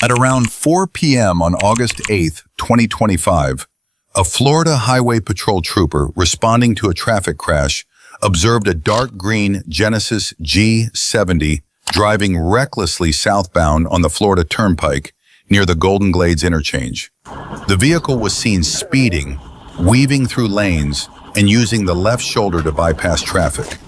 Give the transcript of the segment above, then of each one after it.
At around 4 p.m. on August 8, 2025, a Florida Highway Patrol trooper responding to a traffic crash observed a dark green Genesis G70 driving recklessly southbound on the Florida Turnpike near the Golden Glades interchange. The vehicle was seen speeding, weaving through lanes, and using the left shoulder to bypass traffic.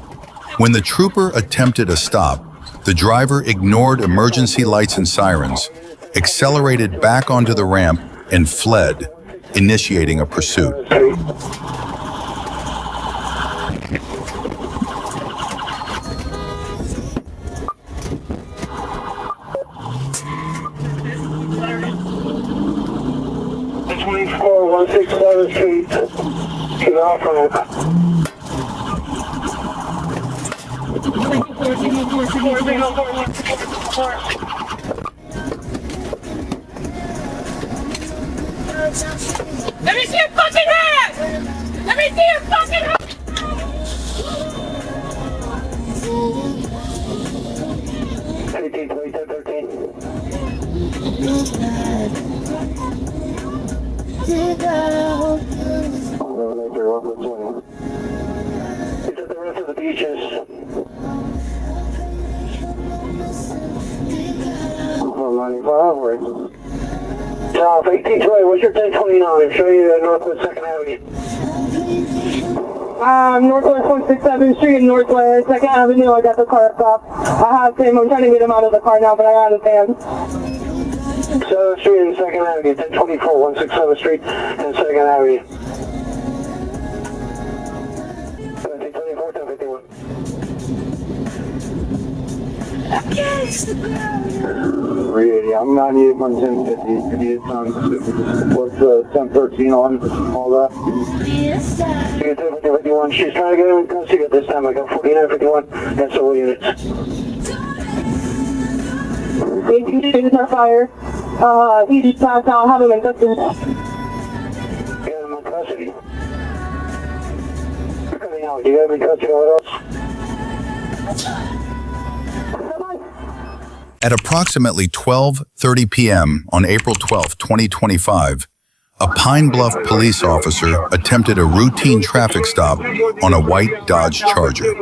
When the trooper attempted a stop, the driver ignored emergency lights and sirens, accelerated back onto the ramp, and fled, initiating a pursuit. Between 4167 Street, get off ramp. Let me see your fucking hands! Let me see your fucking hands! 18, 20, 10, 13. It's at the rest of the beaches. From 95, right? South 1820, what's your 1029? Show you Northwest 2nd Avenue. Northwest 167th Street and Northwest 2nd Avenue. I got the car stopped. I have him. I'm trying to get him out of the car now, but I got his hands. 7th Street and 2nd Avenue, 1024, 167th Street and 2nd Avenue. 1724, 1051. I'm 98, 1050. What's 1013 on all that? You get 1051. She's trying to get in custody at this time. I got 4951 and civil units. 18 students are fired. He just passed out. Have him in custody. Get him in custody. Coming out. Do you have him in custody? What else? At approximately 12:30 p.m. on April 12, 2025, a Pine Bluff police officer attempted a routine traffic stop on a white Dodge Charger.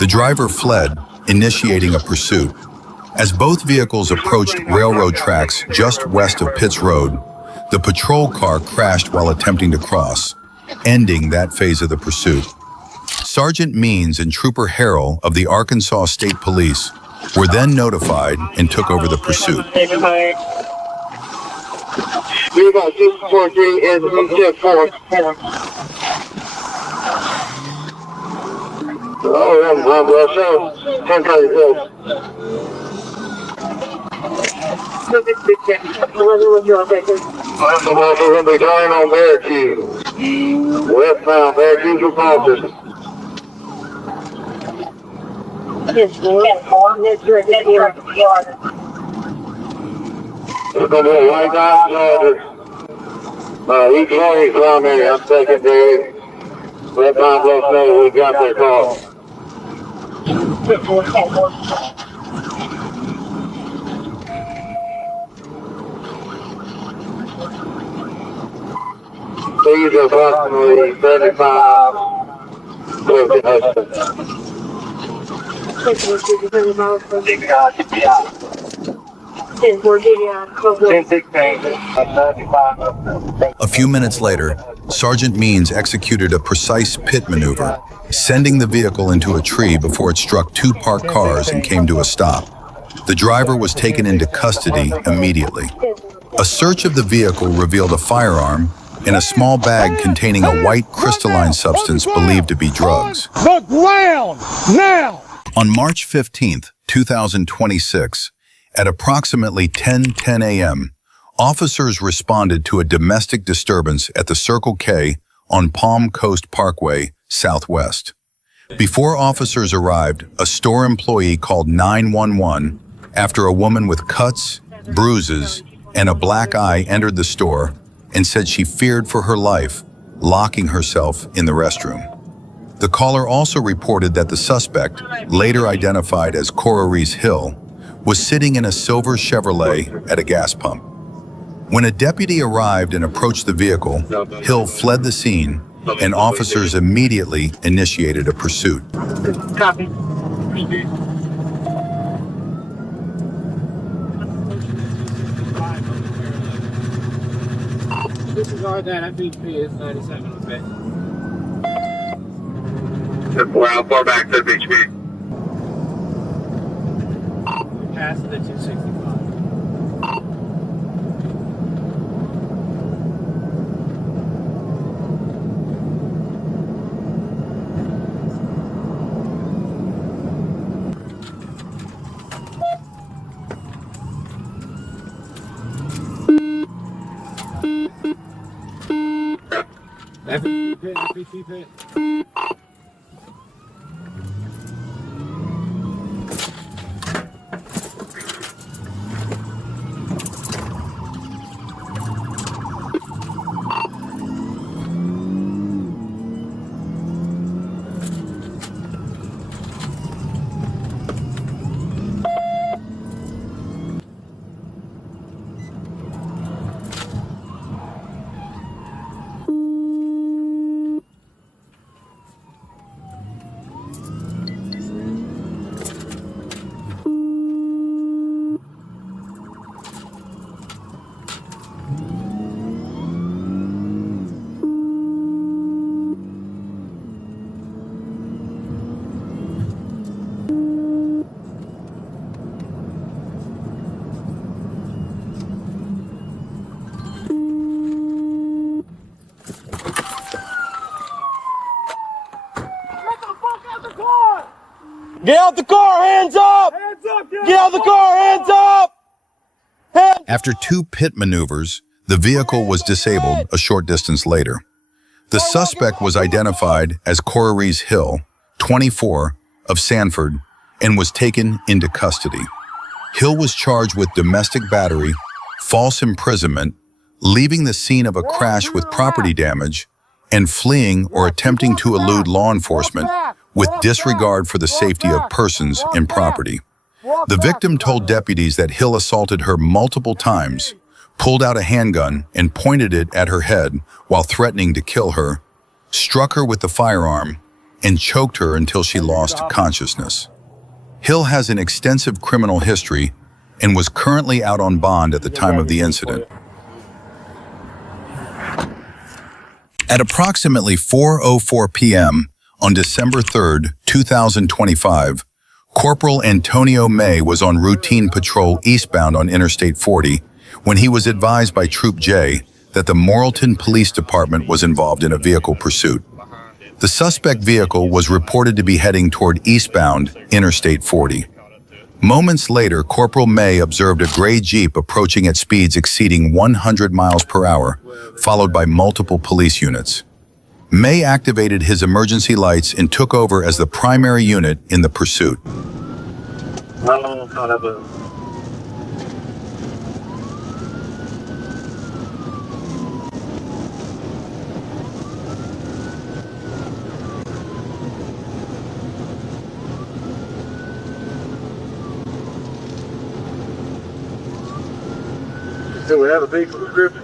The driver fled, initiating a pursuit. As both vehicles approached railroad tracks just west of Pitts Road, the patrol car crashed while attempting to cross, ending that phase of the pursuit. Sergeant Means and Trooper Harrell of the Arkansas State Police were then notified and took over the pursuit. We got 643 and 4. Oh, yeah, bless you. 1034. I'm the one who's going to be going on Bearcue. Westbound Bearcue to Boston. It's going to be a white Dodge Charger. Each one is primary, I'm secondary. Let Pine Bluff know we got their call. These are approximately 75 close to Hudson. A few minutes later, Sergeant Means executed a precise pit maneuver, sending the vehicle into a tree before it struck two parked cars and came to a stop. The driver was taken into custody immediately. A search of the vehicle revealed a firearm and a small bag containing a white crystalline substance believed to be drugs. The ground, now! On March 15, 2026, at approximately 10:10 a.m., officers responded to a domestic disturbance at the Circle K on Palm Coast Parkway, Southwest. Before officers arrived, a store employee called 911 after a woman with cuts, bruises, and a black eye entered the store and said she feared for her life, locking herself in the restroom. The caller also reported that the suspect, later identified as Cora Reese Hill, was sitting in a silver Chevrolet at a gas pump. When a deputy arrived and approached the vehicle, Hill fled the scene, and officers immediately initiated a pursuit. Copy. Disregard that, FHP is 97, okay? How far back to HB? Past the 265. FHP pit. Get out the car, hands up! Get out the car, hands up! After 2 pit maneuvers, the vehicle was disabled a short distance later. The suspect was identified as Corey Hill, 24, of Sanford, and was taken into custody. Hill was charged with domestic battery, false imprisonment, leaving the scene of a crash with property damage, and fleeing or attempting to elude law enforcement with disregard for the safety of persons and property. The victim told deputies that Hill assaulted her multiple times, pulled out a handgun and pointed it at her head while threatening to kill her, struck her with the firearm, and choked her until she lost consciousness. Hill has an extensive criminal history and was currently out on bond at the time of the incident. At approximately 4:04 p.m. on December 3, 2025, Corporal Antonio May was on routine patrol eastbound on Interstate 40 when he was advised by Troop J that the Morrilton Police Department was involved in a vehicle pursuit. The suspect vehicle was reported to be heading toward eastbound Interstate 40. Moments later, Corporal May observed a gray Jeep approaching at speeds exceeding 100 miles per hour, followed by multiple police units. May activated his emergency lights and took over as the primary unit in the pursuit. Do we have a vehicle description?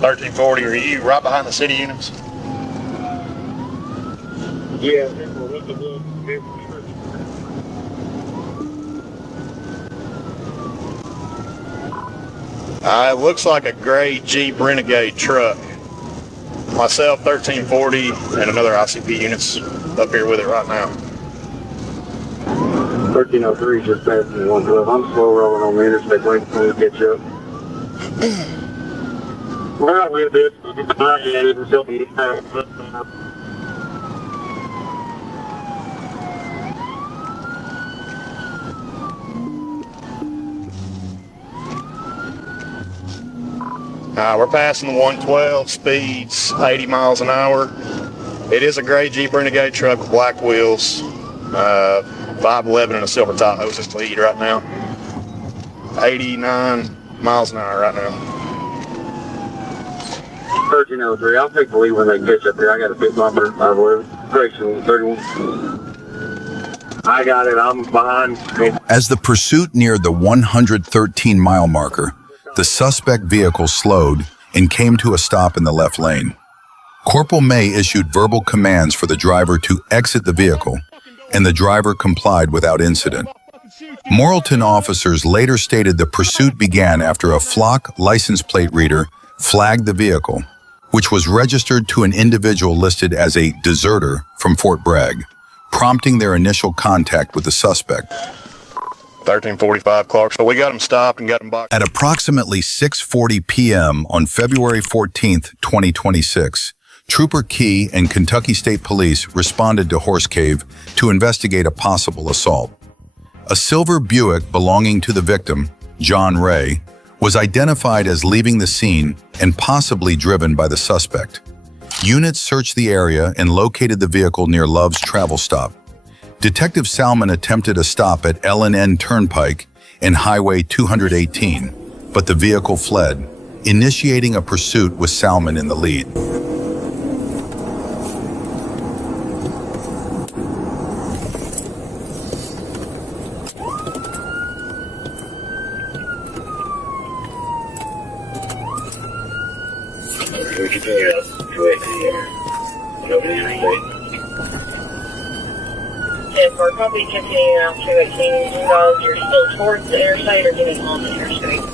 $1340, are you right behind the city units? Yeah. It looks like a gray Jeep Renegade truck. Myself, 1340, and another ICP units up here with it right now. 1303 just passed me 112. I'm slow rolling on the interstate waiting for me to catch up. Well, with this, until he We're passing the 112, speeds 80 miles an hour. It is a gray Jeep Renegade truck with black wheels, 511 and a silver Tahoe is its lead right now. 89 miles an hour right now. 1303, I'll take the lead when they catch up here. I got to pick my bird, I believe. Correction, 31. I got it, I'm behind. As the pursuit neared the 113-mile marker, the suspect vehicle slowed and came to a stop in the left lane. Corporal May issued verbal commands for the driver to exit the vehicle, and the driver complied without incident. Morrilton officers later stated the pursuit began after a flock license plate reader flagged the vehicle, which was registered to an individual listed as a deserter from Fort Bragg, prompting their initial contact with the suspect. 1345 Clark. So we got him stopped and got him boxed. At approximately 6:40 p.m. on February 14th, 2026, Trooper Key and Kentucky State Police responded to Horse Cave to investigate a possible assault. A silver Buick belonging to the victim, John Ray, was identified as leaving the scene and possibly driven by the suspect. Units searched the area and located the vehicle near Love's travel stop. Detective Salmon attempted a stop at L&N Turnpike and Highway 218, but the vehicle fled, initiating a pursuit with Salmon in the lead. We continue up to 218 over the interstate. And for a copy, continuing out 218, you guys are still towards the interstate or getting on the interstate?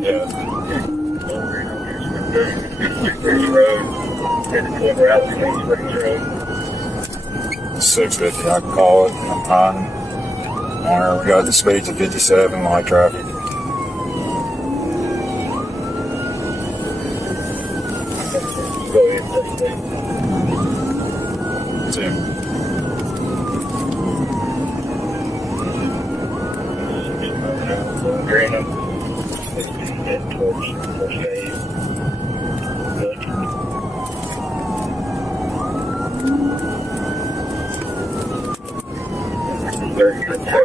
Yeah. Springs Road, and the corner out between Springs Road. 650, I can call it. I'm fine. We got the speeds of 57, light traffic. Go ahead, 2. Green, head towards Horse Cave. Good.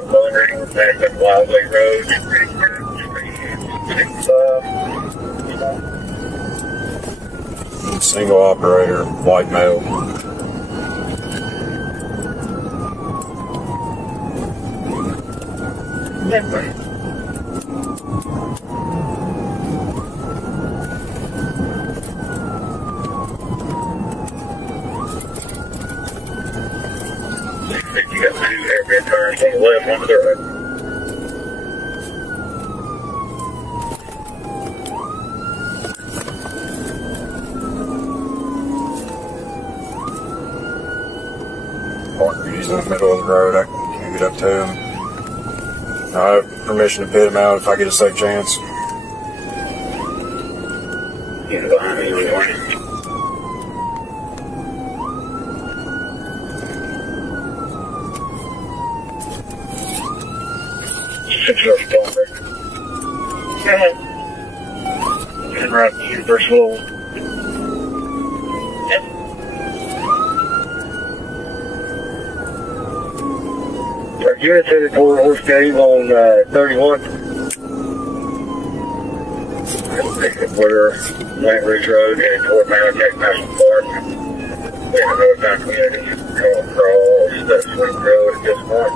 Bowling Green, back up Wildway Road. Single operator, white male. You got 2 airbag cars on the left, one to the right. He's in the middle of the road. I can get up to him. I have permission to pit him out if I get a safe chance. Get behind me, you want it. Go ahead. And right to you, first floor. Our units headed toward Horse Cave on 31. We're Lake Ridge Road headed toward Mountain National Park. We have another town community come across that Swing Road at this point.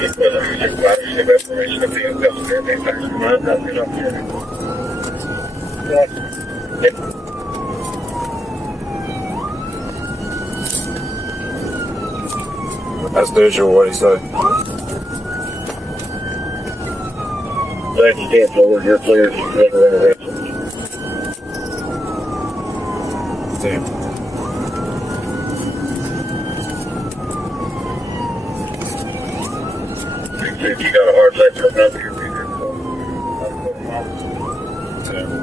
Just with a supervisorship information of being custody and thanks for that. That's good opportunity. Yep. That's visual, what he said. Thank you, stand forward. You're clear. Never interrupted. 2. If you got a hard sector up here, be there. 2.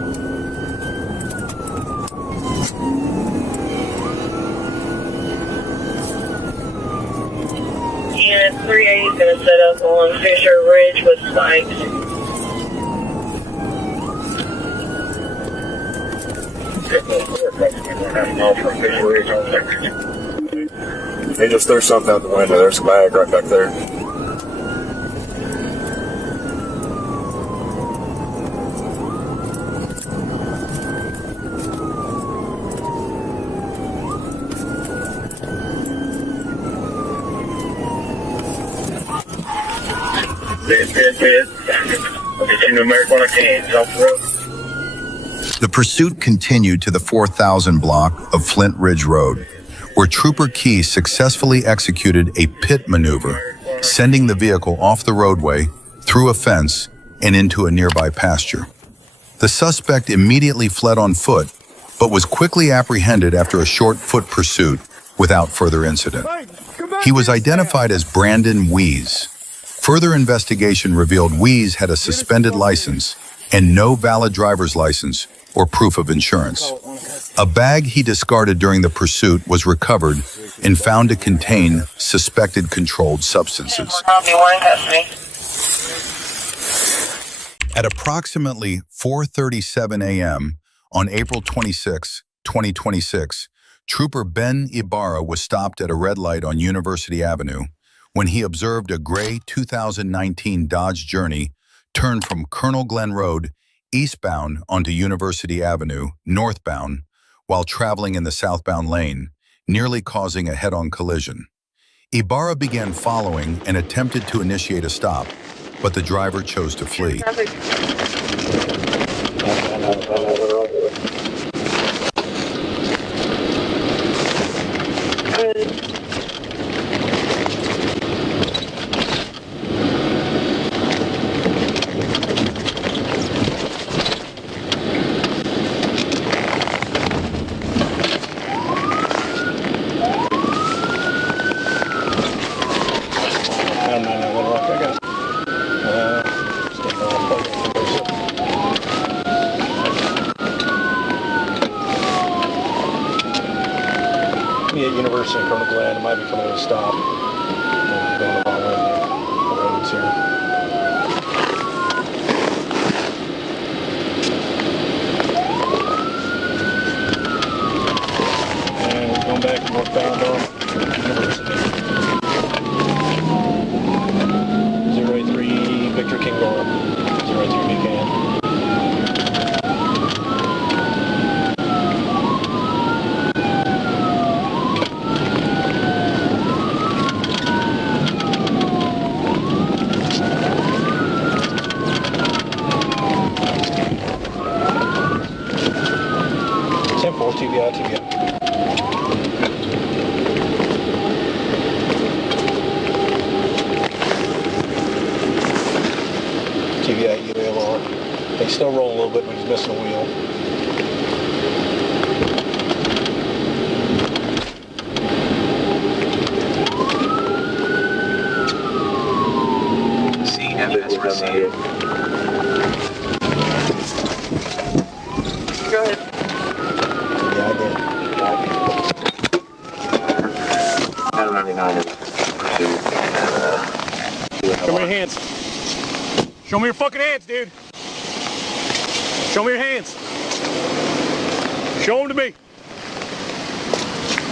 Unit 10, 380 is going to set up on Fisher Ridge with spikes. He just threw something out the window. There's a bag right back there. I'll get you numeric when I can. It's off the road. The pursuit continued to the 4000 block of Flint Ridge Road, where Trooper Key successfully executed a pit maneuver, sending the vehicle off the roadway, through a fence, and into a nearby pasture. The suspect immediately fled on foot, but was quickly apprehended after a short foot pursuit without further incident. He was identified as Brandon Wees. Further investigation revealed Wees had a suspended license and no valid driver's license or proof of insurance. A bag he discarded during the pursuit was recovered and found to contain suspected controlled substances. At approximately 4:37 a.m. on April 26, 2026, Trooper Ben Ibarra was stopped at a red light on University Avenue when he observed a gray 2019 Dodge Journey turn from Colonel Glen Road eastbound onto University Avenue northbound while traveling in the southbound lane, nearly causing a head-on collision. Ibarra began following and attempted to initiate a stop, but the driver chose to flee. At University and Colonel Glen, it might be coming to a stop. We're going the wrong way on the roads here. And we're going back northbound on University. 083 Victor King Laurel. 083 Buchanan. TBI. TBI UALR. They still roll a little bit, but he's missing a wheel. CMS received. Go ahead. Yeah, I did. 999 Show me your hands. Show me your fucking hands, dude. Show me your hands. Show them to me.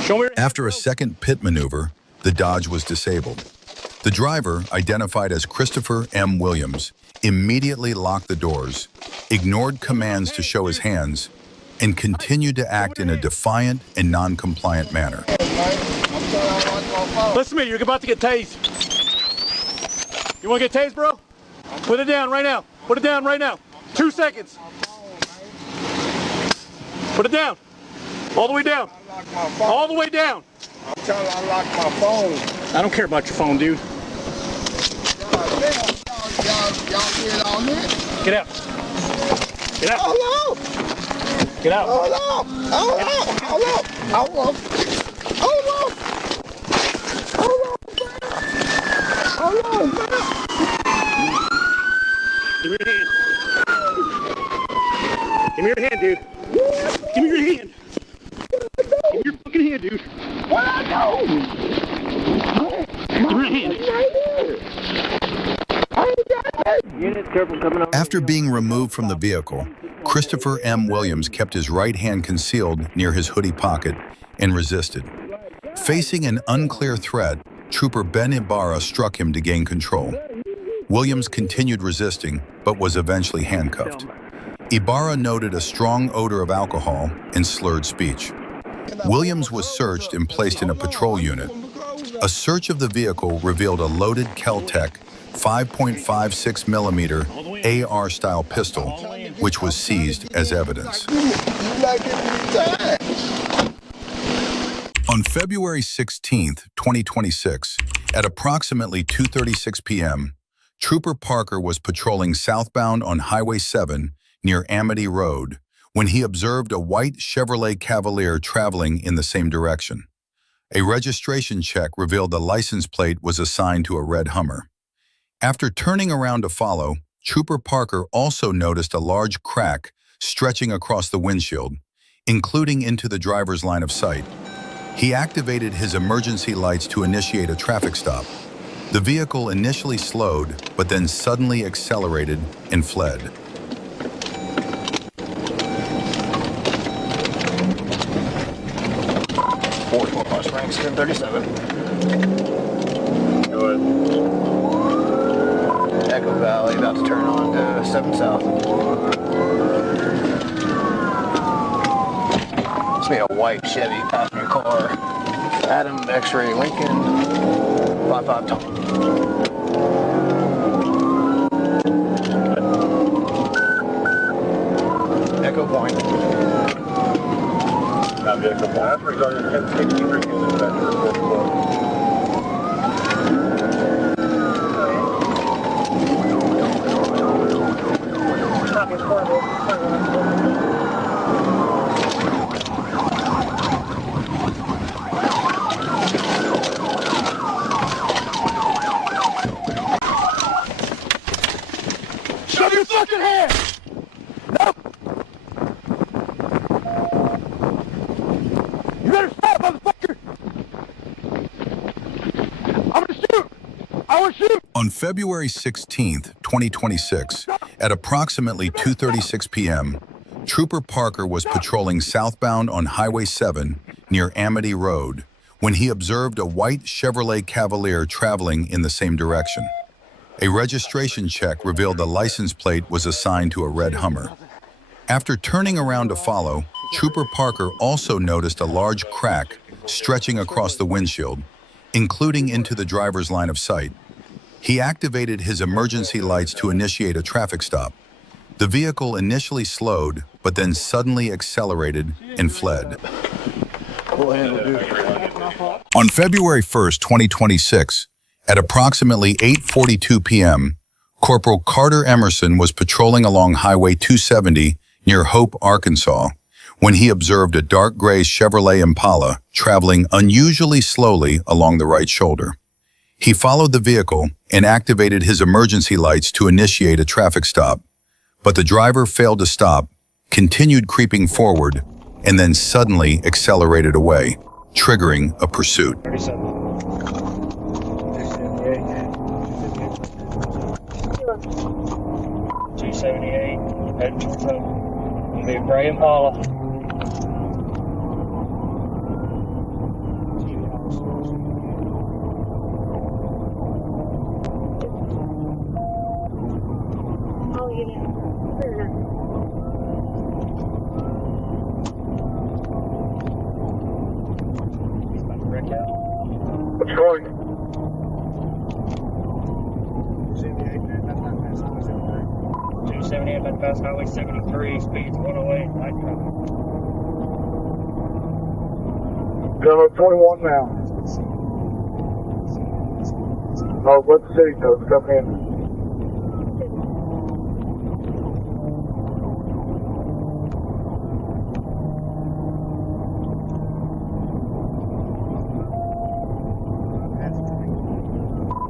Show me your hands. After a second pit maneuver, the Dodge was disabled. The driver, identified as Christopher M. Williams, immediately locked the doors, ignored commands to show his hands, and continued to act in a defiant and non-compliant manner. Listen to me, you're about to get tased. You want to get tased, bro? Put it down right now. Put it down right now. 2 seconds. Put it down. All the way down. All the way down. I'm trying to unlock my phone. I don't care about your phone, dude. Y'all get on this? Get out. Get out. Hold on. Get out. Hold on. Hold on. Hold on. Hold on. Hold on. Hold on, man. Hold on, man. Give me your hand. Give me your hand, dude. Give me your hand. Give me your fucking hand, dude. What I do? Give me your hand. After being removed from the vehicle, Christopher M. Williams kept his right hand concealed near his hoodie pocket and resisted. Facing an unclear threat, Trooper Ben Ibarra struck him to gain control. Williams continued resisting, but was eventually handcuffed. Ibarra noted a strong odor of alcohol and slurred speech. Williams was searched and placed in a patrol unit. A search of the vehicle revealed a loaded Kel-Tec 5.56 millimeter AR-style pistol, which was seized as evidence. On February 16, 2026, at approximately 2:36 p.m., Trooper Parker was patrolling southbound on Highway 7 near Amity Road when he observed a white Chevrolet Cavalier traveling in the same direction. A registration check revealed the license plate was assigned to a red Hummer. After turning around to follow, Trooper Parker also noticed a large crack stretching across the windshield, including into the driver's line of sight. He activated his emergency lights to initiate a traffic stop. The vehicle initially slowed, but then suddenly accelerated and fled. Rank 737. Go ahead. Echo Valley, about to turn on to 7 South. It's me a white Chevy passenger car. Adam X-ray Lincoln 55 Tom. Echo Point. Not Echo Point. That's regarding 1063 units that are Shove your fucking hand! No! You better stop, motherfucker! I'm gonna shoot! I will shoot! On February 16, 2026, at approximately 2:36 p.m., Trooper Parker was patrolling southbound on Highway 7 near Amity Road when he observed a white Chevrolet Cavalier traveling in the same direction. A registration check revealed the license plate was assigned to a red Hummer. After turning around to follow, Trooper Parker also noticed a large crack stretching across the windshield, including into the driver's line of sight. He activated his emergency lights to initiate a traffic stop. The vehicle initially slowed, but then suddenly accelerated and fled. On February 1st, 2026, at approximately 8:42 p.m., Corporal Carter Emerson was patrolling along Highway 270 near Hope, Arkansas, when he observed a dark gray Chevrolet Impala traveling unusually slowly along the right shoulder. He followed the vehicle and activated his emergency lights to initiate a traffic stop, but the driver failed to stop, continued creeping forward, and then suddenly accelerated away, triggering a pursuit. 278, heading towards home. It'll be a gray Impala. What's going? 278, about to pass Highway 73, speeds 108, light traffic. Got up 21 now. Oh, what city codes come in?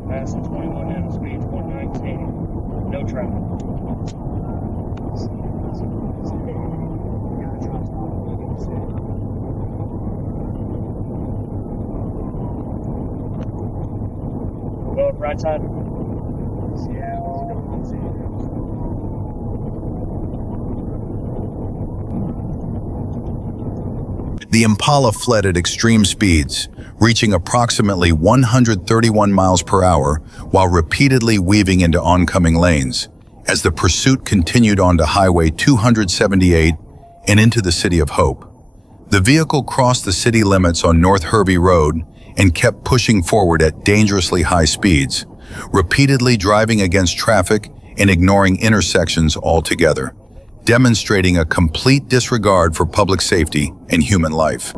Passing 21 now, speeds 119, no traffic. Go up right side. Yeah, The Impala fled at extreme speeds, reaching approximately 131 miles per hour while repeatedly weaving into oncoming lanes, as the pursuit continued onto Highway 278 and into the City of Hope. The vehicle crossed the city limits on North Hervey Road and kept pushing forward at dangerously high speeds, repeatedly driving against traffic and ignoring intersections altogether, demonstrating a complete disregard for public safety and human life.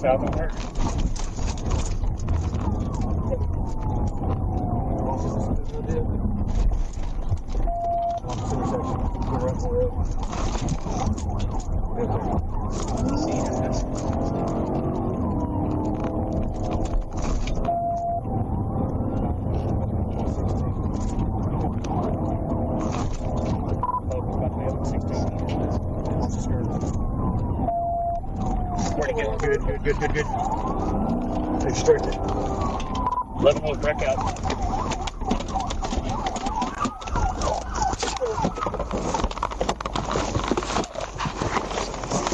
South on her. Good. Extract it. Let them look back out.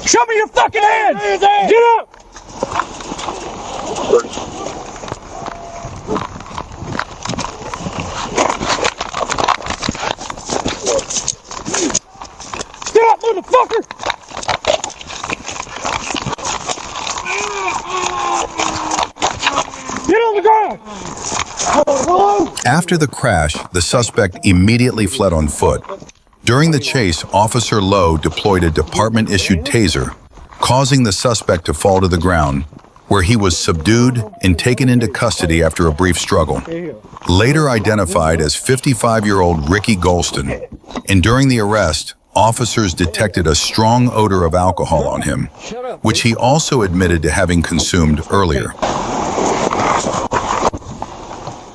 Show me your fucking hands! Get up! Get up, motherfucker! Get on the ground! After the crash, the suspect immediately fled on foot. During the chase, Officer Lowe deployed a department-issued taser, causing the suspect to fall to the ground, where he was subdued and taken into custody after a brief struggle. Later identified as 55-year-old Ricky Golston, and during the arrest, officers detected a strong odor of alcohol on him, which he also admitted to having consumed earlier.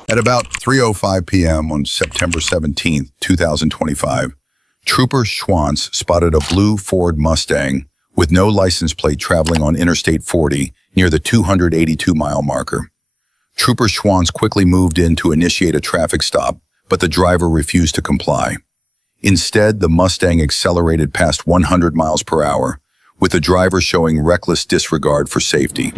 At about 3:05 p.m. on September 17, 2025, Trooper Schwantz spotted a blue Ford Mustang with no license plate traveling on Interstate 40 near the 282-mile marker. Trooper Schwantz quickly moved in to initiate a traffic stop, but the driver refused to comply. Instead, the Mustang accelerated past 100 miles per hour, with the driver showing reckless disregard for safety.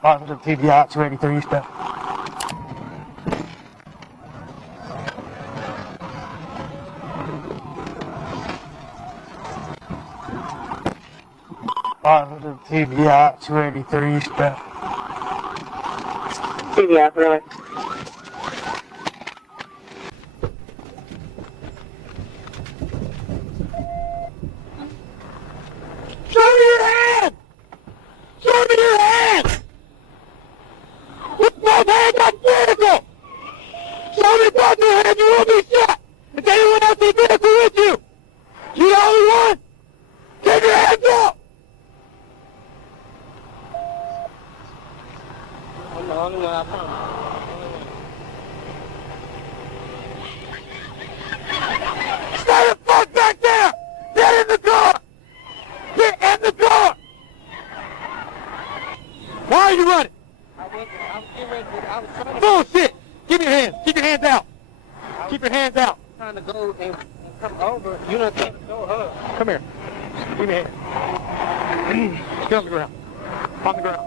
Positive TBI 283 step. Positive TBI 283 step. TBI, really. Show me your hand! Show me your hand! With both hands on vehicle! Show me both your hands, you will be shot! Is anyone else in the vehicle with you? You the only one? Stay the fuck back there! Get in the car! Get in the car! Why are you running? Bullshit! Give me your hands. Keep your hands out. Keep your hands out. Trying to go and come over. You not trying to go up. Come here. Give me your hands. Get on the ground. On the ground.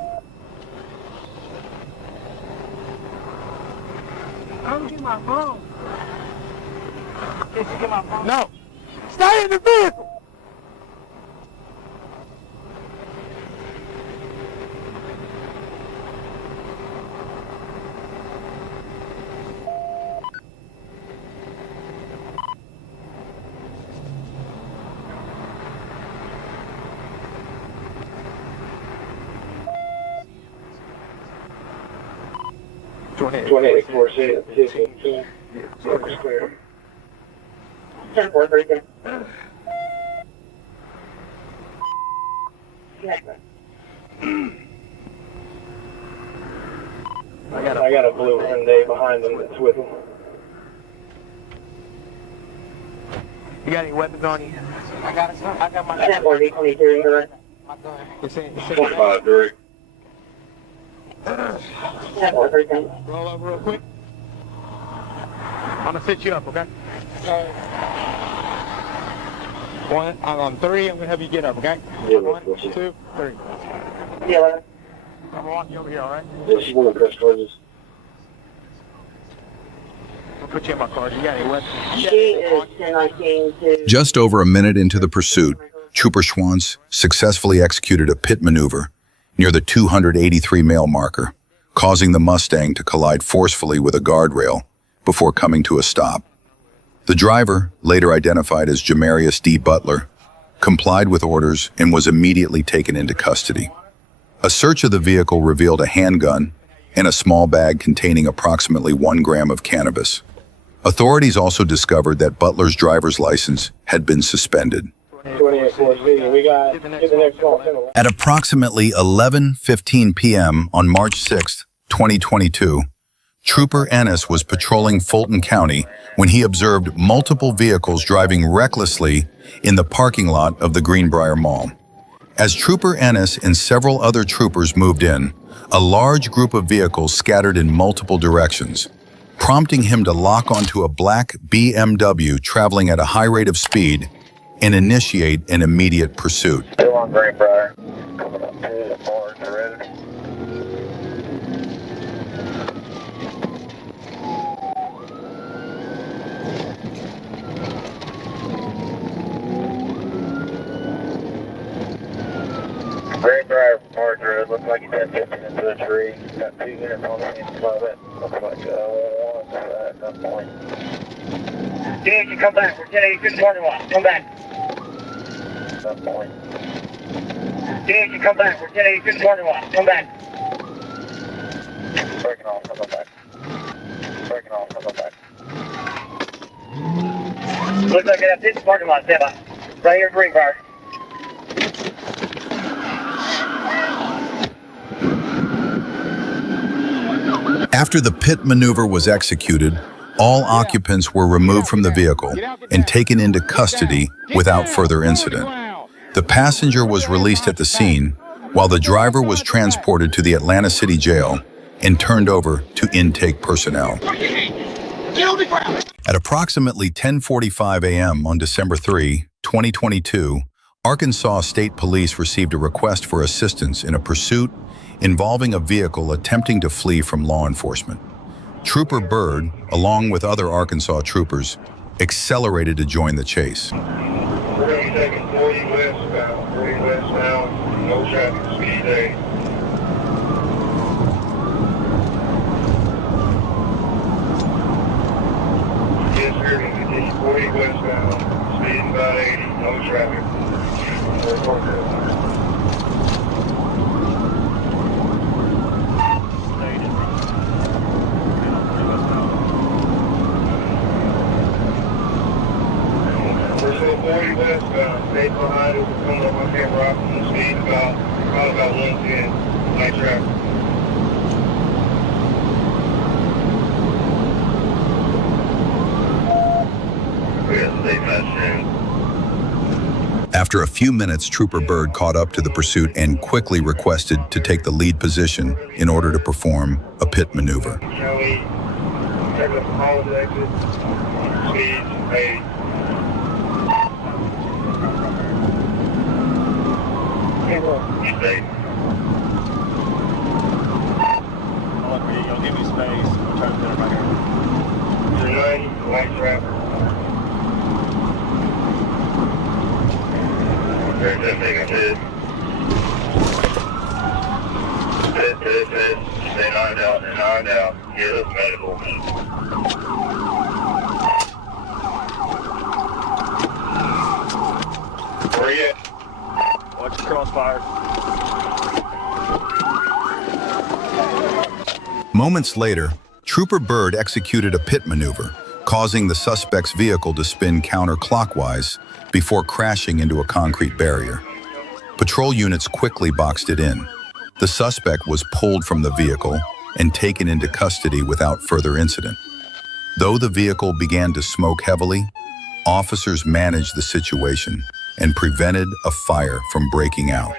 Come get my phone. Did you get my phone? No. Stay in the vehicle. Twenty-eight, 4-6, Circle's clear. 10-4, I got a blue Hyundai behind them that's with them. You got any weapons on you? I got my 10-4, 23, correct? my gun. It's in 25, direct. 10-4, Roll over real quick. I'm gonna sit you up, okay? One, I'm on 3. I'm gonna have you get up, okay? Yeah, 1, 2, 3. Yeah, I'm gonna walk you over here, all right? she's gonna press charges. I'll put you in my car. You got any weapons? She is 10-19 to... Just over a minute into the pursuit, Trooper Schwantz successfully executed a pit maneuver near the 283 mile marker, causing the Mustang to collide forcefully with a guardrail before coming to a stop. The driver, later identified as Jamarius D. Butler, complied with orders and was immediately taken into custody. A search of the vehicle revealed a handgun and a small bag containing approximately 1 gram of cannabis. Authorities also discovered that Butler's driver's license had been suspended. 28, 4-6, we got... Get the next call. At approximately 11:15 p.m. on March 6, 2022, Trooper Ennis was patrolling Fulton County when he observed multiple vehicles driving recklessly in the parking lot of the Greenbrier Mall. As Trooper Ennis and several other troopers moved in, a large group of vehicles scattered in multiple directions, prompting him to lock onto a black BMW traveling at a high rate of speed and initiate an immediate pursuit. Still on Greenbrier. Coming up to the bar, the red. Greenbrier, Forge Road, looks like he's had 15 into the tree. Got 2 units on the inside of it. Looks like one at that point. Dude, you come back. We're getting a good morning walk. Come back. At that point. Dude, you come back. We're getting a good morning walk. Come back. Breaking off. Come back. Breaking off. Come back. Looks like I have this parking lot, Deba. Right here, Greenbrier. After the pit maneuver was executed, all occupants were removed from the vehicle and taken into custody without further incident. The passenger was released at the scene, while the driver was transported to the Atlanta City Jail and turned over to intake personnel. At approximately 10:45 a.m. on December 3, 2022, Arkansas State Police received a request for assistance in a pursuit involving a vehicle attempting to flee from law enforcement. Trooper Byrd, along with other Arkansas troopers, accelerated to join the chase. We're going to be taking 40 westbound, no traffic, speed 8. Yes, we're going to continue 40 westbound, speeding about 80, no traffic. We're still 40 westbound, stay behind us, we're coming up on camera, optimum speed probably about 110, light traffic. After a few minutes, Trooper Bird caught up to the pursuit and quickly requested to take the lead position in order to perform a pit maneuver. Joey, check up all the exits. Speed, 80. You stay. You'll give me space. I'll try to put it right here. You're 90, white trap. There's that thing I did. Pit. Stay knocked out. Here, that's medical. Where you at? Watch your crossfire. Moments later, Trooper Bird executed a pit maneuver, causing the suspect's vehicle to spin counterclockwise before crashing into a concrete barrier. Patrol units quickly boxed it in. The suspect was pulled from the vehicle and taken into custody without further incident. Though the vehicle began to smoke heavily, officers managed the situation and prevented a fire from breaking out.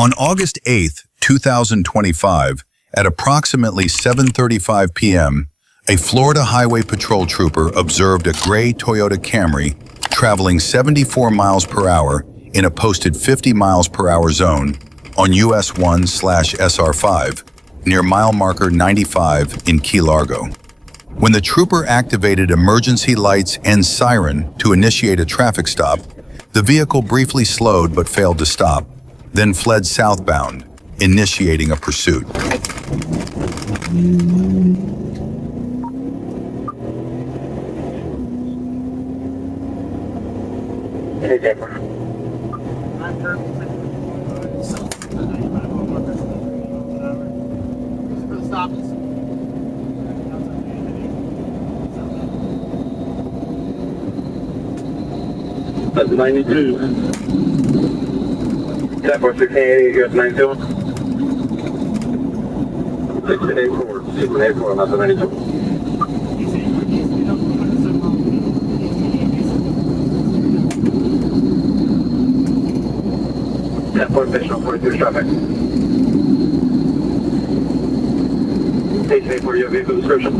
On August 8th, 2025, at approximately 7:35 p.m., a Florida Highway Patrol trooper observed a gray Toyota Camry traveling 74 miles per hour in a posted 50 miles per hour zone on US 1/SR5 near mile marker 95 in Key Largo. When the trooper activated emergency lights and siren to initiate a traffic stop, the vehicle briefly slowed but failed to stop, then fled southbound, initiating a pursuit. Hey, Deborah. That's 92. Deborah, 1680, you're at 92. 1684, not the 92. That point additional 42 traffic. Station 8 for your vehicle description.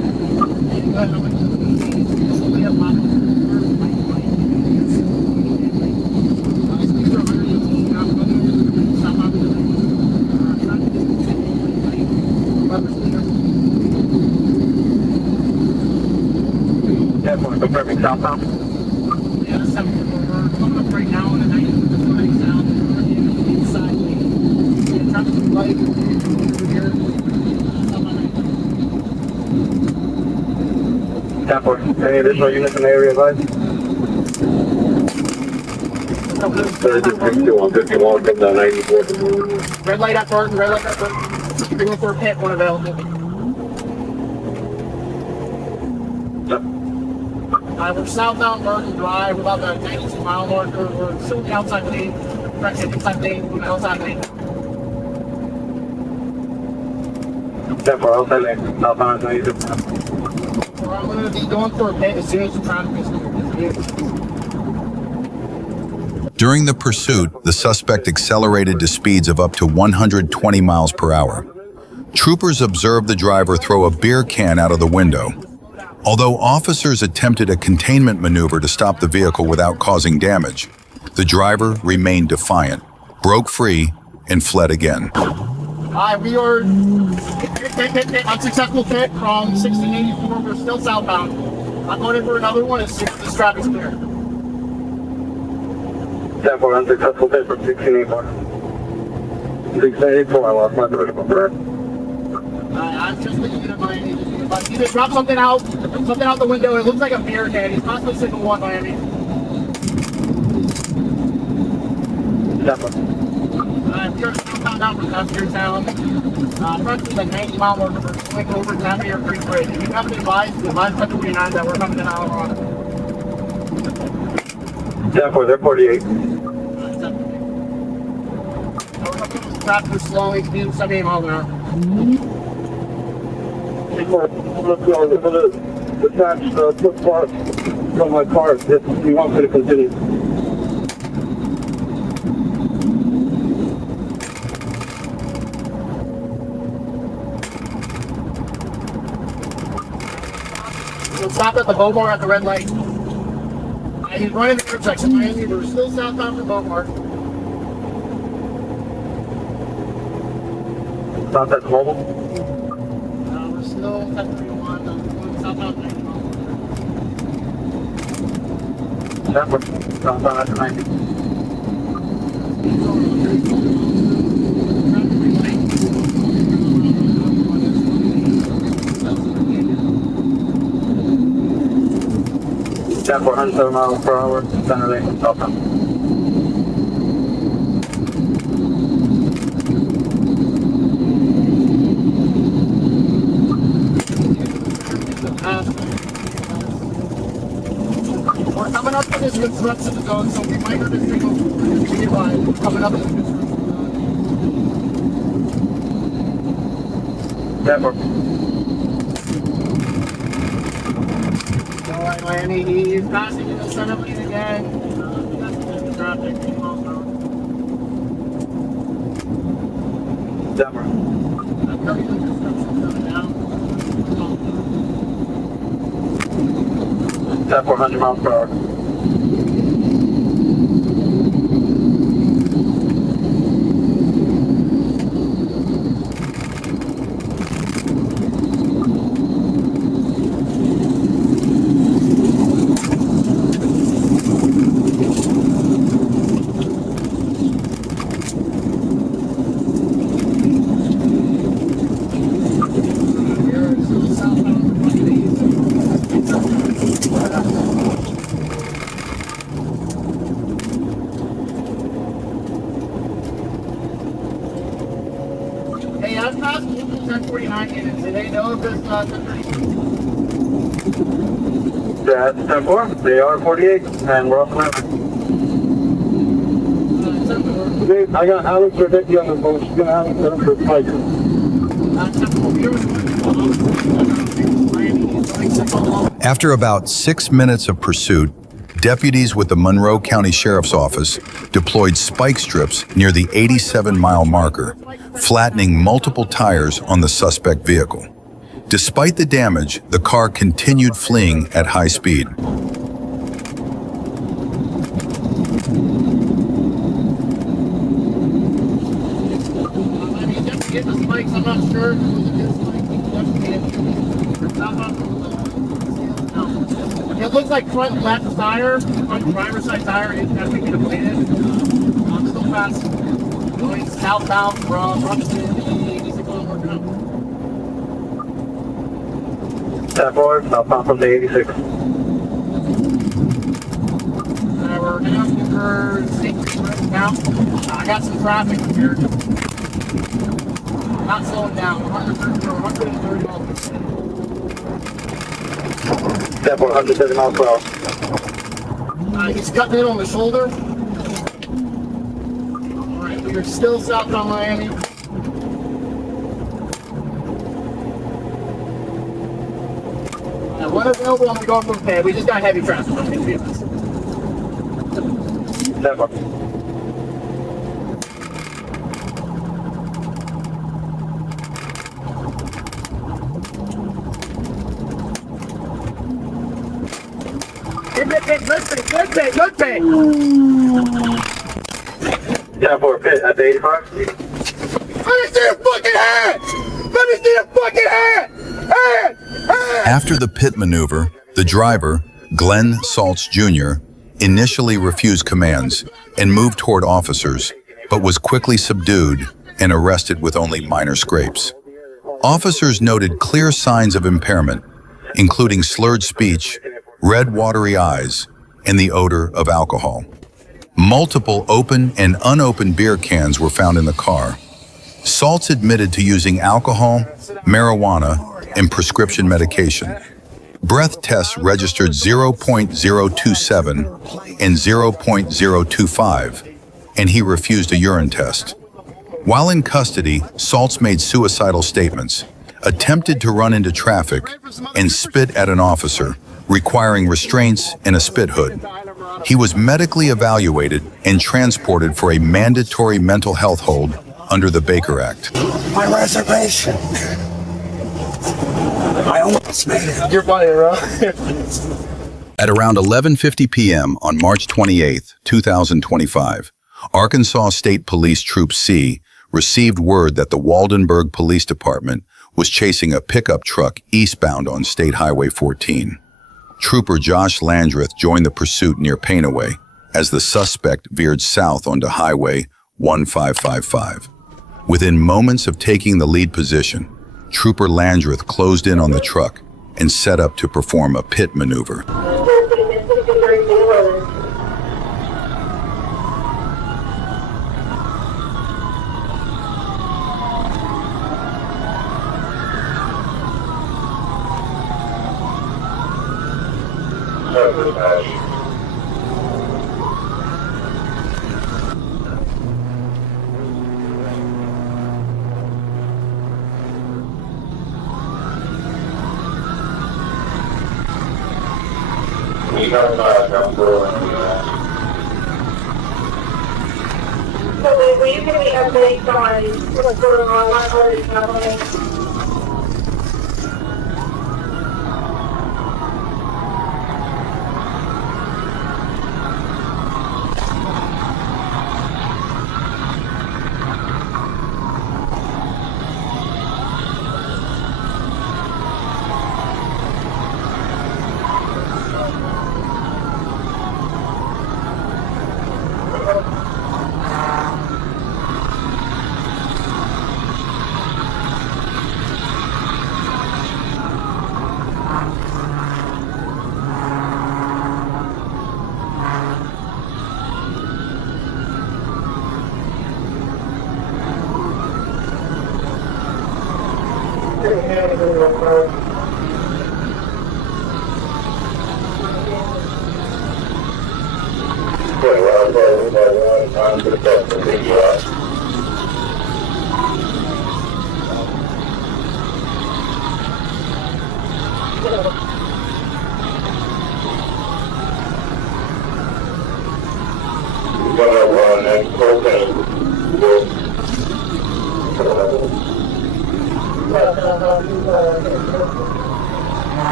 That point confirming southbound. Yeah, that's something we're coming up right now on the 90 sound. Inside lane. Traffic light over here. Tapper, any additional units in the area, guys? 31, 51, come down 94. Red light at Burton, red light at Burton. Bring for a pit, one available. We're southbound Burton Drive, we're about the 92 mile marker. We're still in the outside lane. Correct, inside lane, we're in the outside lane. Tapper, outside lane, southbound 92. I'm going to be going for a pit as soon as the traffic is clear. During the pursuit, the suspect accelerated to speeds of up to 120 miles per hour. Troopers observed the driver throw a beer can out of the window. Although officers attempted a containment maneuver to stop the vehicle without causing damage, the driver remained defiant, broke free, and fled again. We are unsuccessful pit from 1684. We're still southbound. I'm going in for another one as soon as this traffic's clear. Tapper, unsuccessful pit from 1684. 1684, I lost my position. I'm just looking at my either drop something out the window. It looks like a beer can. He's possibly sitting in one Miami. Tapper. I'm sure southbound out from Custer Town. Approximately the 90 mile marker. We're going over Tavier Creek Bridge. If you haven't advised 749 that we're coming in Alabama. Tapper, they're 48. Traffic is slowly, speed 78 miles an hour. Let's go. Attach the flip part. from my car if you want me to continue. So stop at the Beaumont at the red light. He's running the intersection, Miami. We're still southbound from Beaumont. Stop at the mobile. We're still at 31, going southbound 90 miles. Yeah, we're southbound at the 90. Yeah, 407 miles per hour, center lane, southbound. We're coming up to this construction zone, so we might have to signal coming up to this construction zone. Yeah, we're Alright, Miami, he's passing in the center lane again. That's traffic, 80 miles per hour. Denver. At 400 miles per hour. Hey, I've passed 1049 units. Do they know if this 1039? Yeah, it's 10-4. They are 48, and we're off the map. Dude, I got Alex or Vicky on the phone. She's gonna have them for Mike. After about 6 minutes of pursuit, deputies with the Monroe County Sheriff's Office deployed spike strips near the 87-mile marker, flattening multiple tires on the suspect vehicle. Despite the damage, the car continued fleeing at high speed. Get the spikes, I'm not sure. It looks like front left tire, front driver's side tire is definitely deflated. I'm still fast. Going southbound from Robinson, 86 mile per hour. 10-4, southbound from the 86. We're now for safety right now. I got some traffic here. Not slowing down. 130 miles per hour. 10-4, 130 miles per hour. He's cutting in on the shoulder. Alright, we are still southbound Miami. One available on the going from pad. We just got heavy traffic. I'm going to be honest. 10-4. Good pay. Yeah, for a pit at the 85. Let me see a fucking hand! Let me see a fucking hand! Hand! After the pit maneuver, the driver, Glenn Saltz Jr., initially refused commands and moved toward officers, but was quickly subdued and arrested with only minor scrapes. Officers noted clear signs of impairment, including slurred speech, red watery eyes, and the odor of alcohol. Multiple open and unopened beer cans were found in the car. Saltz admitted to using alcohol, marijuana, and prescription medication. Breath tests registered 0.027 and 0.025, and he refused a urine test. While in custody, Saltz made suicidal statements, attempted to run into traffic, and spit at an officer, requiring restraints and a spit hood. He was medically evaluated and transported for a mandatory mental health hold under the Baker Act. My reservation. I almost made it. You're funny, bro. At around 11:50 p.m. on March 28, 2025, Arkansas State Police Troop C received word that the Waldenburg Police Department was chasing a pickup truck eastbound on State Highway 14. Trooper Josh Landreth joined the pursuit near Painaway as the suspect veered south onto Highway 1555. Within moments of taking the lead position, Trooper Landreth closed in on the truck and set up to perform a pit maneuver. So, will you give me updates on what's going on? My heart is not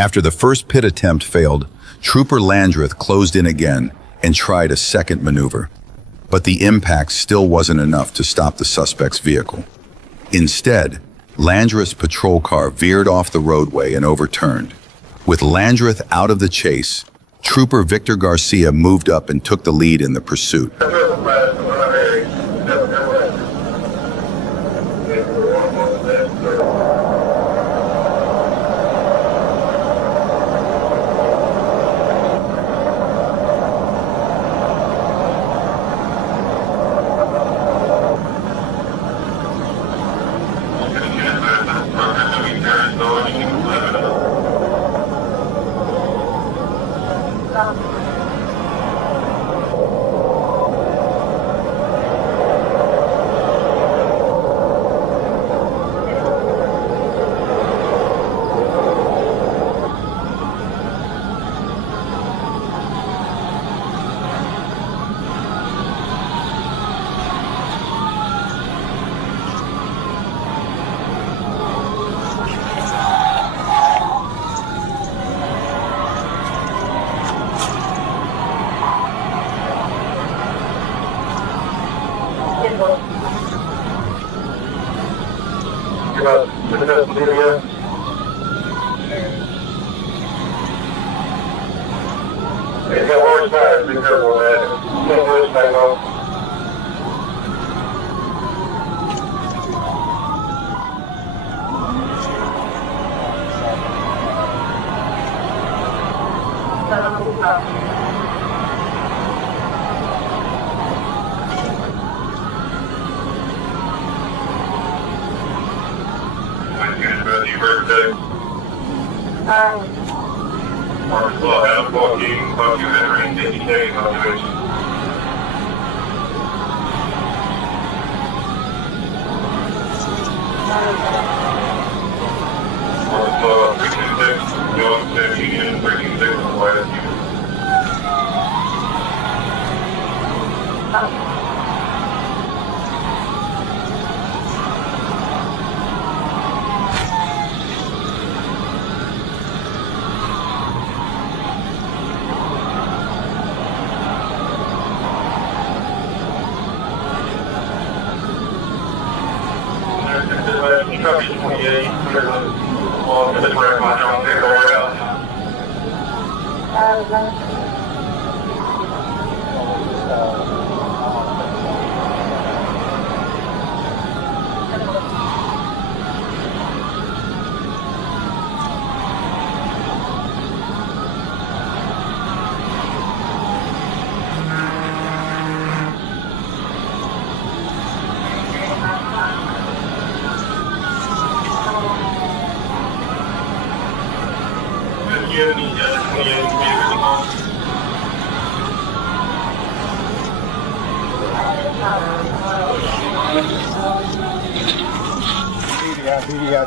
After the first pit attempt failed, Trooper Landreth closed in again and tried a second maneuver. But the impact still wasn't enough to stop the suspect's vehicle. Instead, Landreth's patrol car veered off the roadway and overturned. With Landreth out of the chase, Trooper Victor Garcia moved up and took the lead in the pursuit.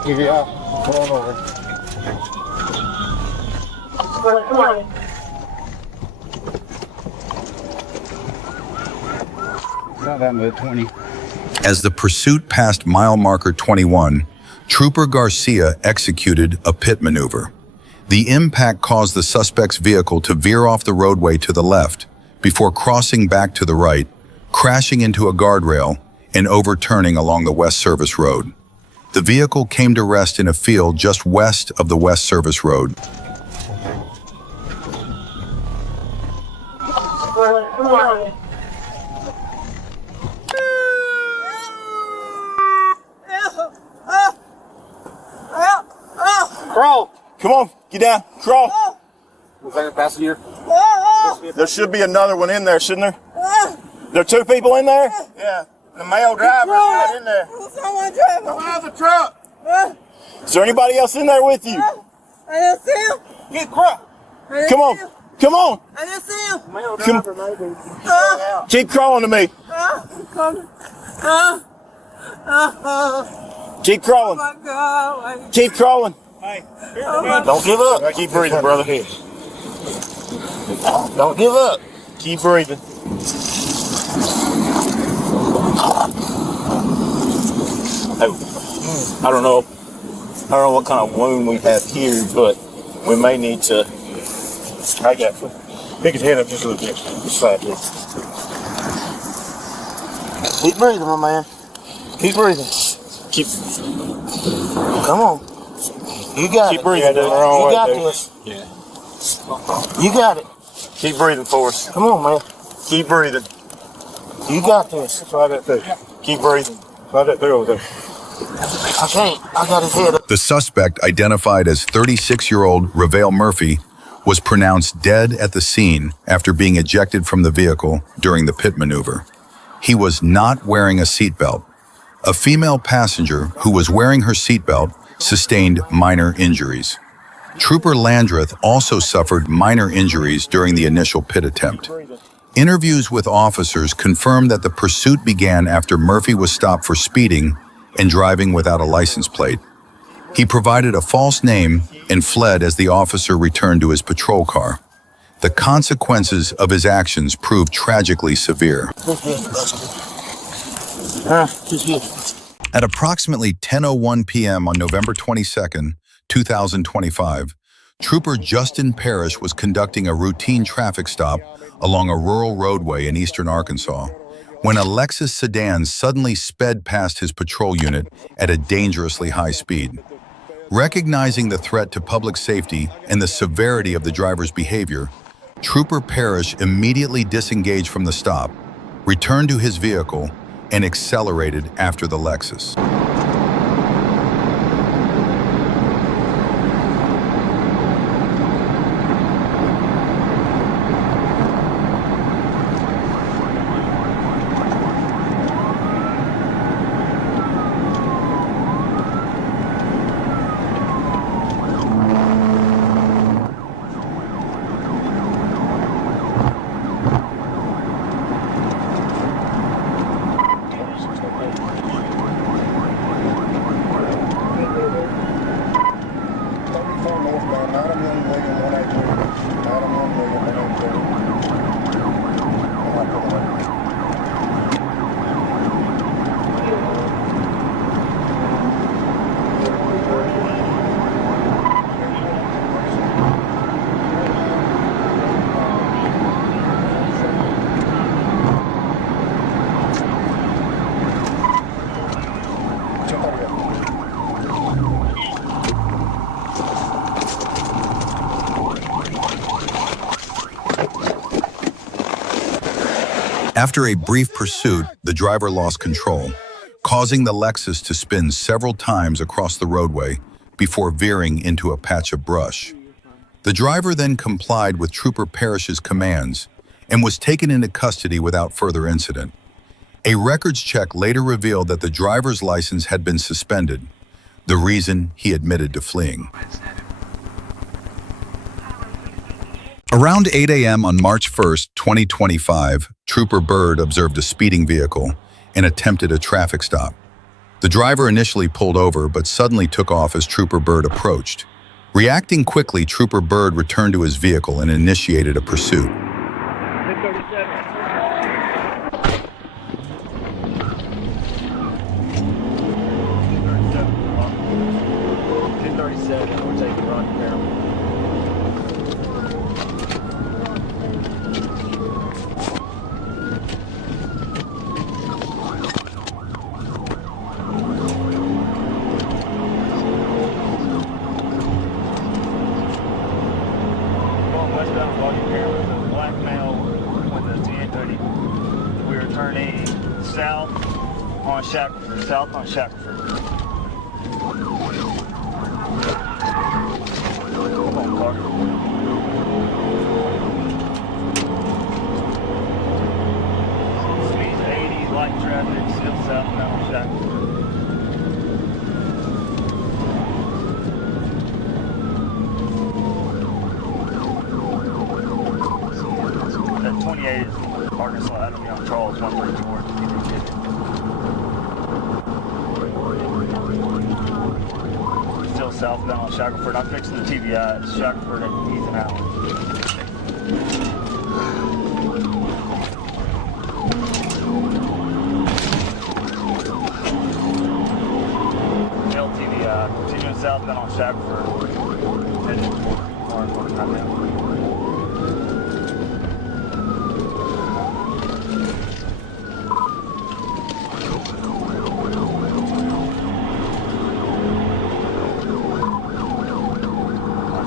TV out. Come on over. Come on. Not that much, 20. As the pursuit passed mile marker 21, Trooper Garcia executed a pit maneuver. The impact caused the suspect's vehicle to veer off the roadway to the left before crossing back to the right, crashing into a guardrail and overturning along the West Service Road. The vehicle came to rest in a field just west of the West Service Road. Come on. Crawl. Come on, get down. Crawl. Was that a passenger? There should be another one in there, shouldn't there? There are two people in there? Yeah. The male driver's not in there. Someone driving. Where's the truck? Is there anybody else in there with you? I didn't see him. Get crap. Come on. Come on. I didn't see him. Male Come- driver, maybe. Keep crawling to me. Coming. Keep crawling. My God. Keep crawling. Don't give up. Keep breathing, brother. Don't give up. Keep breathing. I don't know what kind of wound we have here, but we may need to. I got you. Pick his head up just a little bit. Slide here. Keep breathing, my man. Keep breathing. Keep Come on. You got keep it. breathing. You got dude. this. Yeah. You got it. Keep breathing for us. Come on, man. Keep breathing. You got this. Slide that through. Keep breathing. Slide that through over there. I can't. I got his head up. The suspect, identified as 36-year-old Ravale Murphy, was pronounced dead at the scene after being ejected from the vehicle during the pit maneuver. He was not wearing a seatbelt. A female passenger who was wearing her seatbelt sustained minor injuries. Trooper Landreth also suffered minor injuries during the initial pit attempt. Interviews with officers confirmed that the pursuit began after Murphy was stopped for speeding and driving without a license plate. He provided a false name and fled as the officer returned to his patrol car. The consequences of his actions proved tragically severe. At approximately 10:01 p.m. on November 22, 2025, Trooper Justin Parrish was conducting a routine traffic stop along a rural roadway in eastern Arkansas when a Lexus sedan suddenly sped past his patrol unit at a dangerously high speed. Recognizing the threat to public safety and the severity of the driver's behavior, Trooper Parrish immediately disengaged from the stop, returned to his vehicle, and accelerated after the Lexus. After a brief pursuit, the driver lost control, causing the Lexus to spin several times across the roadway before veering into a patch of brush. The driver then complied with Trooper Parrish's commands and was taken into custody without further incident. A records check later revealed that the driver's license had been suspended, the reason he admitted to fleeing. Around 8 a.m. on March 1st, 2025, Trooper Bird observed a speeding vehicle and attempted a traffic stop. The driver initially pulled over but suddenly took off as Trooper Bird approached. Reacting quickly, Trooper Bird returned to his vehicle and initiated a pursuit. 1037, we're taking run barrel. Westbound volume barrel with a black male with a 1030. We were turning south on Shackelford, Come on, car. Speed's 80, light traffic, still southbound on Shackelford. That 28 is Arkansas Avenue on Charles, 134. Still southbound on Shackelford. I'm fixing the TBI. It's Shackelford and Ethan Allen. LTVI. Continuing southbound on Shackelford. Heading toward Orange.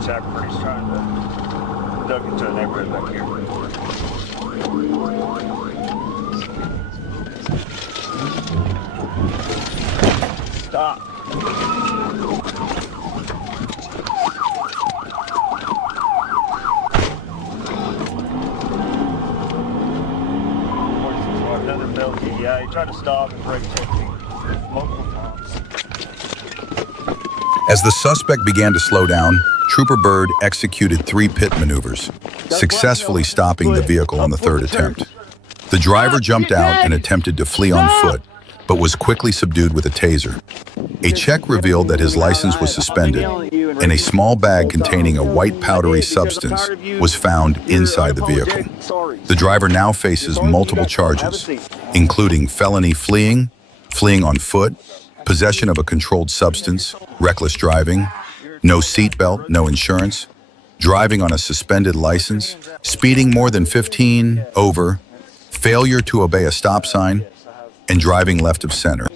Shackelford, he's trying to duck into a neighborhood back here. Stop. Another penalty. Yeah, he tried to stop and brake check me multiple times. As the suspect began to slow down, Trooper Bird executed 3 pit maneuvers, successfully stopping the vehicle on the 3rd attempt. The driver jumped out and attempted to flee on foot, but was quickly subdued with a taser. A check revealed that his license was suspended, and a small bag containing a white powdery substance was found inside the vehicle. The driver now faces multiple charges, including felony fleeing, fleeing on foot, possession of a controlled substance, reckless driving, no seatbelt, no insurance, driving on a suspended license, speeding more than 15 over, failure to obey a stop sign, and driving left of center.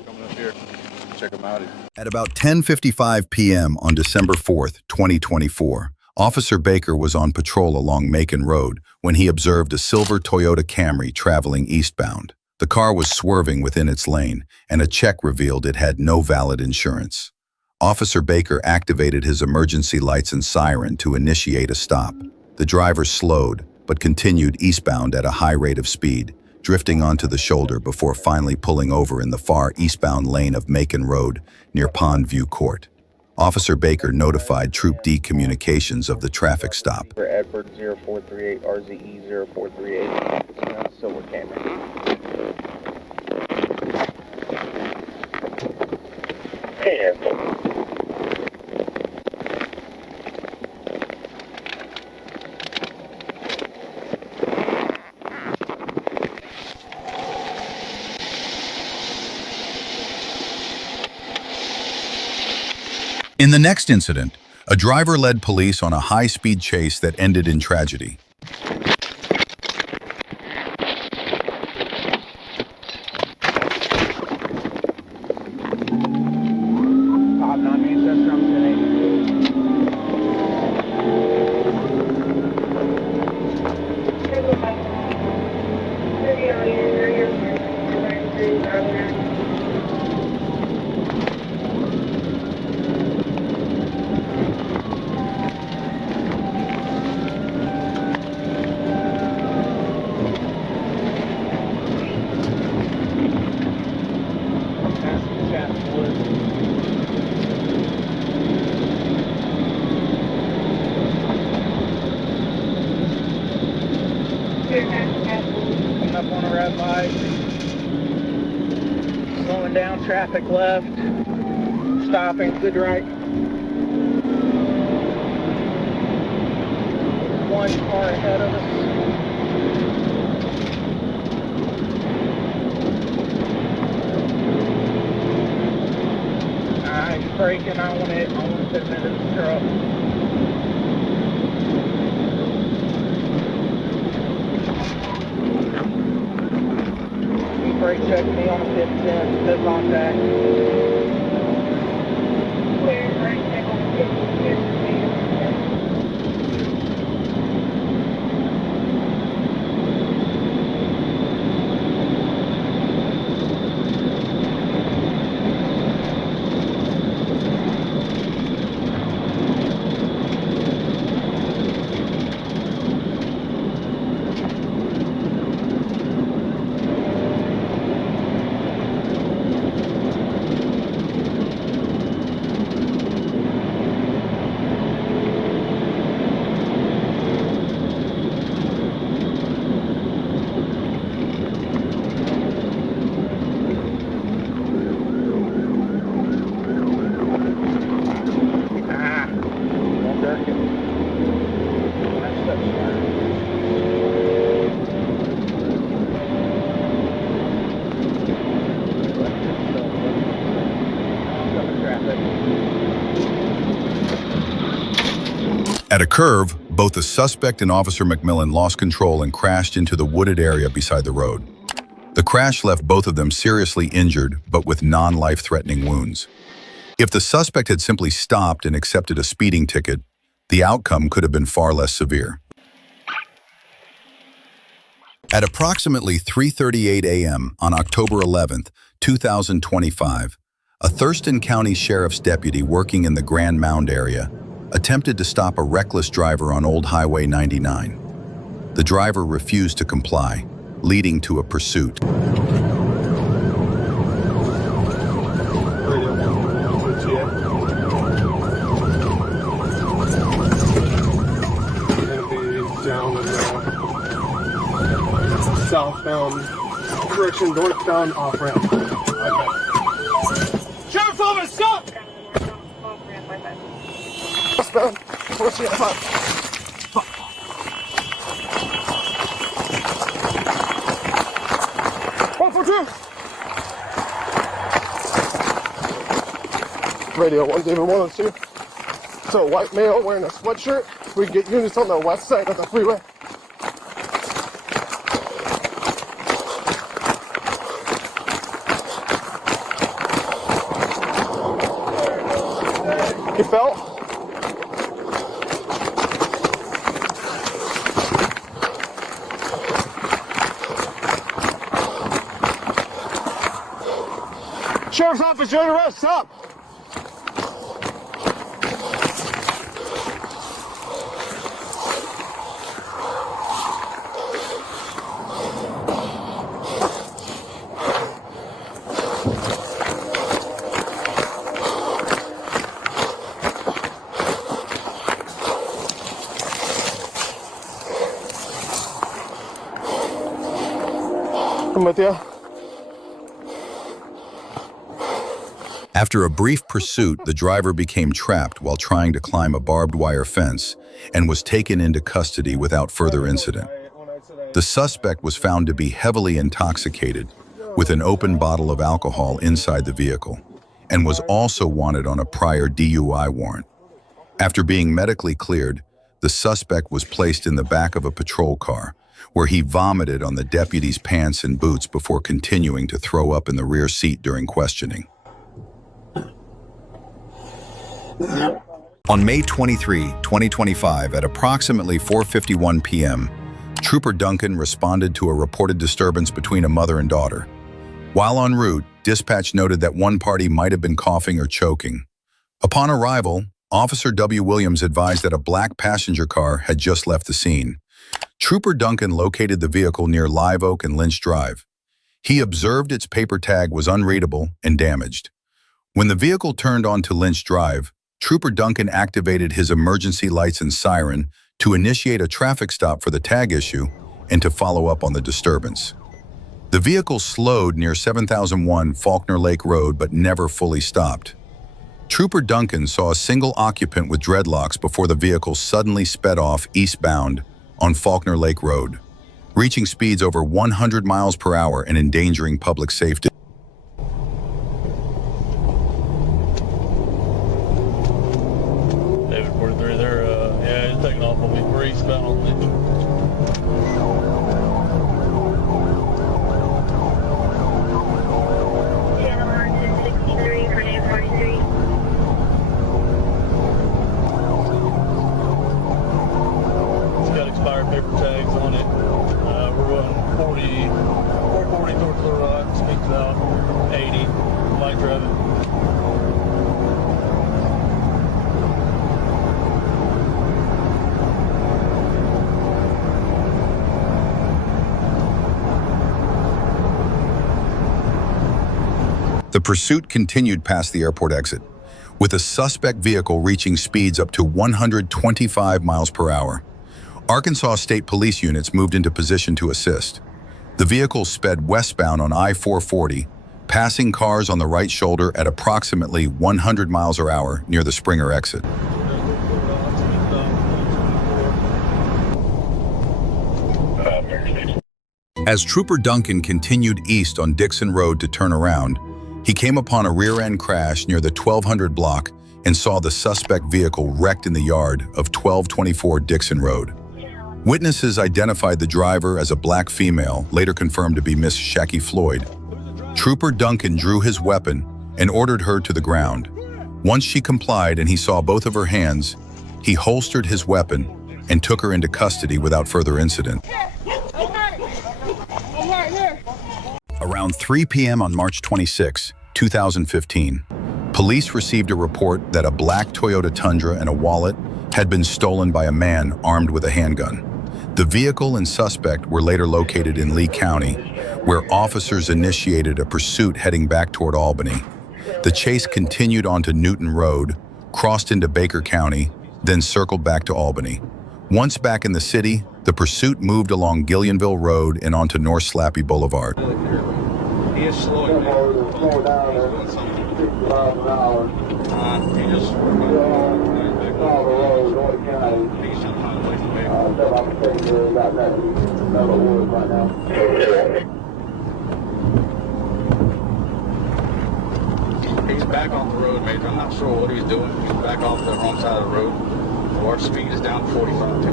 At about 10:55 p.m. on December 4th, 2024, Officer Baker was on patrol along Macon Road when he observed a silver Toyota Camry traveling eastbound. The car was swerving within its lane, and a check revealed it had no valid insurance. Officer Baker activated his emergency lights and siren to initiate a stop. The driver slowed, but continued eastbound at a high rate of speed, drifting onto the shoulder before finally pulling over in the far eastbound lane of Macon Road near Pond View Court. Officer Baker notified Troop D Communications of the traffic stop. For Edward 0438, RZE 0438, Silver Camry. In the next incident, a driver led police on a high-speed chase that ended in tragedy. Thank you. Coming up on a red light. Slowing down, traffic left. Stopping, good right. One car ahead of us. Alright, he's braking. I want to put him into the truck. He brake checked me on the 510, good contact. Clear, brake check on the 510. At a curve, both the suspect and Officer McMillan lost control and crashed into the wooded area beside the road. The crash left both of them seriously injured, but with non-life-threatening wounds. If the suspect had simply stopped and accepted a speeding ticket, the outcome could have been far less severe. At approximately 3:38 a.m. on October 11, 2025, a Thurston County Sheriff's deputy working in the Grand Mound area attempted to stop a reckless driver on Old Highway 99. The driver refused to comply, leading to a pursuit. Southbound direction, northbound off ramp. Okay. Sheriff's office, stop! Westbound, where's the fuck? 142! Radio 1, David 102. So, white male wearing a sweatshirt. We can get units on the west side of the freeway. He fell. Sheriff's office, you're under arrest. Stop. I'm with you. After a brief pursuit, the driver became trapped while trying to climb a barbed wire fence and was taken into custody without further incident. The suspect was found to be heavily intoxicated with an open bottle of alcohol inside the vehicle and was also wanted on a prior DUI warrant. After being medically cleared, the suspect was placed in the back of a patrol car where he vomited on the deputy's pants and boots before continuing to throw up in the rear seat during questioning. On May 23, 2025, at approximately 4:51 p.m., Trooper Duncan responded to a reported disturbance between a mother and daughter. While en route, dispatch noted that one party might have been coughing or choking. Upon arrival, Officer W. Williams advised that a black passenger car had just left the scene. Trooper Duncan located the vehicle near Live Oak and Lynch Drive. He observed its paper tag was unreadable and damaged. When the vehicle turned onto Lynch Drive, Trooper Duncan activated his emergency lights and siren to initiate a traffic stop for the tag issue and to follow up on the disturbance. The vehicle slowed near 7001 Faulkner Lake Road but never fully stopped. Trooper Duncan saw a single occupant with dreadlocks before the vehicle suddenly sped off eastbound on Faulkner Lake Road, reaching speeds over 100 miles per hour and endangering public safety. David 43 there, yeah, he's taking off on me. We're eastbound on Lynch. Expired paper tags on it. We're going 440 towards the right, speeds out 80, light driving. The pursuit continued past the airport exit, with a suspect vehicle reaching speeds up to 125 miles per hour. Arkansas State Police units moved into position to assist. The vehicle sped westbound on I-440, passing cars on the right shoulder at approximately 100 miles per hour near the Springer exit. As Trooper Duncan continued east on Dixon Road to turn around, he came upon a rear-end crash near the 1200 block and saw the suspect vehicle wrecked in the yard of 1224 Dixon Road. Witnesses identified the driver as a black female, later confirmed to be Miss Shacky Floyd. Trooper Duncan drew his weapon and ordered her to the ground. Once she complied and he saw both of her hands, he holstered his weapon and took her into custody without further incident. Around 3 p.m. on March 26, 2015, police received a report that a black Toyota Tundra and a wallet had been stolen by a man armed with a handgun. The vehicle and suspect were later located in Lee County, where officers initiated a pursuit heading back toward Albany. The chase continued onto Newton Road, crossed into Baker County, then circled back to Albany. Once back in the city, the pursuit moved along Gillionville Road and onto North Slappy Boulevard. He is slowing down. Slow down there. 60 miles an hour. He just the road, North County. I'm taking care of that metal wood right now. He's back on the road, Major. I'm not sure what he's doing. He's back off the wrong side of the road. Our speed is down to 45 too.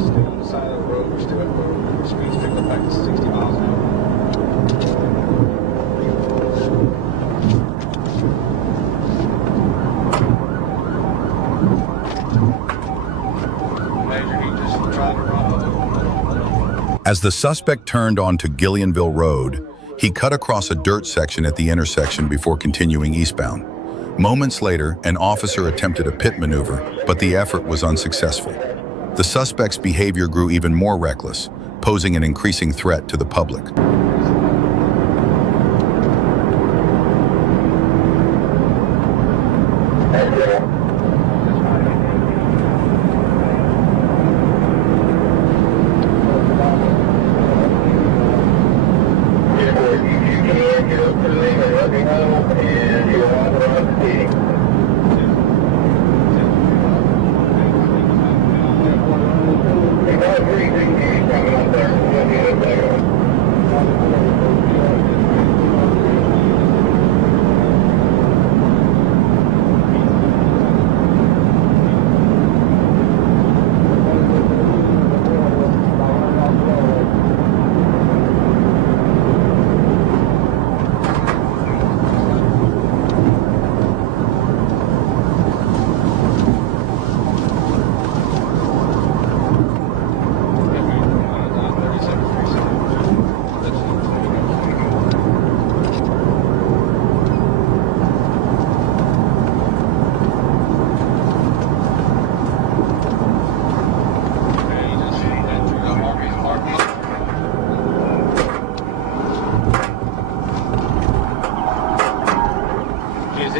Stay on the side of the road. We're still at the road. Speed's picked up back to 60 miles an hour. As the suspect turned onto Gillionville Road, he cut across a dirt section at the intersection before continuing eastbound. Moments later, an officer attempted a pit maneuver, but the effort was unsuccessful. The suspect's behavior grew even more reckless, posing an increasing threat to the public.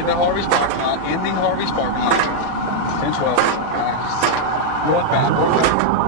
in the Harvey's parking lot, 10-12. Walk back.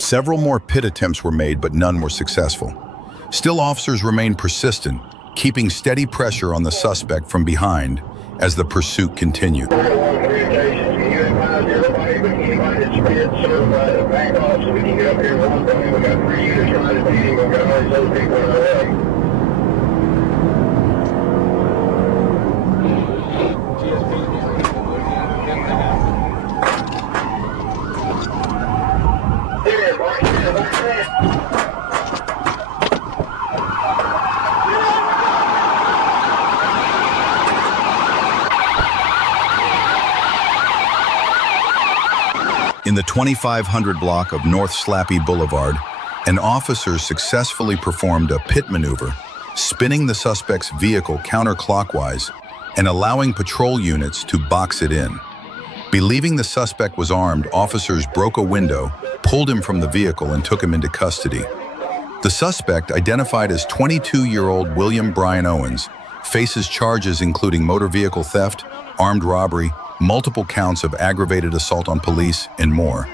Several more pit attempts were made, but none were successful. Still, officers remained persistent, keeping steady pressure on the suspect from behind as the pursuit continued. In the 2500 block of North Slappy Boulevard, an officer successfully performed a pit maneuver, spinning the suspect's vehicle counterclockwise and allowing patrol units to box it in. Believing the suspect was armed, officers broke a window, pulled him from the vehicle, and took him into custody. The suspect, identified as 22-year-old William Brian Owens, faces charges including motor vehicle theft, armed robbery, multiple counts of aggravated assault on police, and more.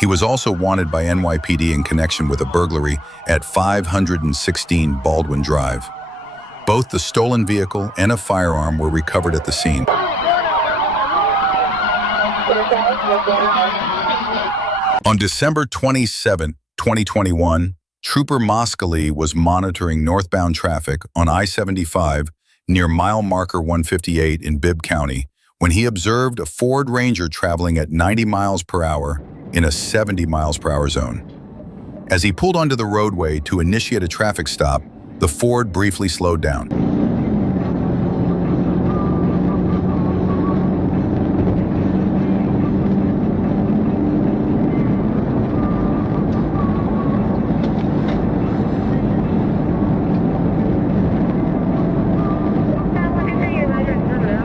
He was also wanted by NYPD in connection with a burglary at 516 Baldwin Drive. Both the stolen vehicle and a firearm were recovered at the scene. On December 27, 2021, Trooper Moskally was monitoring northbound traffic on I-75 near mile marker 158 in Bibb County when he observed a Ford Ranger traveling at 90 miles per hour in a 70 miles per hour zone. As he pulled onto the roadway to initiate a traffic stop, the Ford briefly slowed down.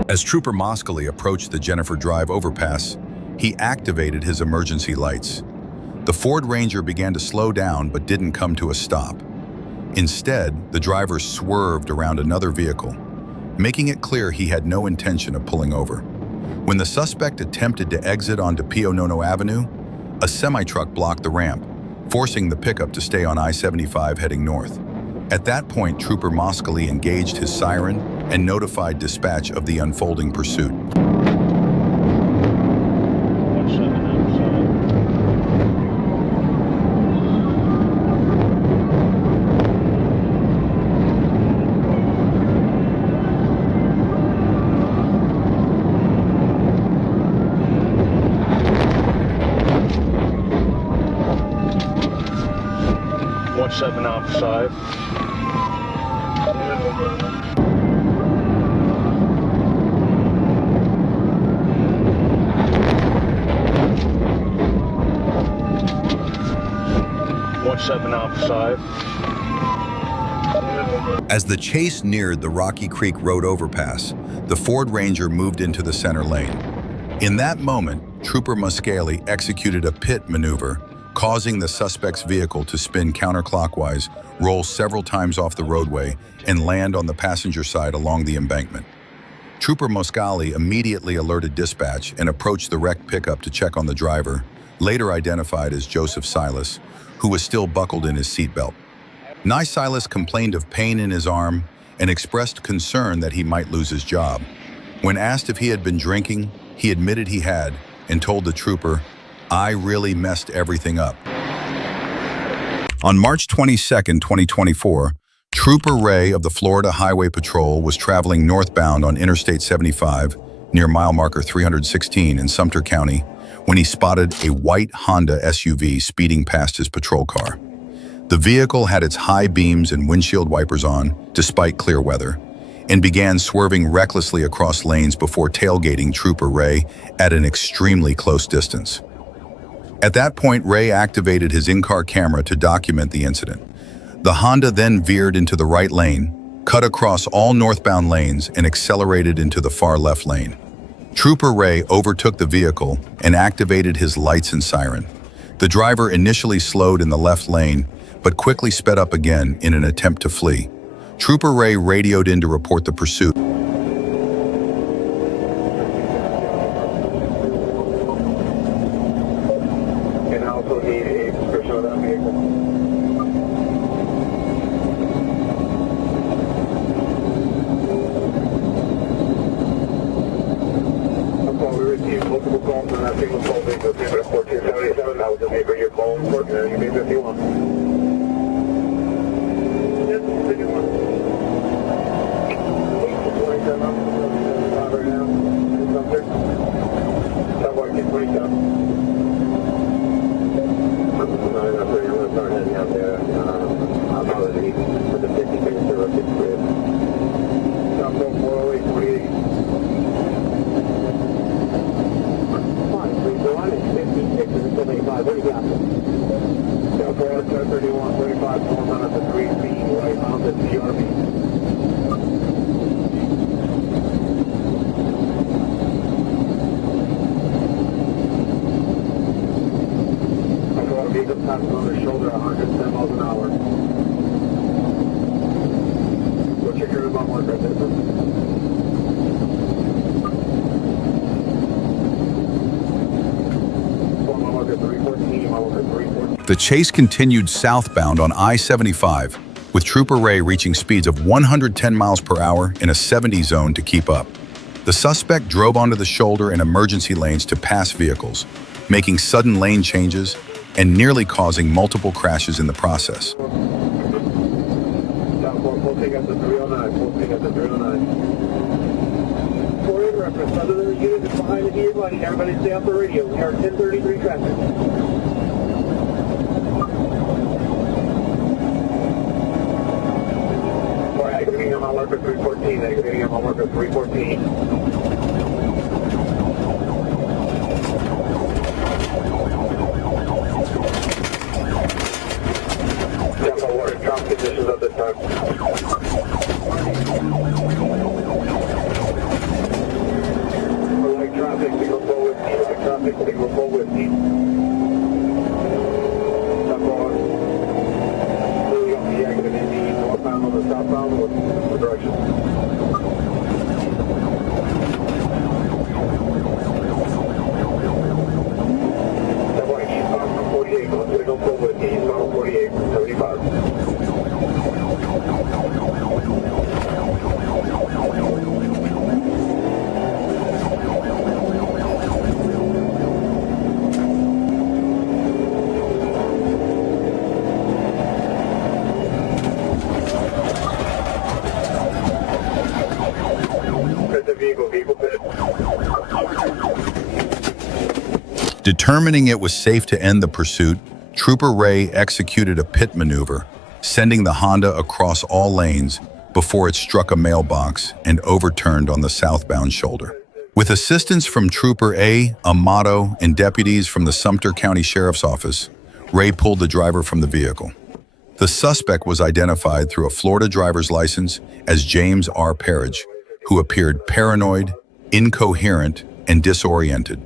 As Trooper Moskally approached the Jennifer Drive overpass, he activated his emergency lights. The Ford Ranger began to slow down but didn't come to a stop. Instead, the driver swerved around another vehicle, making it clear he had no intention of pulling over. When the suspect attempted to exit onto Pio Nono Avenue, a semi-truck blocked the ramp, forcing the pickup to stay on I-75 heading north. At that point, Trooper Moskally engaged his siren and notified dispatch of the unfolding pursuit. Seven off 5. Seven off 5. As the chase neared the Rocky Creek Road overpass, the Ford Ranger moved into the center lane. In that moment, Trooper Moskally executed a pit maneuver, causing the suspect's vehicle to spin counterclockwise, roll several times off the roadway, and land on the passenger side along the embankment. Trooper Moskally immediately alerted dispatch and approached the wrecked pickup to check on the driver, later identified as Joseph Silas, who was still buckled in his seatbelt. Nye Silas complained of pain in his arm and expressed concern that he might lose his job. When asked if he had been drinking, he admitted he had and told the trooper, "I really messed everything up." On March 22, 2024, Trooper Ray of the Florida Highway Patrol was traveling northbound on Interstate 75 near mile marker 316 in Sumter County when he spotted a white Honda SUV speeding past his patrol car. The vehicle had its high beams and windshield wipers on, despite clear weather. and began swerving recklessly across lanes before tailgating Trooper Ray at an extremely close distance. At that point, Ray activated his in-car camera to document the incident. The Honda then veered into the right lane, cut across all northbound lanes, and accelerated into the far left lane. Trooper Ray overtook the vehicle and activated his lights and siren. The driver initially slowed in the left lane, but quickly sped up again in an attempt to flee. Trooper Ray radioed in to report the pursuit. And also need a description of that vehicle. We received multiple calls on that single call vehicle, number 1477. That was the neighbor you're calling for. You may be if you want. Yes, if you want. Right now. Something. Someone get 27. I'm sorry, I'm going to start heading out there. I'll probably leave for the 50 minutes or 50 minutes. Stop 408, 28. What do you got? Down 431, 35, 400 to 3 feet, right on the CRV. I got a vehicle passing on the shoulder, 110 miles an hour. What's your current on mark right there? The chase continued southbound on I-75, with Trooper Ray reaching speeds of 110 miles per hour in a 70 zone to keep up. The suspect drove onto the shoulder and emergency lanes to pass vehicles, making sudden lane changes and nearly causing multiple crashes in the process. Everybody stay off the radio. We are 1033 traffic. Alright, exiting on my marker 314. Exiting on my marker 314. Tempo water drop conditions at this time. Traffic, signal forward, traffic, signal forward, stop on. Really on the exit in the northbound on the southbound, what direction? Stop on eastbound 48, signal forward, eastbound 48, 75. Determining it was safe to end the pursuit, Trooper Ray executed a pit maneuver, sending the Honda across all lanes before it struck a mailbox and overturned on the southbound shoulder. With assistance from Trooper A. Amato and deputies from the Sumter County Sheriff's Office, Ray pulled the driver from the vehicle. The suspect was identified through a Florida driver's license as James R. Parriage, who appeared paranoid, incoherent, and disoriented,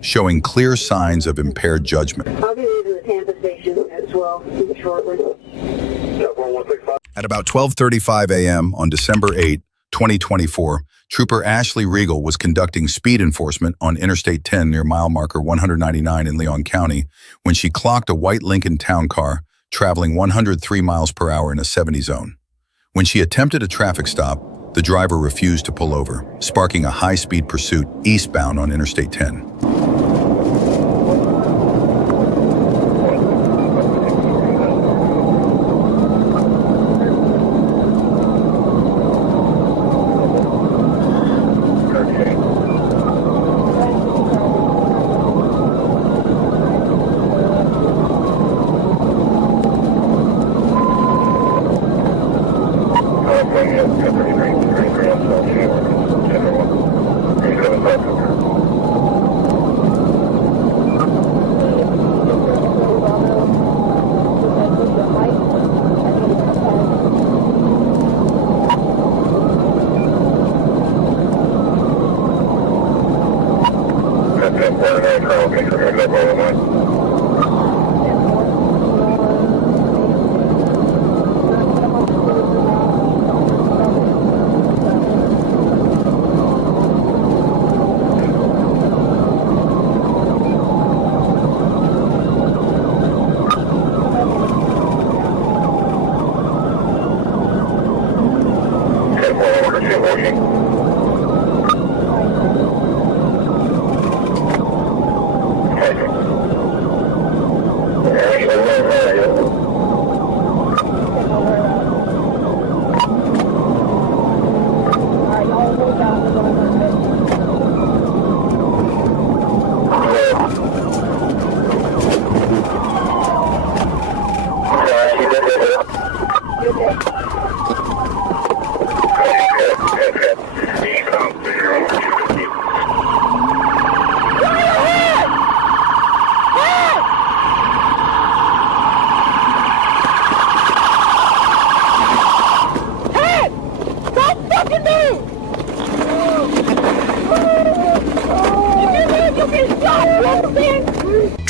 showing clear signs of impaired judgment. I'll be leaving the Tampa station as well shortly. At about 12:35 a.m. on December 8, 2024, Trooper Ashley Regal was conducting speed enforcement on Interstate 10 near mile marker 199 in Leon County when she clocked a white Lincoln Town car traveling 103 miles per hour in a 70 zone. When she attempted a traffic stop, the driver refused to pull over, sparking a high-speed pursuit eastbound on Interstate 10.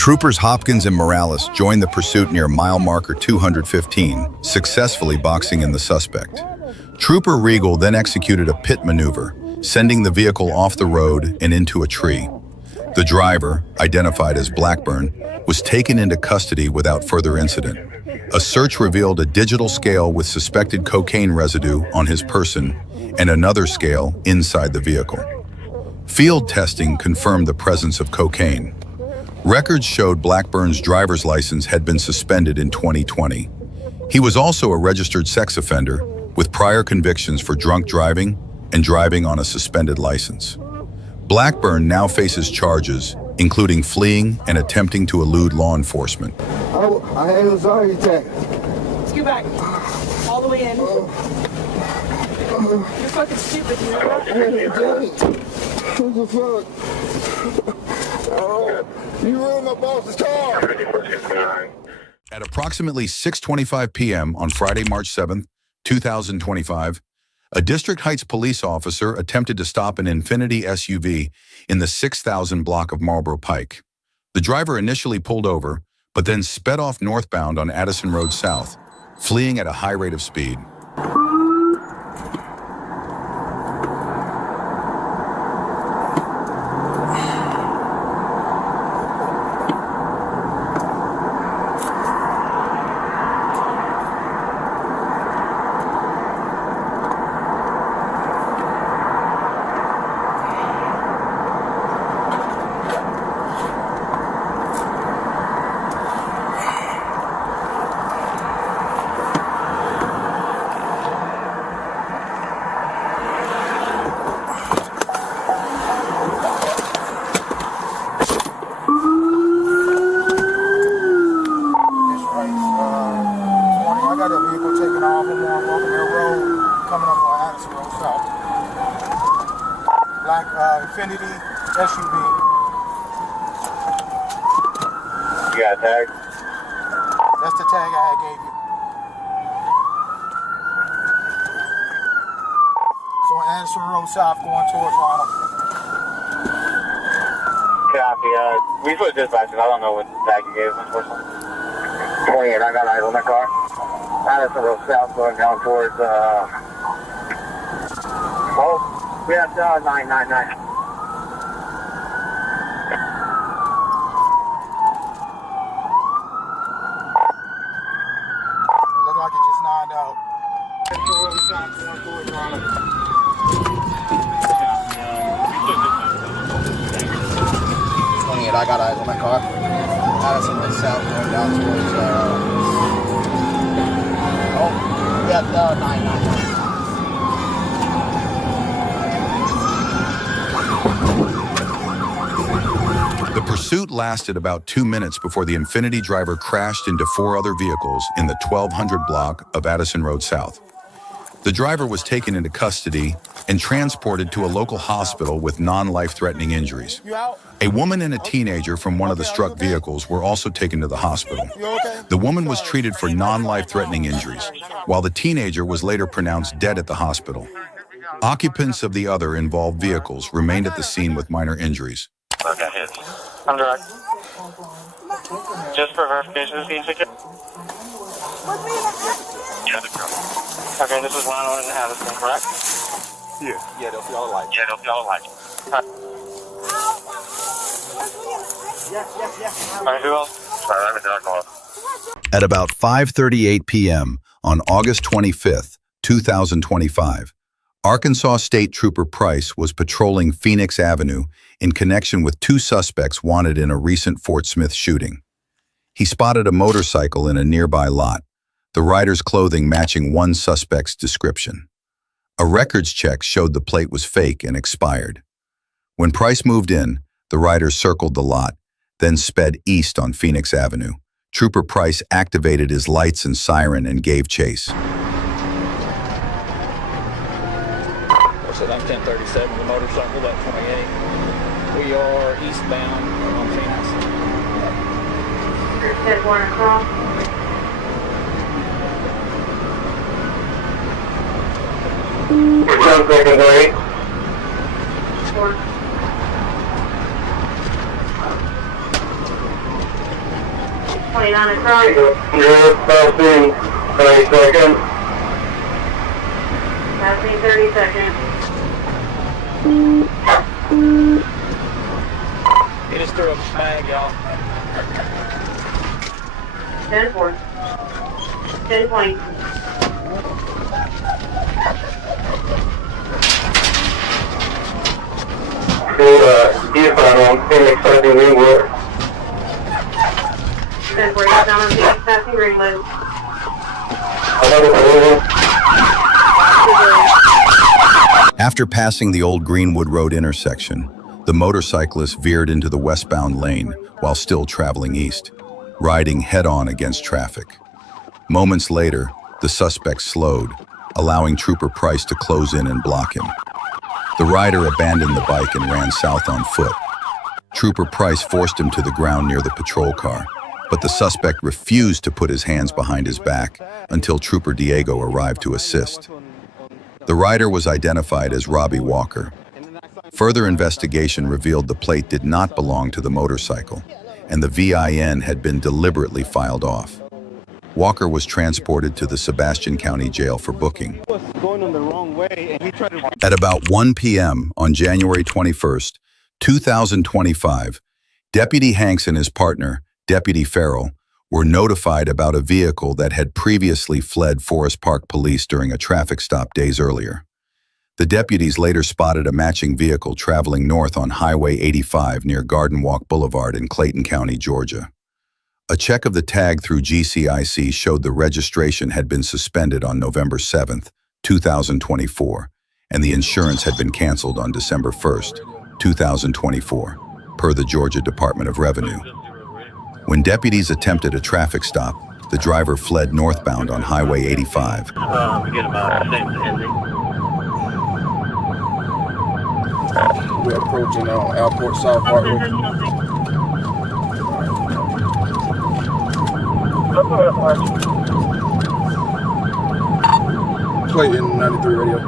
Troopers Hopkins and Morales joined the pursuit near mile marker 215, successfully boxing in the suspect. Trooper Regal then executed a pit maneuver, sending the vehicle off the road and into a tree. The driver, identified as Blackburn, was taken into custody without further incident. A search revealed a digital scale with suspected cocaine residue on his person and another scale inside the vehicle. Field testing confirmed the presence of cocaine. Records showed Blackburn's driver's license had been suspended in 2020. He was also a registered sex offender with prior convictions for drunk driving and driving on a suspended license. Blackburn now faces charges, including fleeing and attempting to elude law enforcement. I had an anxiety attack. Let's get back. All the way in. You're fucking stupid, you know that? What the fuck? Oh, you ruined my boss's car. At approximately 6:25 p.m. on Friday, March 7th, 2025, a District Heights police officer attempted to stop an Infiniti SUV in the 6000 block of Marlboro Pike. The driver initially pulled over, but then sped off northbound on Addison Road South, fleeing at a high rate of speed. Infiniti SUV. You got a tag? That's the tag I gave you. So on Addison Road South going towards Ronald. Copy. We put dispatches. I don't know what tag you gave us, unfortunately. 28, I got eyes on that car. Addison Road South going down towards, we have 999. I got eyes on that car. Addison Road South going down towards, we got 999. The pursuit lasted about 2 minutes before the Infiniti driver crashed into 4 other vehicles in the 1200 block of Addison Road South. The driver was taken into custody and transported to a local hospital with non-life-threatening injuries. A woman and a teenager from one of the struck vehicles were also taken to the hospital. The woman was treated for non-life-threatening injuries, while the teenager was later pronounced dead at the hospital. Occupants of the other involved vehicles remained at the scene with minor injuries. Okay, hits. I'm direct. Just for verification, is he secure? Yeah, the girl. Okay, this is 101 in Addison, correct? Yeah. Yeah, they'll see all the lights. Yeah, they'll see all the lights. Alright, who else? Sorry, I'm in the dark. At about 5:38 p.m. on August 25th, 2025, Arkansas State Trooper Price was patrolling Phoenix Avenue in connection with two suspects wanted in a recent Fort Smith shooting. He spotted a motorcycle in a nearby lot, the rider's clothing matching one suspect's description. A records check showed the plate was fake and expired. When Price moved in, the rider circled the lot, then sped east on Phoenix Avenue. Trooper Price activated his lights and siren and gave chase. So that's 1037, the motorcycle, that 28. We are eastbound on Phoenix. Here's one across. We're 10 seconds away. 29 across. You're passing 30 seconds. Passing 30 seconds. He just threw a bag, y'all. 10-4. 10 points. Eastbound on Phoenix, passing Greenwood. 10-4, down on Phoenix, passing Greenwood. After passing the old Greenwood Road intersection, the motorcyclist veered into the westbound lane while still traveling east, riding head-on against traffic. Moments later, the suspect slowed, allowing Trooper Price to close in and block him. The rider abandoned the bike and ran south on foot. Trooper Price forced him to the ground near the patrol car, but the suspect refused to put his hands behind his back until Trooper Diego arrived to assist. The rider was identified as Robbie Walker. Further investigation revealed the plate did not belong to the motorcycle, and the VIN had been deliberately filed off. Walker was transported to the Sebastian County Jail for booking. At about 1 p.m. on January 21st, 2025, Deputy Hanks and his partner, Deputy Farrell, were notified about a vehicle that had previously fled Forest Park Police during a traffic stop days earlier. The deputies later spotted a matching vehicle traveling north on Highway 85 near Garden Walk Boulevard in Clayton County, Georgia. A check of the tag through GCIC showed the registration had been suspended on November 7, 2024, and the insurance had been canceled on December 1, 2024, per the Georgia Department of Revenue. When deputies attempted a traffic stop, the driver fled northbound on Highway 85. We're approaching Airport South Park Road. Clayton 93 radio.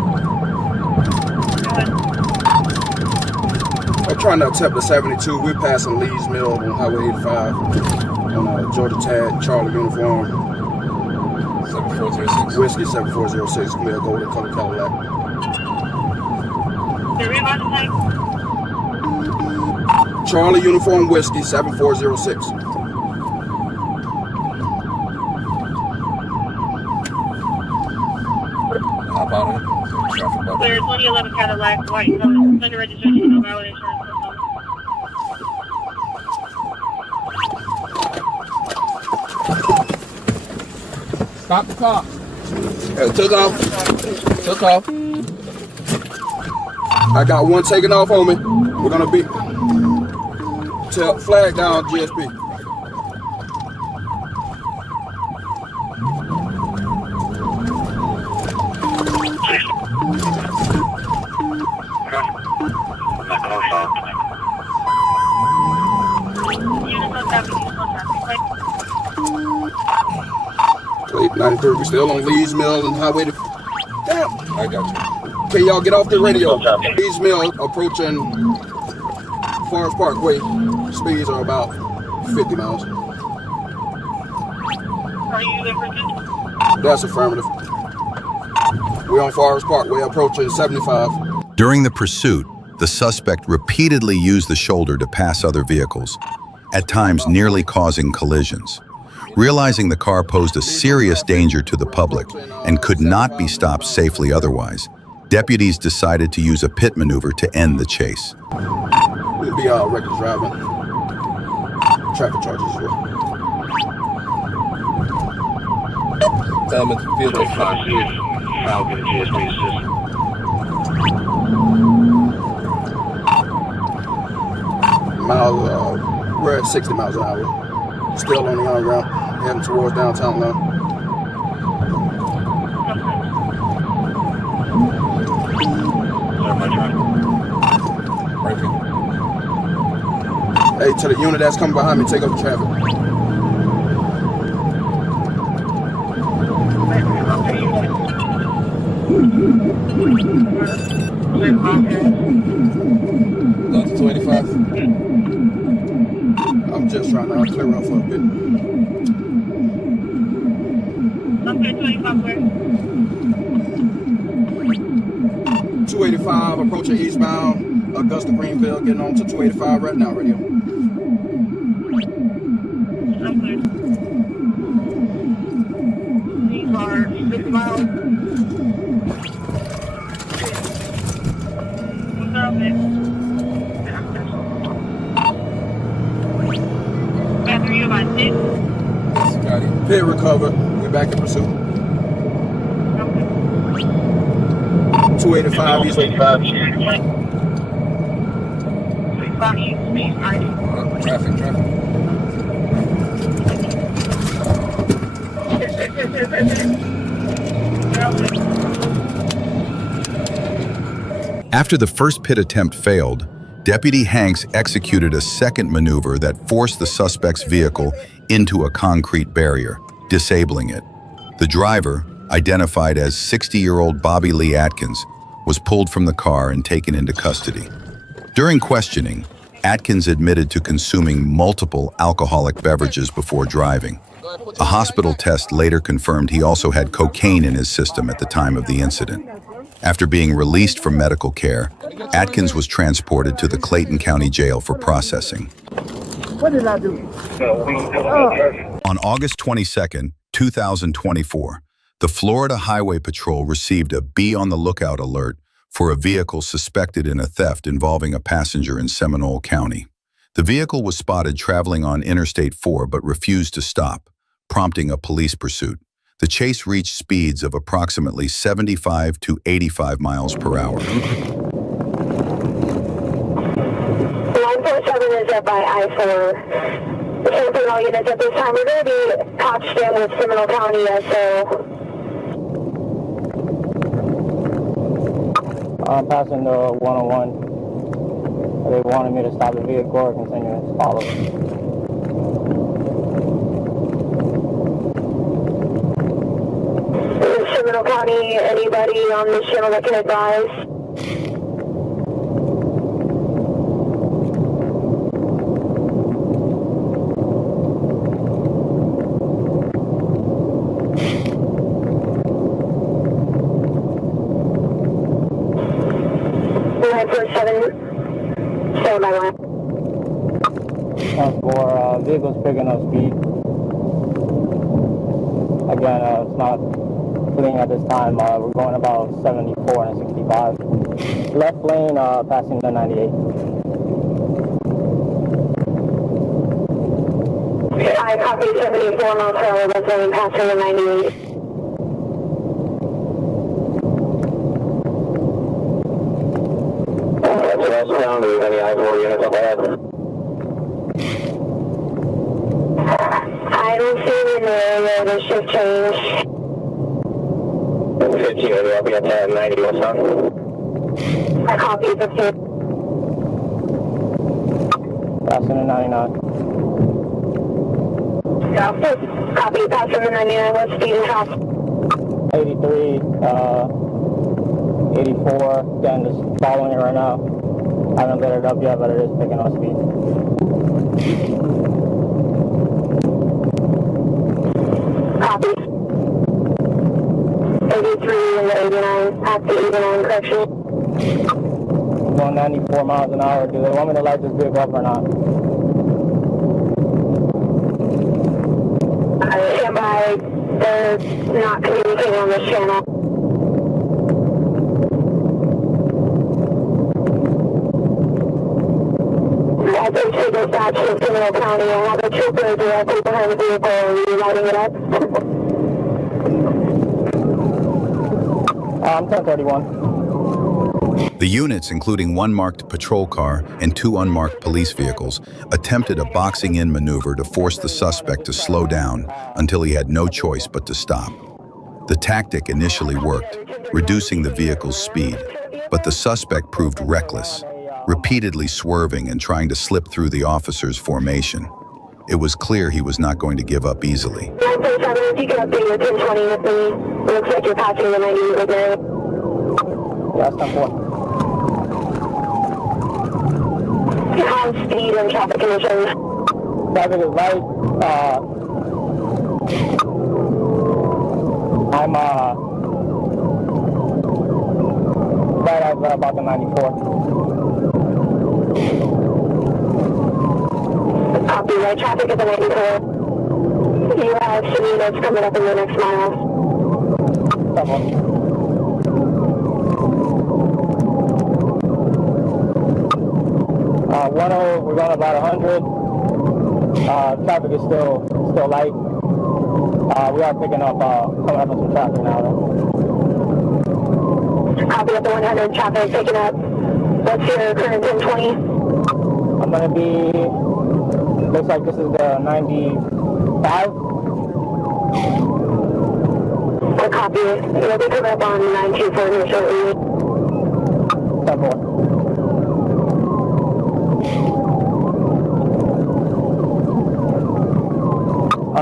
I'm trying to tap the 72. We're passing Lee's Mill on Highway 85 on Georgia Tag, Charlie uniform. 7406. Whiskey 7406. Clear golden color Cadillac. Charlie uniform whiskey 7406. Hop out of it. Traffic button. Clear 2011 Cadillac, white color, under registration, no valid insurance. Stop the car. Took off. Took off. I got one taking off on me. We're gonna be flag down GSP. Clayton 93, we still on Lee's Mill and Highway to... Damn! I got you. Okay, y'all get off the radio. Lee's Mill approaching Forest Parkway, speeds are about 50 miles. Are you the person? That's affirmative. We're on Forest Parkway, approaching 75. During the pursuit, the suspect repeatedly used the shoulder to pass other vehicles, at times nearly causing collisions. Realizing the car posed a serious danger to the public and could not be stopped safely otherwise, deputies decided to use a pit maneuver to end the chase. It'd be reckless driving. Traffic charges as well. Time and field of I'll get a GSP system. We're at 60 miles an hour. Still on the underground, heading towards downtown now. Hey, to the unit that's coming behind me, take up the traffic. Down to 25. I'm just trying to clear up for a bit. Okay, 25 where? 285 approaching eastbound. Augusta Greenfield getting on to 285 right now, radio. Okay. These are 6 miles. What's up, man? After you about 6? Pit recover. We're back in pursuit. 285 east. 285 east, speed, right? Traffic. After the first pit attempt failed, Deputy Hanks executed a second maneuver that forced the suspect's vehicle into a concrete barrier, disabling it. The driver, identified as 60-year-old Bobby Lee Atkins, was pulled from the car and taken into custody. During questioning, Atkins admitted to consuming multiple alcoholic beverages before driving. A hospital test later confirmed he also had cocaine in his system at the time of the incident. After being released from medical care, Atkins was transported to the Clayton County Jail for processing. What did I do? On August 22, 2024, the Florida Highway Patrol received a Be on the Lookout alert for a vehicle suspected in a theft involving a passenger in Seminole County. The vehicle was spotted traveling on Interstate 4 but refused to stop, prompting a police pursuit. The chase reached speeds of approximately 75 to 85 miles per hour. 947 is up by I-4. Attention all units at this time. We're going to be patched in with Seminole County, so... I'm passing the 101. They wanted me to stop the vehicle or continue to follow. Seminole County, anybody on this channel that can advise? For vehicles picking up speed. Again, it's not fleeing at this time. We're going about 74 and 65. Left lane passing the 98. I copy 74 miles per hour, left lane passing the 98. West County, any I-4 units up ahead? I don't see any in the area, the shift change. 15, I'll be at 90, what's up? I copy 15. Passing the 99. Copy, passing the 99, what's speed and how? 83, 84, again, just following it right now. I haven't lit it up yet, but it is picking up speed. Copy. 83 and 89, at the 89 correction. Going 94 miles an hour. Do they want me to light this vehicle up or not? Stand by. They're not communicating on this channel. I think she dispatched to Seminole County. I have a trooper directly behind the vehicle. Are you lighting it up? I'm 1031. The units, including one marked patrol car and two unmarked police vehicles, attempted a boxing-in maneuver to force the suspect to slow down until he had no choice but to stop. The tactic initially worked, reducing the vehicle's speed, but the suspect proved reckless, repeatedly swerving and trying to slip through the officer's formation. It was clear he was not going to give up easily. 937, if you can update your 1020 with me. It looks like you're passing the 90 right there. Yeah, that's 10-4. How's speed and traffic conditions? Traffic is light. I'm right at about the 94. Copy, light traffic at the 94. You have some units coming up in the next mile. 10 we're going about 100. Traffic is still light. We are picking up, coming up on some traffic now though. Copy at the 100, traffic picking up. What's your current 1020? I'm going to be, looks like this is the 95. Or copy. You'll be coming up on 924 here shortly. 10-4.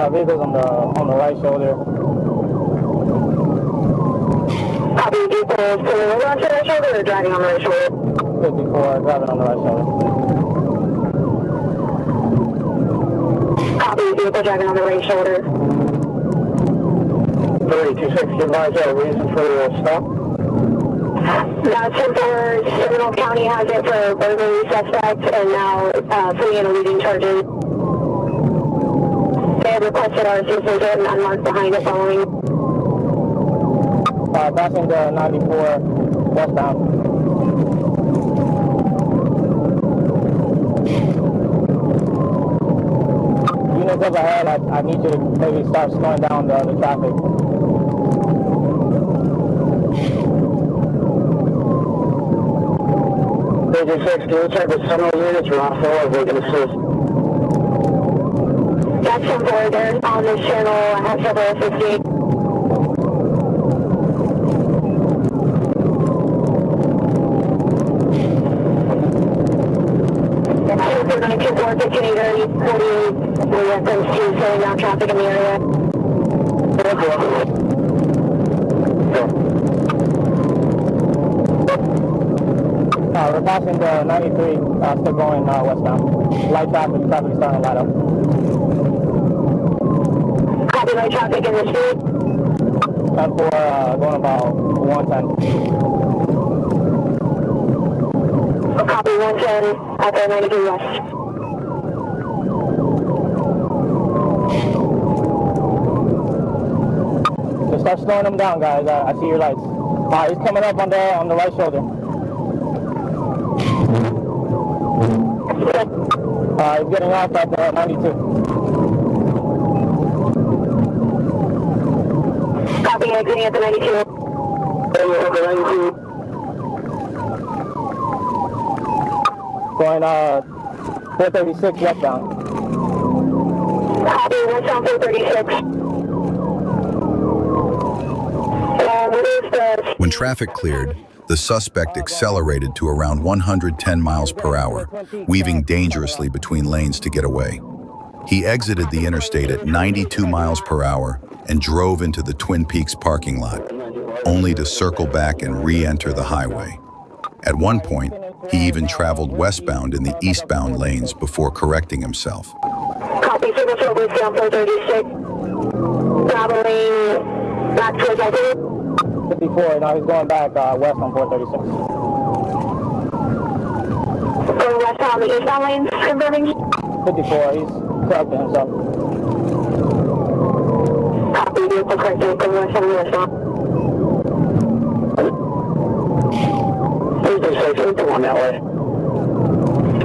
Vehicles on the right shoulder. Copy, vehicles pulling over onto the right shoulder or driving on the right shoulder? 54, driving on the right shoulder. Copy, vehicle driving on the right shoulder. 3260, advise a reason for the stop. That's it for Seminole County has it for burglary suspect and now fleeing and eluding charges. They have requested our assistance and unmarked behind it following. Passing the 94 westbound. Units up ahead, I need you to maybe start slowing down the traffic. Station 6, can you check the Seminole units are off if they can assist? That's some board there on this channel. I have several assisting. We're going to keep work at 48, 48 with reference to slowing down traffic in the area. We're passing the 93, still going westbound. Light traffic is starting to light up. Copy light traffic in the street. 10-4, going about 110. Copy 110 at the 93 west. Just start slowing them down, guys. I see your lights. He's coming up on the right shoulder. He's getting off at the 92. Copy, exiting at the 92. Going 436 westbound. Copy, westbound 436. When traffic cleared, the suspect accelerated to around 110 miles per hour, weaving dangerously between lanes to get away. He exited the interstate at 92 miles per hour and drove into the Twin Peaks parking lot, only to circle back and re-enter the highway. At one point, he even traveled westbound in the eastbound lanes before correcting himself. Copy, service over down 436. Traveling back towards I think. 54, now he's going back west on 436. Going west on the eastbound lanes, confirming. 54, he's correcting himself. Copy, vehicle corrected, going west on the westbound. 336, going that way.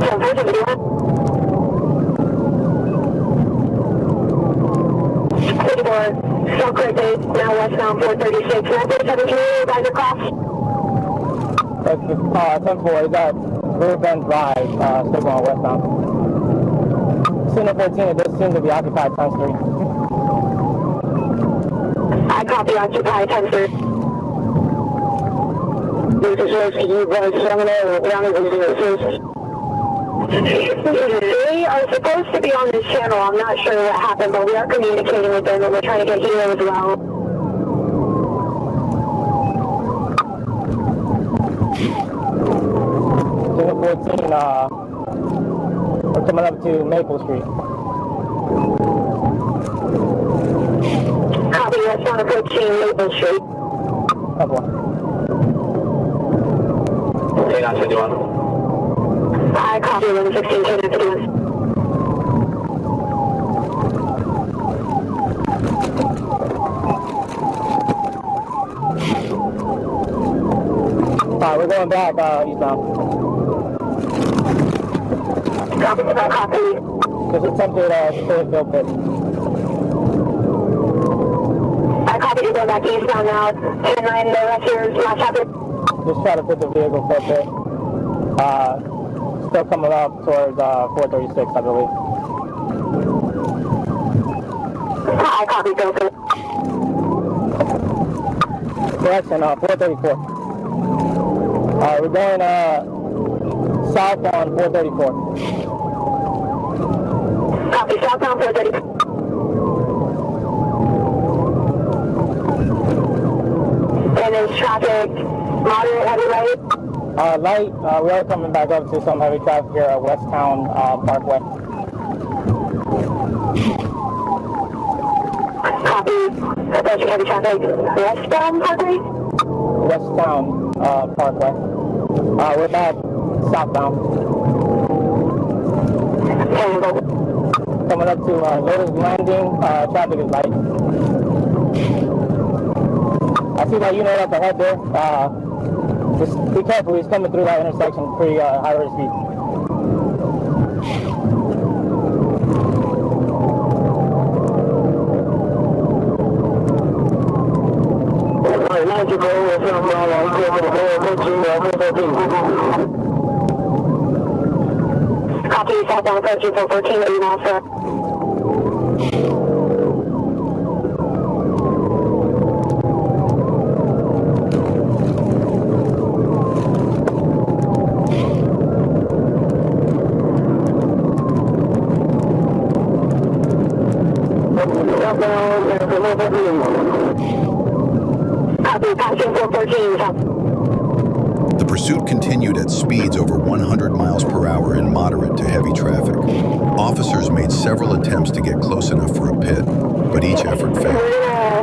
10-4, 54, still corrected, now westbound 436. 947, can you guys across? 10-4, he's at River Bend Drive, still going westbound. Center 14, it does seem to be occupied times 3. I copy, occupy 10-3. This is can you guys seminar around the They are supposed to be on this channel. I'm not sure what happened, but we are communicating with them and we're trying to get here as well. Center 14, we're coming up to Maple Street. Copy, that's on 14 Maple Street. Couple. Hang on, 51. I copy 1116, K 51. Alright, we're going back eastbound. Copy. Just attempted Springfield pit. I copy, you're going back eastbound now. 10-9, the rest of yours, last chapter. Just try to put the vehicle for a pit. Still coming up towards 436, I believe. I copy, go for it. Correction, 434. We're going south on 434. Copy, southbound 434. And there's traffic, moderate, heavy, light? Light, we are coming back up to some heavy traffic here at Westtown Parkway. Copy, approaching heavy traffic, westbound Parkway? Westtown Parkway. We're back southbound. Coming up to Lotus Landing, traffic is light. I see that unit up ahead there. Just be careful, he's coming through that intersection pretty high rate of speed. Copy, southbound approaching 414, 80 miles per hour. The pursuit continued at speeds over 100 miles per hour in moderate to heavy traffic. Officers made several attempts to get close enough for a pit, but each effort failed.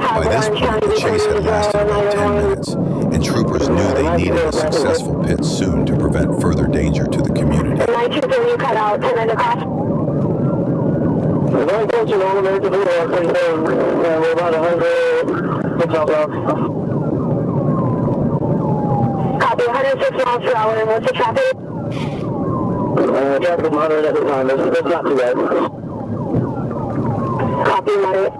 By this point, the chase had lasted about 10 minutes, and troopers knew they needed a successful pit soon to prevent further danger to the community. 923, you cut out, 10 minutes across. We're approaching all the way to the door, we're about 100 southbound. Copy, 106 miles per hour, and what's the traffic? Traffic moderate at the time, that's not too bad. Copy, moderate.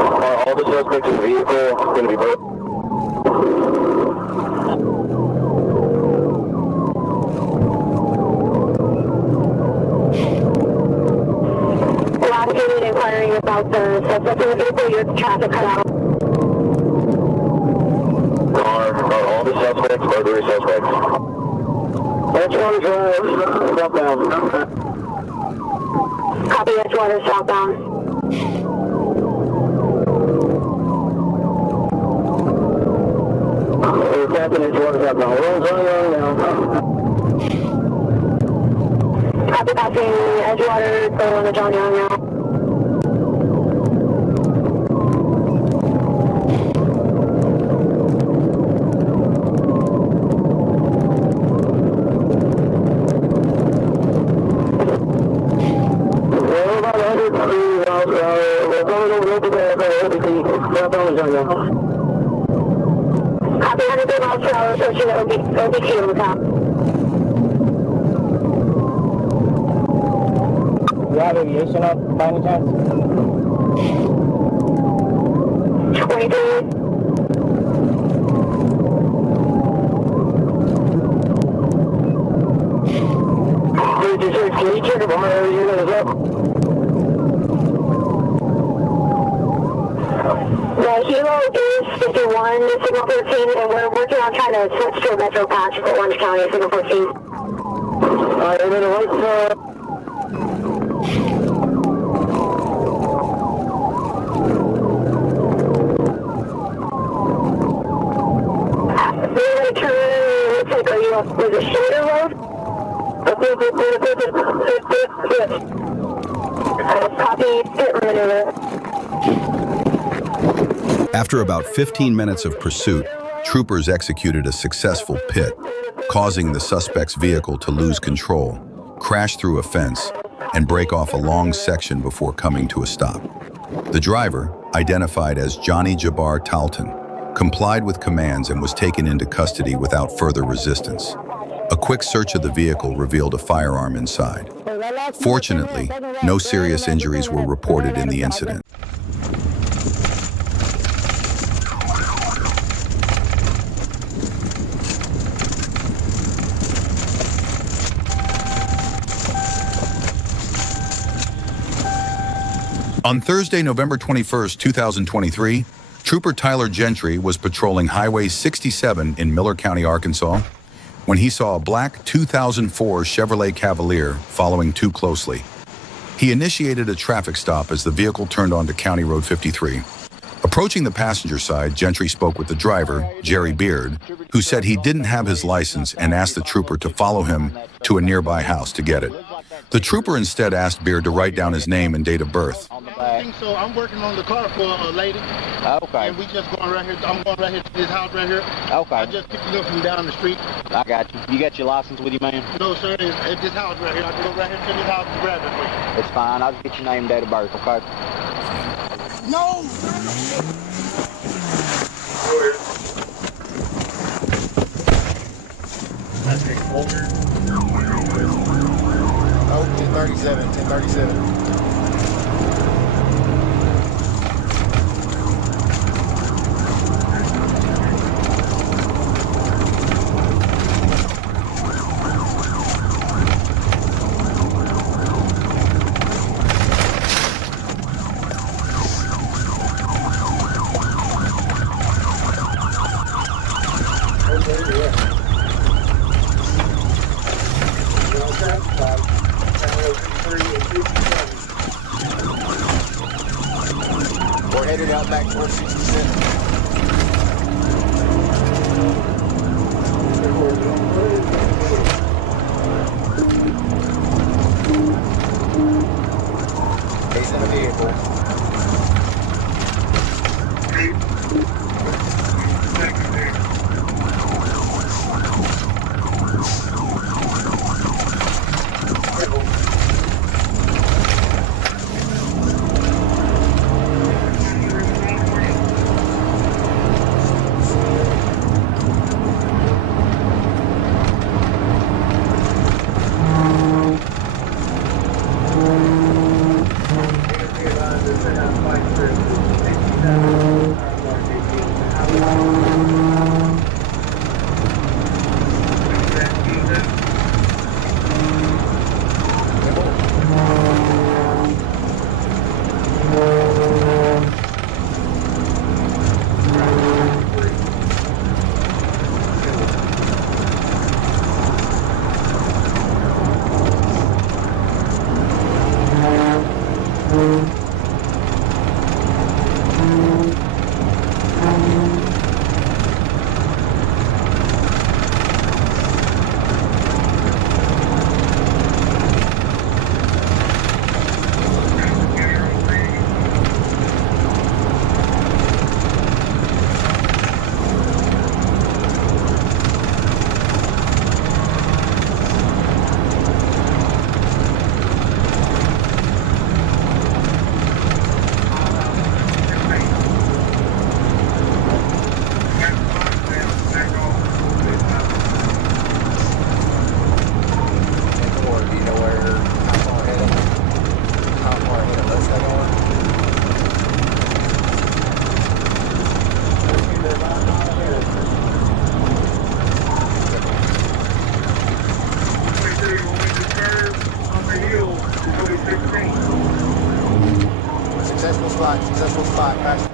All the suspects in the vehicle going to be both. Last unit inquiring about the suspect in the vehicle, your traffic cut out. Are all the suspects burglary suspects? That's one drive, southbound. Copy, Edgewater, southbound. We're tapping into what's happening. We're going now. Copy, passing Edgewater, going on the John Young now. We're about 100 degrees out. We're going over the everything. We're up on the John Young. Copy 100 miles per hour, searching the OBT on the top. You have aviation up by any chance? 23. Can you check up on my unit as well? The Hilo is 51, signal 13, and we're working on trying to switch to a metro patch for Orange County, signal 14. Alright, and then what's we're going to turn, looks like, are you up with a shoulder road? Copy, pit maneuver. After about 15 minutes of pursuit, troopers executed a successful pit, causing the suspect's vehicle to lose control, crash through a fence, and break off a long section before coming to a stop. The driver, identified as Johnny Jabbar Talton, complied with commands and was taken into custody without further resistance. A quick search of the vehicle revealed a firearm inside. Fortunately, no serious injuries were reported in the incident. On Thursday, November 21st, 2023, Trooper Tyler Gentry was patrolling Highway 67 in Miller County, Arkansas, when he saw a black 2004 Chevrolet Cavalier following too closely. He initiated a traffic stop as the vehicle turned onto County Road 53. Approaching the passenger side, Gentry spoke with the driver, Jerry Beard, who said he didn't have his license and asked the trooper to follow him to a nearby house to get it. The trooper instead asked Beard to write down his name and date of birth. I think so. I'm working on the car for a lady. Okay. And we just going right here. I'm going right here to this house right here. Okay. I just picked it up from down the street. I got you. You got your license with you, man? No, sir. It's at this house right here. I can go right here to this house and grab it for you. It's fine. I'll get your name and date of birth, okay? No! That's a folder. Oh, 1037, 1037. We're headed out back towards 67. He's in the vehicle.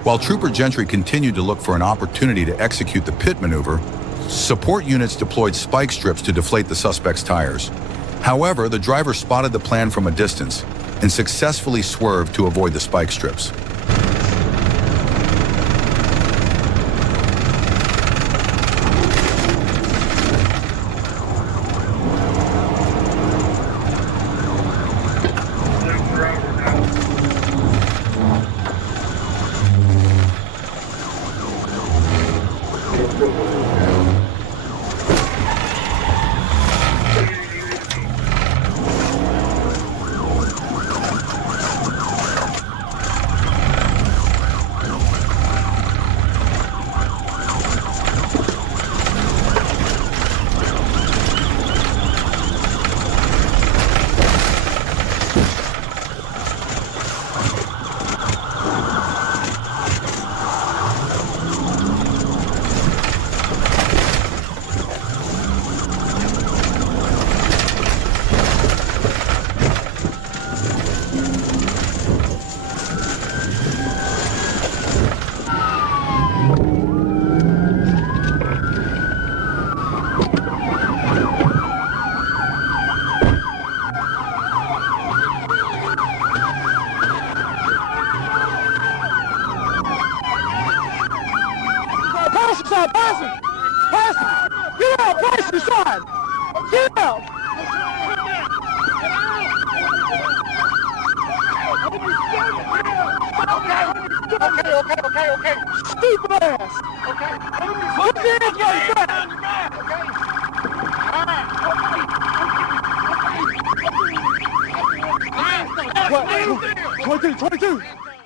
While Trooper Gentry continued to look for an opportunity to execute the pit maneuver, support units deployed spike strips to deflate the suspect's tires. However, the driver spotted the plan from a distance and successfully swerved to avoid the spike strips.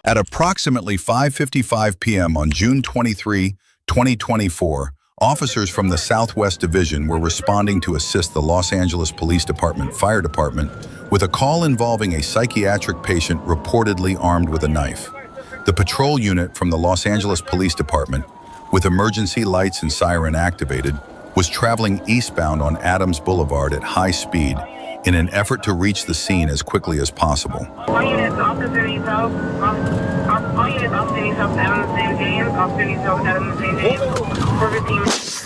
At approximately 5:55 p.m. on June 23, 2024, officers from the Southwest Division were responding to assist the Los Angeles Police Department Fire Department with a call involving a psychiatric patient reportedly armed with a knife. The patrol unit from the Los Angeles Police Department, with emergency lights and siren activated, was traveling eastbound on Adams Boulevard at high speed in an effort to reach the scene as quickly as possible. All units, Officer needs help. All units, Officer needs help. Adams St. James. Officer needs help. Adams St. James. For 15 minutes.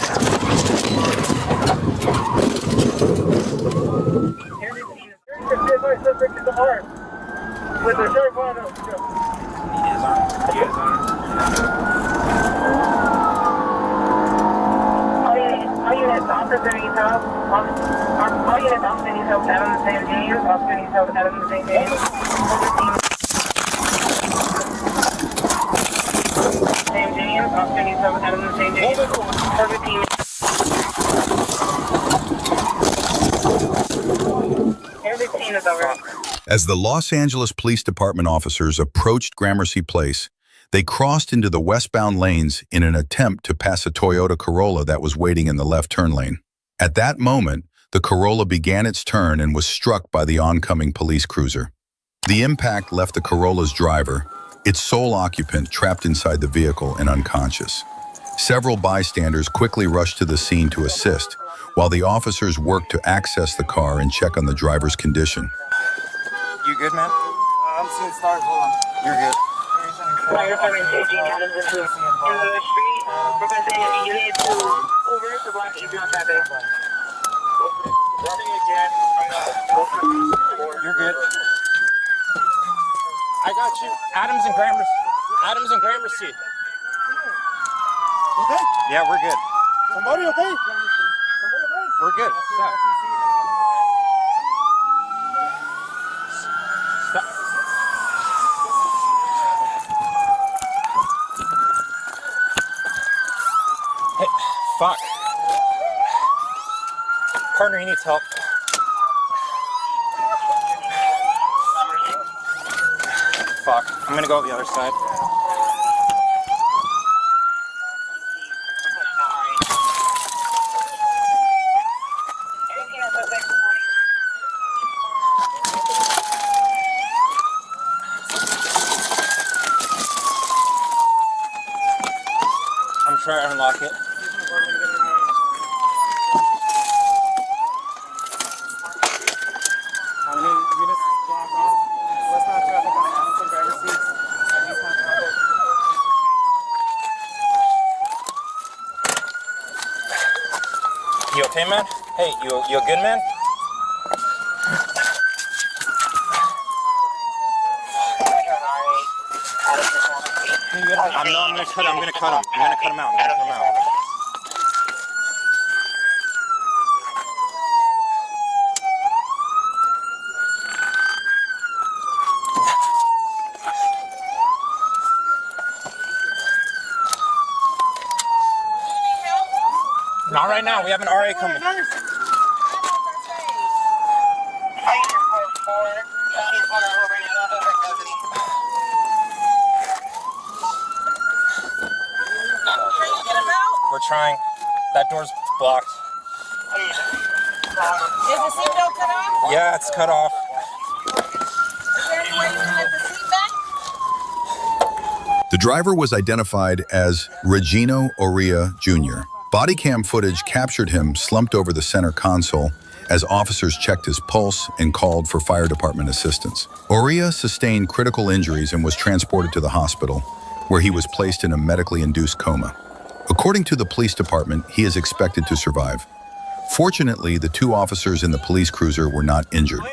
Suspect is armed. With the sheriff on him. He is armed. All units, Officer needs help. All units, Officer needs help. Adams St. James. Officer needs help. Adams St. James. For 15 minutes. St. James. Officer needs help. Adams St. James. For 15 minutes. Everything is over. As the Los Angeles Police Department officers approached Gramercy Place, they crossed into the westbound lanes in an attempt to pass a Toyota Corolla that was waiting in the left turn lane. At that moment, the Corolla began its turn and was struck by the oncoming police cruiser. The impact left the Corolla's driver, its sole occupant, trapped inside the vehicle and unconscious. Several bystanders quickly rushed to the scene to assist, while the officers worked to access the car and check on the driver's condition. You good, man? I'm seeing stars. Hold on. You're good. Fire department taking Adams into the street. Representing you need to over to block eastbound traffic. Running again. You're good. I got you. Adams and Gramercy. Okay? Yeah, we're good. Somebody okay? We're good. Stop. Hey, fuck. Partner, he needs help. Fuck. I'm gonna go the other side. I'm trying to unlock it. How many units? Westbound traffic on Adams and Gramercy. okay, man? Hey, you a good man? I'm gonna cut him. I'm gonna cut him out. Not right now. We have an RA coming. We're trying. That door's blocked. Is the seatbelt cut off? Yeah, it's cut off. Is there any way you can get the seat back? The driver was identified as Regino Oria Jr. Body cam footage captured him slumped over the center console as officers checked his pulse and called for fire department assistance. Oria sustained critical injuries and was transported to the hospital, where he was placed in a medically induced coma. According to the police department, he is expected to survive. Fortunately, the two officers in the police cruiser were not injured.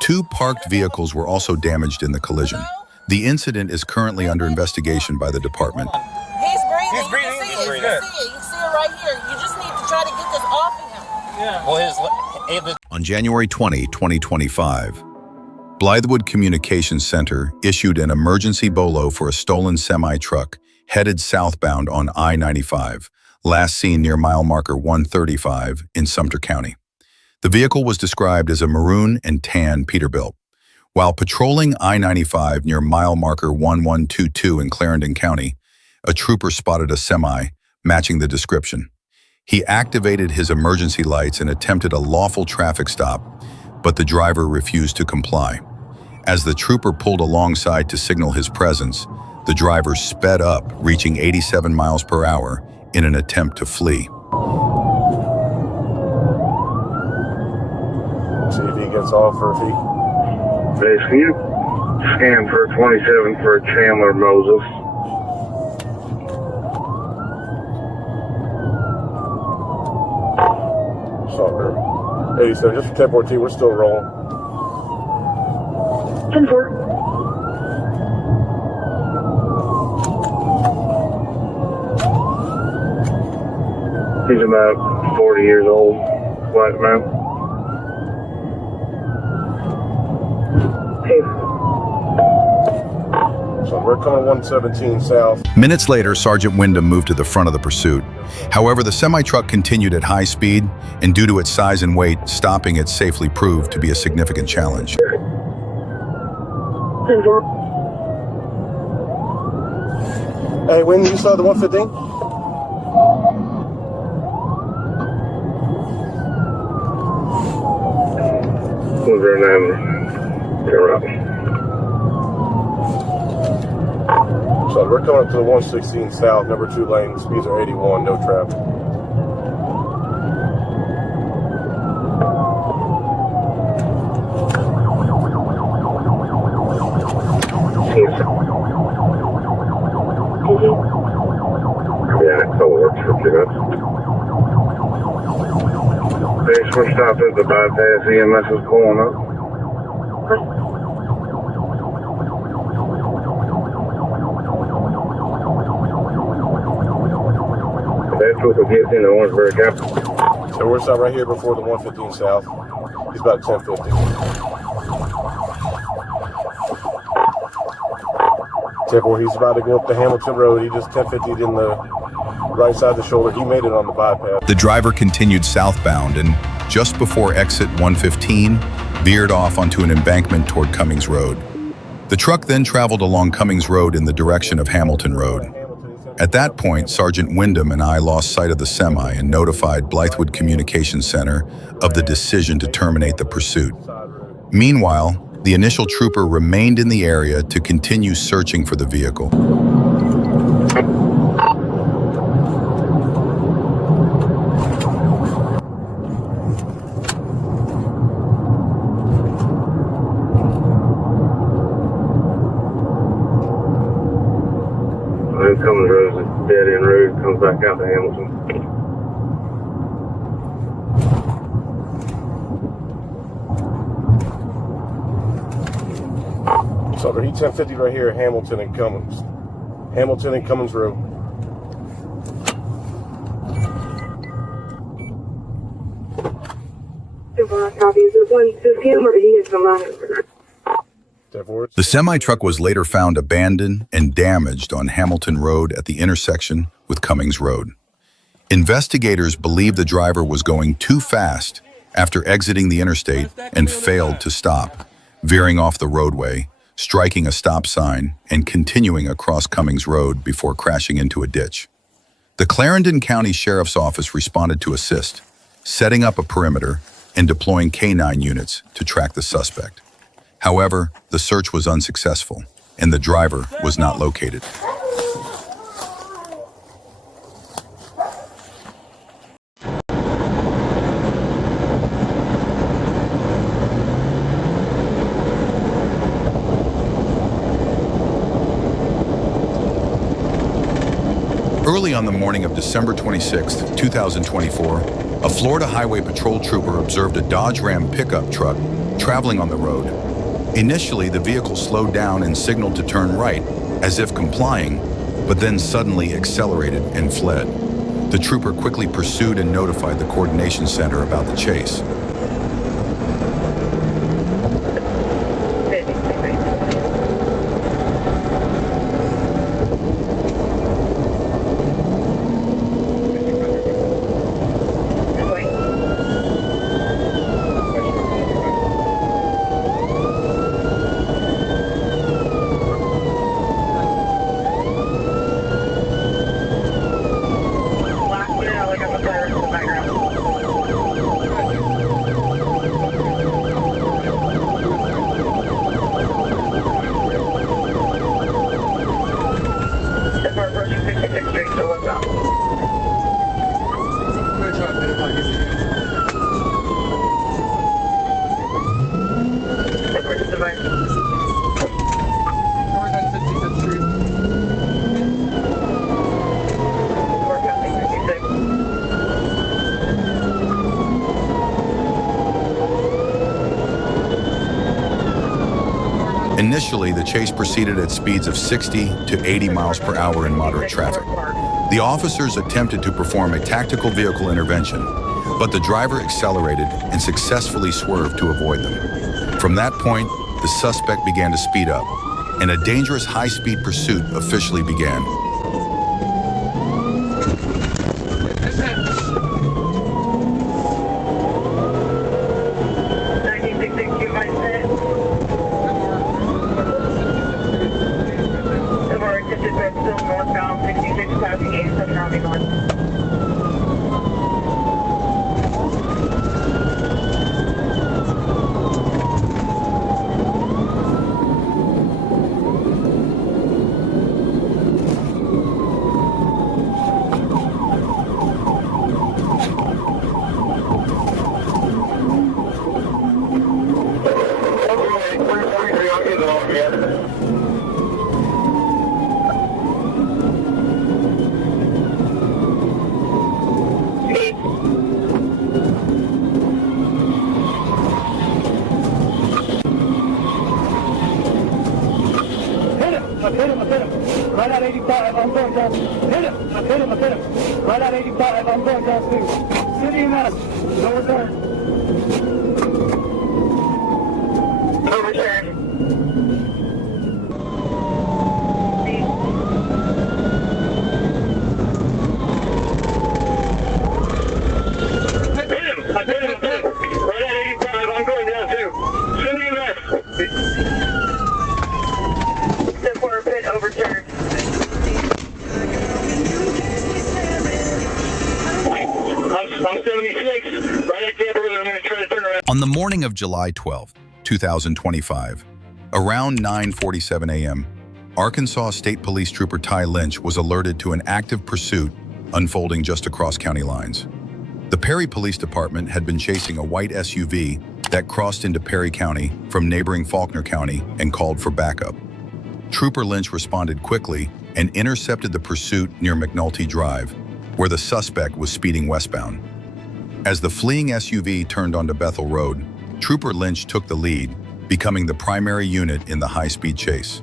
Two parked vehicles were also damaged in the collision. The incident is currently under investigation by the department. He's breathing. You can see it. You can see it right here. You just need to try to get this off of him. Yeah. Well, On January 20, 2025, Blythewood Communications Center issued an emergency BOLO for a stolen semi-truck headed southbound on I-95, last seen near mile marker 135 in Sumter County. The vehicle was described as a maroon and tan Peterbilt. While patrolling I-95 near mile marker 1122 in Clarendon County, a trooper spotted a semi matching the description. He activated his emergency lights and attempted a lawful traffic stop, but the driver refused to comply. As the trooper pulled alongside to signal his presence, the driver sped up, reaching 87 miles per hour in an attempt to flee. See if he gets off or if he... Base, can you scan for 27 for Chandler Moses? Sorry. 87, just for 1014, we're still rolling. 10-4. He's about 40 years old, white man. So we're coming 117 south. Minutes later, Sergeant Wyndham moved to the front of the pursuit. However, the semi-truck continued at high speed, and due to its size and weight, stopping it safely proved to be a significant challenge. Hey, when you saw the 115? Who's their name? You're right. So we're coming up to the 116 south, number 2 lane. The speeds are 81, no traffic. Yeah, that works for you. Base, we're stopped at the bypass. EMS is pulling up. That trooper gets into Orangeburg County. So we're stopped right here before the 115 south. He's about 1050. Temple, he's about to go up the Hamilton Road. He just 1050'd in the right side of the shoulder. He made it on the bypass. The driver continued southbound and, just before exit 115, veered off onto an embankment toward Cummings Road. The truck then traveled along Cummings Road in the direction of Hamilton Road. At that point, Sergeant Wyndham and I lost sight of the semi and notified Blythewood Communications Center of the decision to terminate the pursuit. Meanwhile, the initial trooper remained in the area to continue searching for the vehicle. Cummins Road is a dead-end road, comes back out to Hamilton. So heat 1050 right here at Hamilton and Cummins. Hamilton and Cummins Road. The semi-truck was later found abandoned and damaged on Hamilton Road at the intersection with Cummings Road. Investigators believe the driver was going too fast after exiting the interstate and failed to stop, veering off the roadway, striking a stop sign, and continuing across Cummings Road before crashing into a ditch. The Clarendon County Sheriff's Office responded to assist, setting up a perimeter and deploying K-9 units to track the suspect. However, the search was unsuccessful, and the driver was not located. Early on the morning of December 26, 2024, a Florida Highway Patrol trooper observed a Dodge Ram pickup truck traveling on the road. Initially, the vehicle slowed down and signaled to turn right, as if complying, but then suddenly accelerated and fled. The trooper quickly pursued and notified the coordination center about the chase. Initially, the chase proceeded at speeds of 60 to 80 miles per hour in moderate traffic. The officers attempted to perform a tactical vehicle intervention, but the driver accelerated and successfully swerved to avoid them. From that point, the suspect began to speed up, and a dangerous high-speed pursuit officially began. Right at 85, I'm going down. Hit him! I hit him! Right at 85, I'm going down too. City and us. No return. No return. I hit him! Right at 85, I'm going down too. City and us. Overturned. I'm 76, right at Camper, I'm going to try to turn around. On the morning of July 12, 2025, around 9:47 a.m., Arkansas State Police Trooper Ty Lynch was alerted to an active pursuit unfolding just across county lines. The Perry Police Department had been chasing a white SUV that crossed into Perry County from neighboring Faulkner County and called for backup. Trooper Lynch responded quickly and intercepted the pursuit near McNulty Drive, where the suspect was speeding westbound. As the fleeing SUV turned onto Bethel Road, Trooper Lynch took the lead becoming the primary unit in the high-speed chase.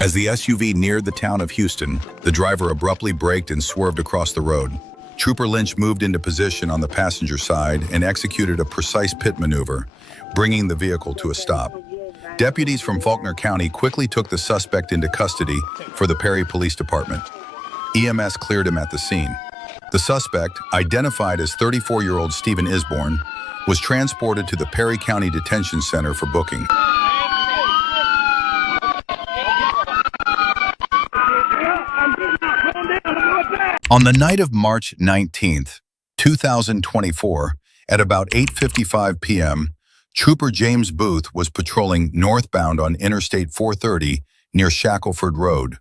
As the SUV neared the town of Houston, the driver abruptly braked and swerved across the road. Trooper Lynch moved into position on the passenger side and executed a precise pit maneuver, bringing the vehicle to a stop. Deputies from Faulkner County quickly took the suspect into custody for the Perry Police Department. EMS cleared him at the scene. The suspect, identified as 34-year-old Stephen Isborn, was transported to the Perry County Detention Center for booking. On the night of March 19th, 2024, at about 8:55 p.m., Trooper James Booth was patrolling northbound on Interstate 430 near Shackelford Road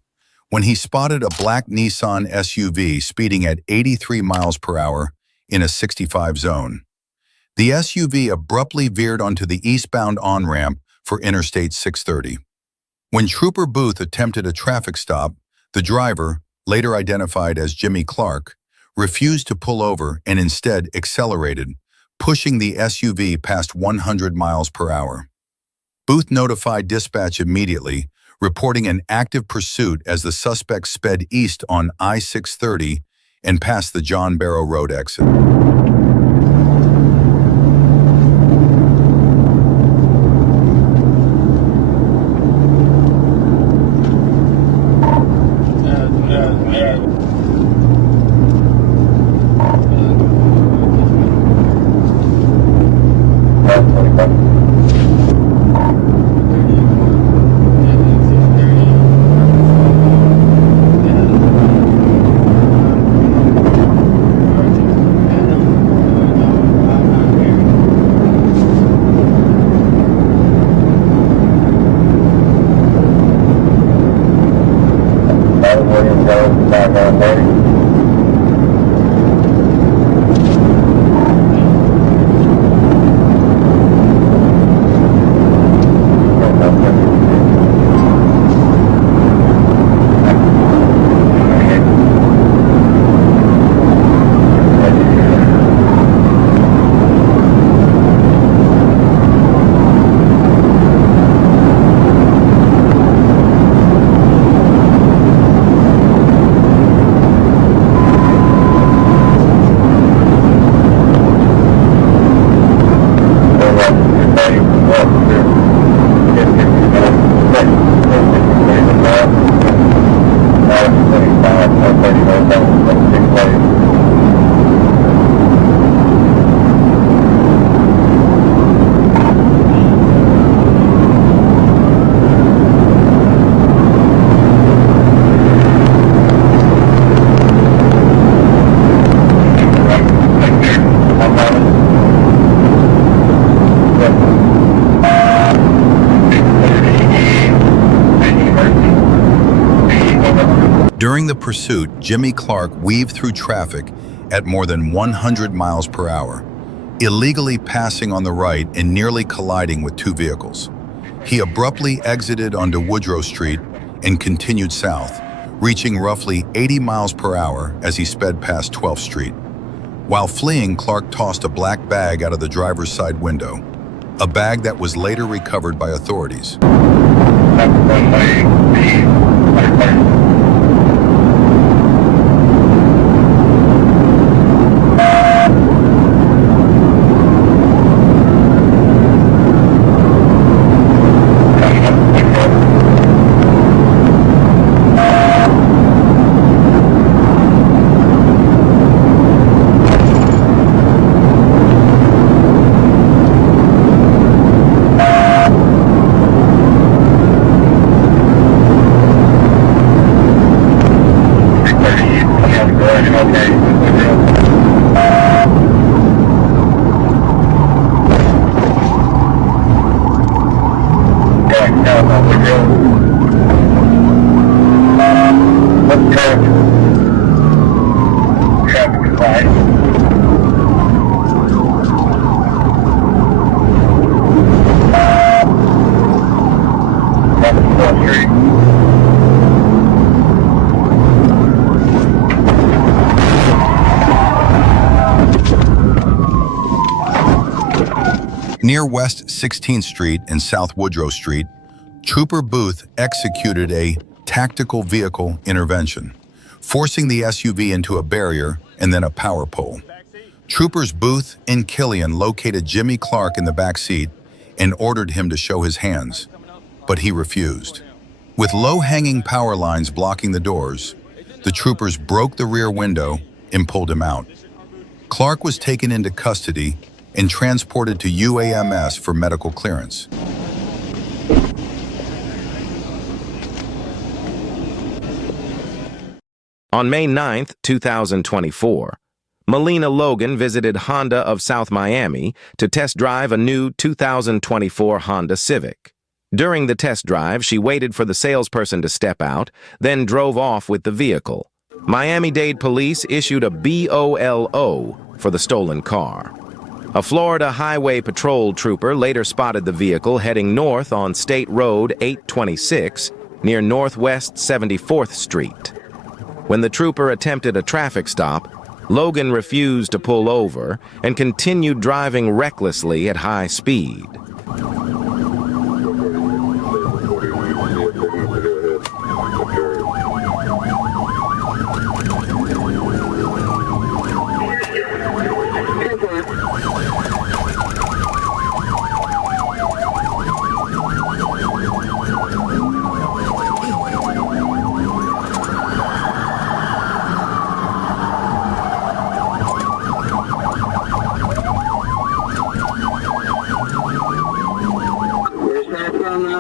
when he spotted a black Nissan SUV speeding at 83 miles per hour in a 65 zone. The SUV abruptly veered onto the eastbound on-ramp for Interstate 630. When Trooper Booth attempted a traffic stop, the driver, later identified as Jimmy Clark, refused to pull over and instead accelerated, pushing the SUV past 100 miles per hour. Booth notified dispatch immediately, reporting an active pursuit as the suspect sped east on I-630 and past the John Barrow Road exit. During the pursuit, Jimmy Clark weaved through traffic at more than 100 miles per hour, illegally passing on the right and nearly colliding with two vehicles. He abruptly exited onto Woodrow Street and continued south, reaching roughly 80 miles per hour as he sped past 12th Street. While fleeing, Clark tossed a black bag out of the driver's side window, a bag that was later recovered by authorities. Near West 16th Street and South Woodrow Street, Trooper Booth executed a tactical vehicle intervention, forcing the SUV into a barrier and then a power pole. Troopers Booth and Killian located Jimmy Clark in the back seat and ordered him to show his hands, but he refused. With low-hanging power lines blocking the doors, the troopers broke the rear window and pulled him out. Clark was taken into custody and transported to UAMS for medical clearance. On May 9, 2024, Melina Logan visited Honda of South Miami to test drive a new 2024 Honda Civic. During the test drive, she waited for the salesperson to step out, then drove off with the vehicle. Miami-Dade police issued a BOLO for the stolen car. A Florida Highway Patrol trooper later spotted the vehicle heading north on State Road 826 near Northwest 74th Street. When the trooper attempted a traffic stop, Logan refused to pull over and continued driving recklessly at high speed.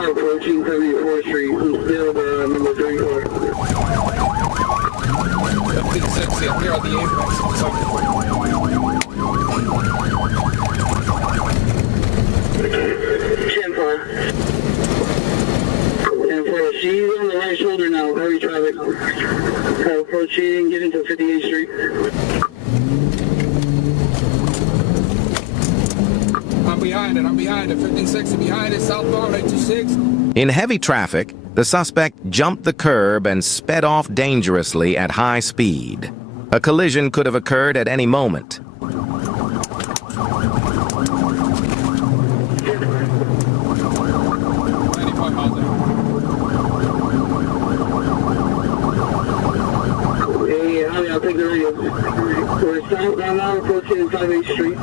Approaching 74th Street, still number 34. Here are the apex. She's on the right shoulder now, heavy traffic. Approaching, get into 58th Street. I'm behind it, 1560 behind it, southbound 826. In heavy traffic, the suspect jumped the curb and sped off dangerously at high speed. A collision could have occurred at any moment. Hey, I'll take the radio. We're southbound now, approaching 58th Street.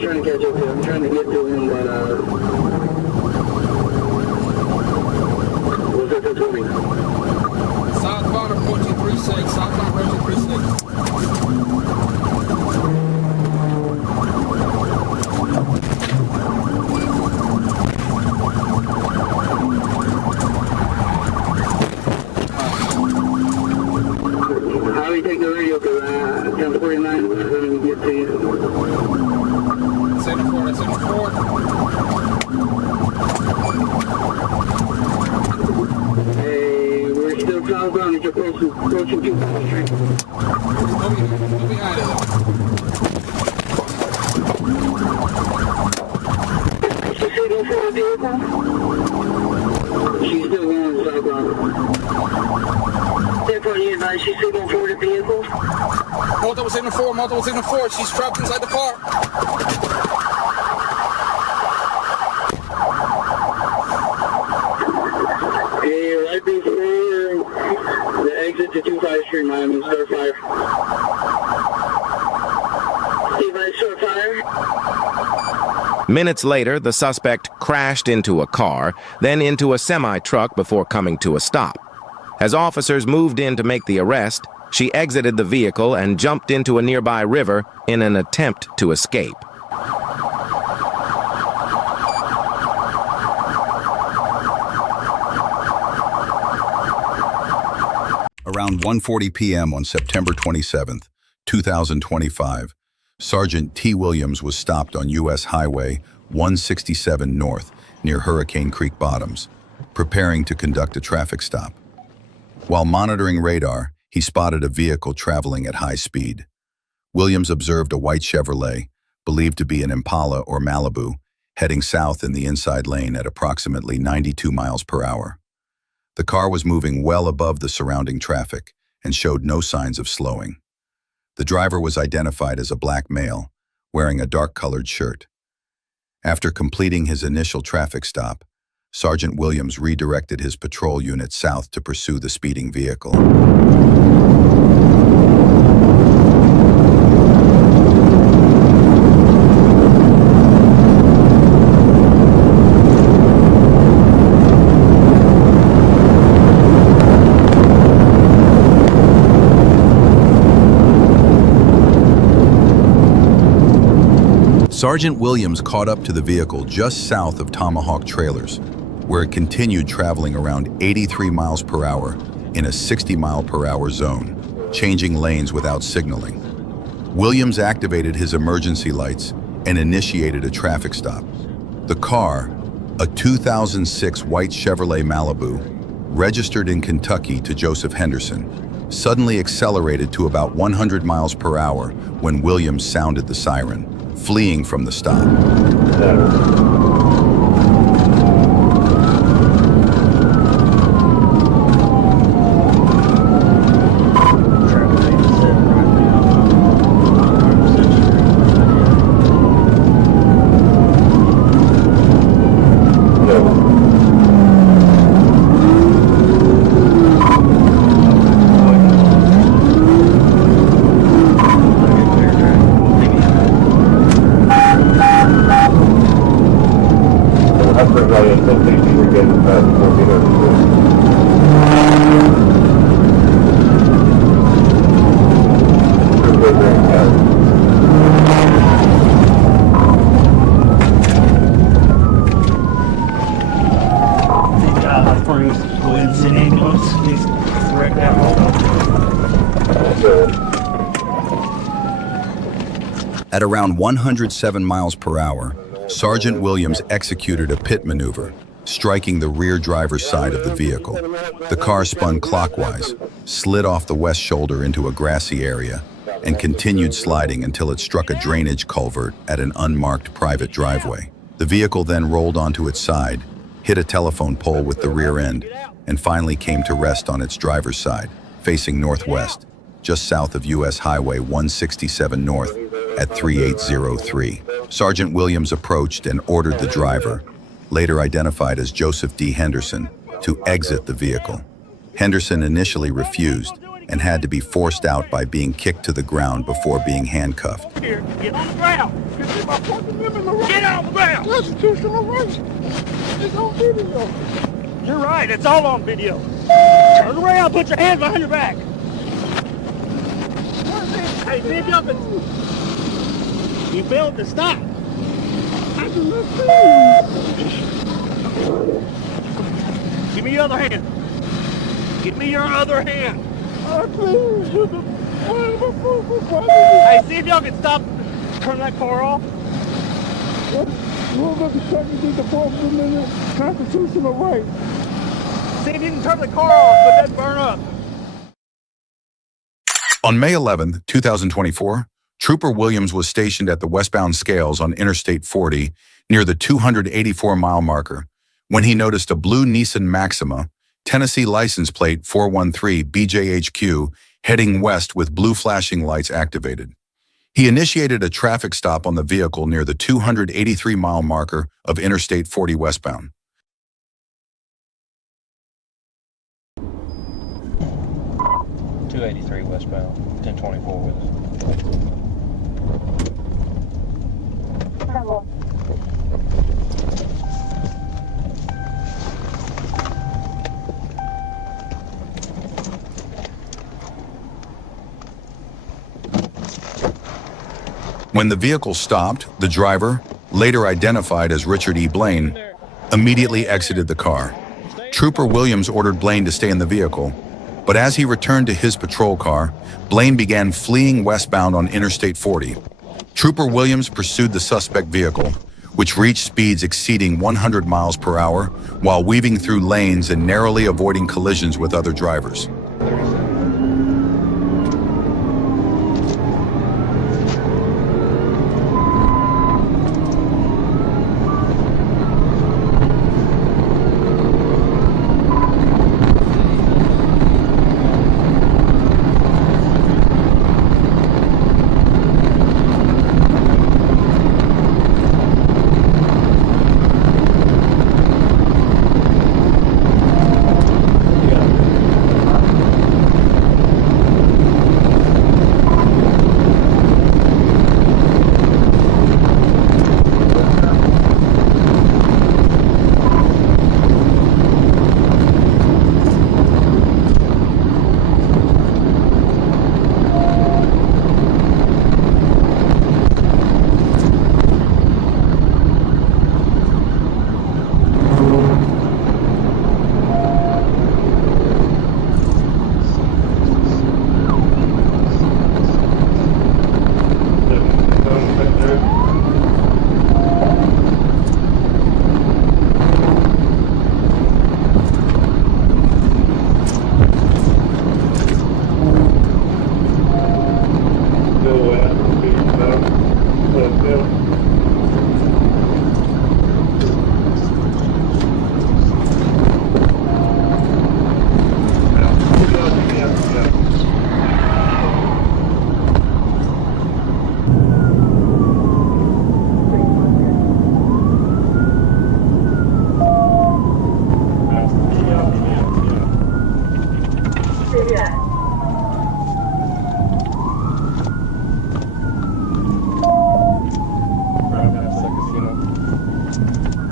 Trying to catch up to him. I'm trying to get to him, but what's that to me? Southbound approaching 36, southbound approaching 36. How do you take the radio? Because 1049, I'm going to get to you. 74, that's 74. Hey, we're still southbound. It's approaching 2nd Street. Go behind it. She's signal for the vehicle? She's still going southbound. 1048, advise she's signal for the vehicle? Multiple signal 4, she's trapped inside the car. Hey, right before the exit to 25th Street, Miami, start fire. Steve, I start fire. Minutes later, the suspect crashed into a car, then into a semi-truck before coming to a stop. As officers moved in to make the arrest, she exited the vehicle and jumped into a nearby river in an attempt to escape. Around 1:40 p.m. on September 27, 2025, Sergeant T. Williams was stopped on U.S. Highway 167 North near Hurricane Creek Bottoms, preparing to conduct a traffic stop. While monitoring radar, he spotted a vehicle traveling at high speed. Williams observed a white Chevrolet, believed to be an Impala or Malibu, heading south in the inside lane at approximately 92 miles per hour. The car was moving well above the surrounding traffic and showed no signs of slowing. The driver was identified as a black male, wearing a dark-colored shirt. After completing his initial traffic stop, Sergeant Williams redirected his patrol unit south to pursue the speeding vehicle. Sergeant Williams caught up to the vehicle just south of Tomahawk Trailers, where it continued traveling around 83 miles per hour in a 60 mile per hour zone, changing lanes without signaling. Williams activated his emergency lights and initiated a traffic stop. The car, a 2006 white Chevrolet Malibu, registered in Kentucky to Joseph Henderson, suddenly accelerated to about 100 miles per hour when Williams sounded the siren, fleeing from the stop. At around 107 miles per hour, Sergeant Williams executed a pit maneuver, striking the rear driver's side of the vehicle. The car spun clockwise, slid off the west shoulder into a grassy area, and continued sliding until it struck a drainage culvert at an unmarked private driveway. The vehicle then rolled onto its side, hit a telephone pole with the rear end, and finally came to rest on its driver's side, facing northwest, just south of U.S. Highway 167 North at 3803. Sergeant Williams approached and ordered the driver, later identified as Joseph D. Henderson, to exit the vehicle. Henderson initially refused and had to be forced out by being kicked to the ground before being handcuffed. Here, get on the ground. Get on the ground. Constitutional rights. It's on video. You're right, it's all on video. Turn around, put your hands behind your back. Hey, see if y'all can... You failed to stop. Give me your other hand. Give me your other hand. Hey, see if y'all can stop. Turn that car off. Constitutional right. See if you can turn the car off, but then burn up. On May 11, 2024, Trooper Williams was stationed at the westbound scales on Interstate 40 near the 284-mile marker when he noticed a blue Nissan Maxima, Tennessee license plate 413 BJHQ, heading west with blue flashing lights activated. He initiated a traffic stop on the vehicle near the 283-mile marker of Interstate 40 westbound. .283 westbound, 1024 with us. When the vehicle stopped, the driver, later identified as Richard E. Blaine, immediately exited the car. Trooper Williams ordered Blaine to stay in the vehicle, But as he returned to his patrol car, Blaine began fleeing westbound on Interstate 40. Trooper Williams pursued the suspect vehicle, which reached speeds exceeding 100 miles per hour while weaving through lanes and narrowly avoiding collisions with other drivers.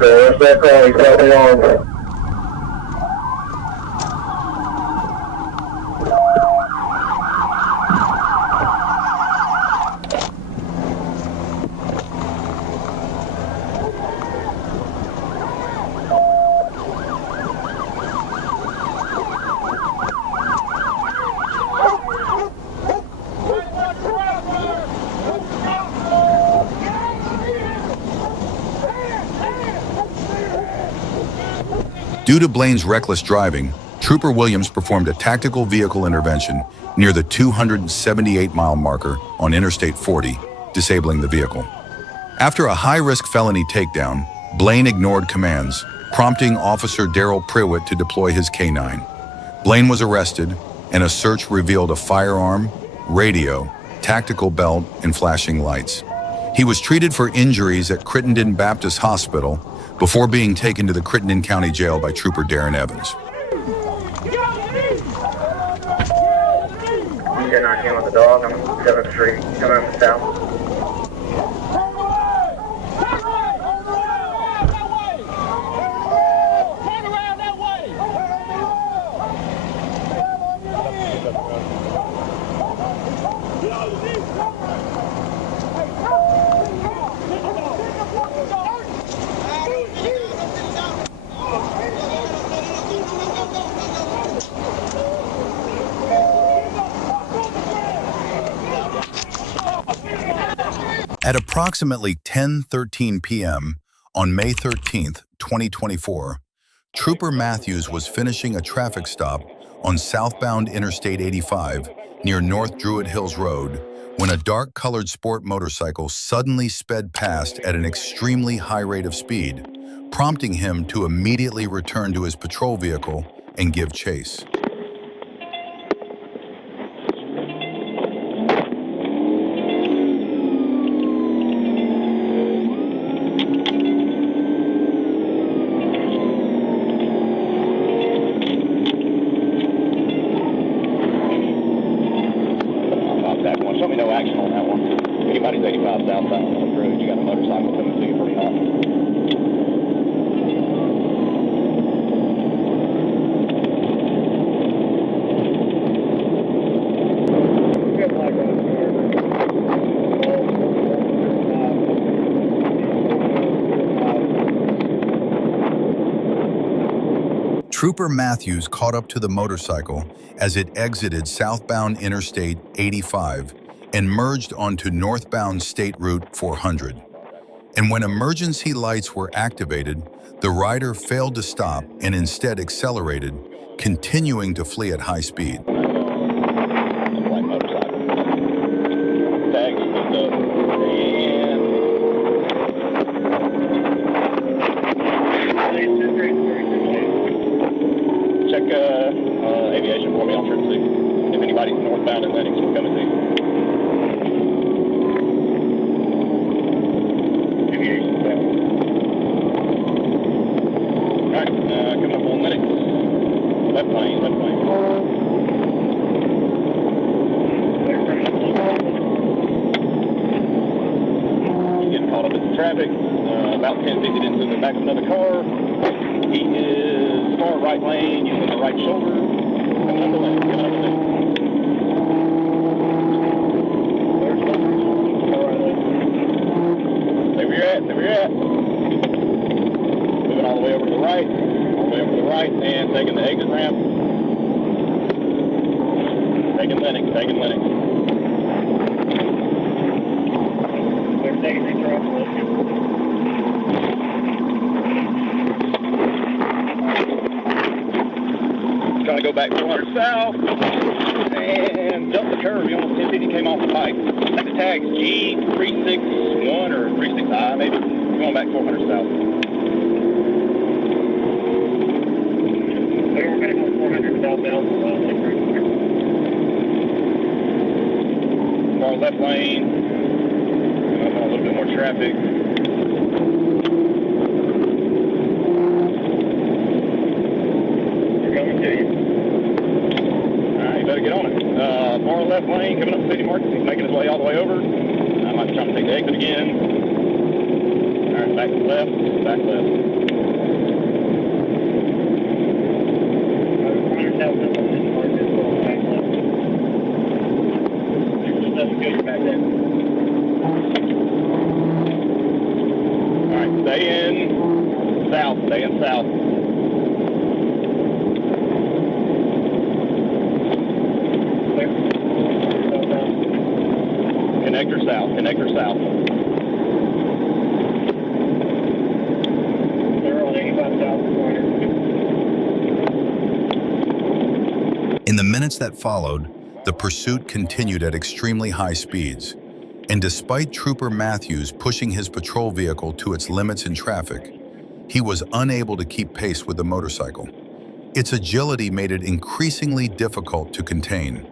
What's that call? He's got me on. Due to Blaine's reckless driving, Trooper Williams performed a tactical vehicle intervention near the 278-mile marker on Interstate 40, disabling the vehicle. After a high-risk felony takedown, Blaine ignored commands, prompting Officer Daryl Priwitt to deploy his K-9. Blaine was arrested, and a search revealed a firearm, radio, tactical belt, and flashing lights. He was treated for injuries at Crittenden Baptist Hospital before being taken to the Crittenden County Jail by Trooper Darren Evans. I'm getting on him with the dog. I'm 7th Street, coming from south. At approximately 10:13 p.m. on May 13, 2024, Trooper Matthews was finishing a traffic stop on southbound Interstate 85 near North Druid Hills Road when a dark-colored sport motorcycle suddenly sped past at an extremely high rate of speed, prompting him to immediately return to his patrol vehicle and give chase. Show me no action on that one. Anybody's 85 southbound on the road, you got a motorcycle coming to you pretty hot. Trooper Matthews caught up to the motorcycle as it exited southbound Interstate 85 and merged onto northbound State Route 400. And when emergency lights were activated, the rider failed to stop and instead accelerated, continuing to flee at high speed. Check aviation for me on trip 6. If anybody's northbound Atlantic, we're coming to you. Aviation down. Alright, coming up on Atlantic. Left lane, left lane. Getting caught up in some traffic. About 10 feet into the back of another car. He is far right lane, using the right shoulder. Coming up the lane, coming up the lane. Stay where you're at, stay where you're at. Moving all the way over to the right, and taking the exit ramp. Taking Lennox, taking Lennox. They're taking the truck. Trying to go back 400 south and jump the curve. He almost 10 feet, he came off the bike. I think the tag's G361 or 36I maybe. He's going back 400 south. We're going to go 400 southbound. Far left lane. A little bit more traffic. Better get on it. Far left lane, coming up the city market. He's making his way all the way over. I might be trying to take the exit again. All right, back left, back left. All right, stay in south, stay in south. Connector south, connector south. They're on 85 south. In the minutes that followed, the pursuit continued at extremely high speeds. And despite Trooper Matthews pushing his patrol vehicle to its limits in traffic, he was unable to keep pace with the motorcycle. Its agility made it increasingly difficult to contain.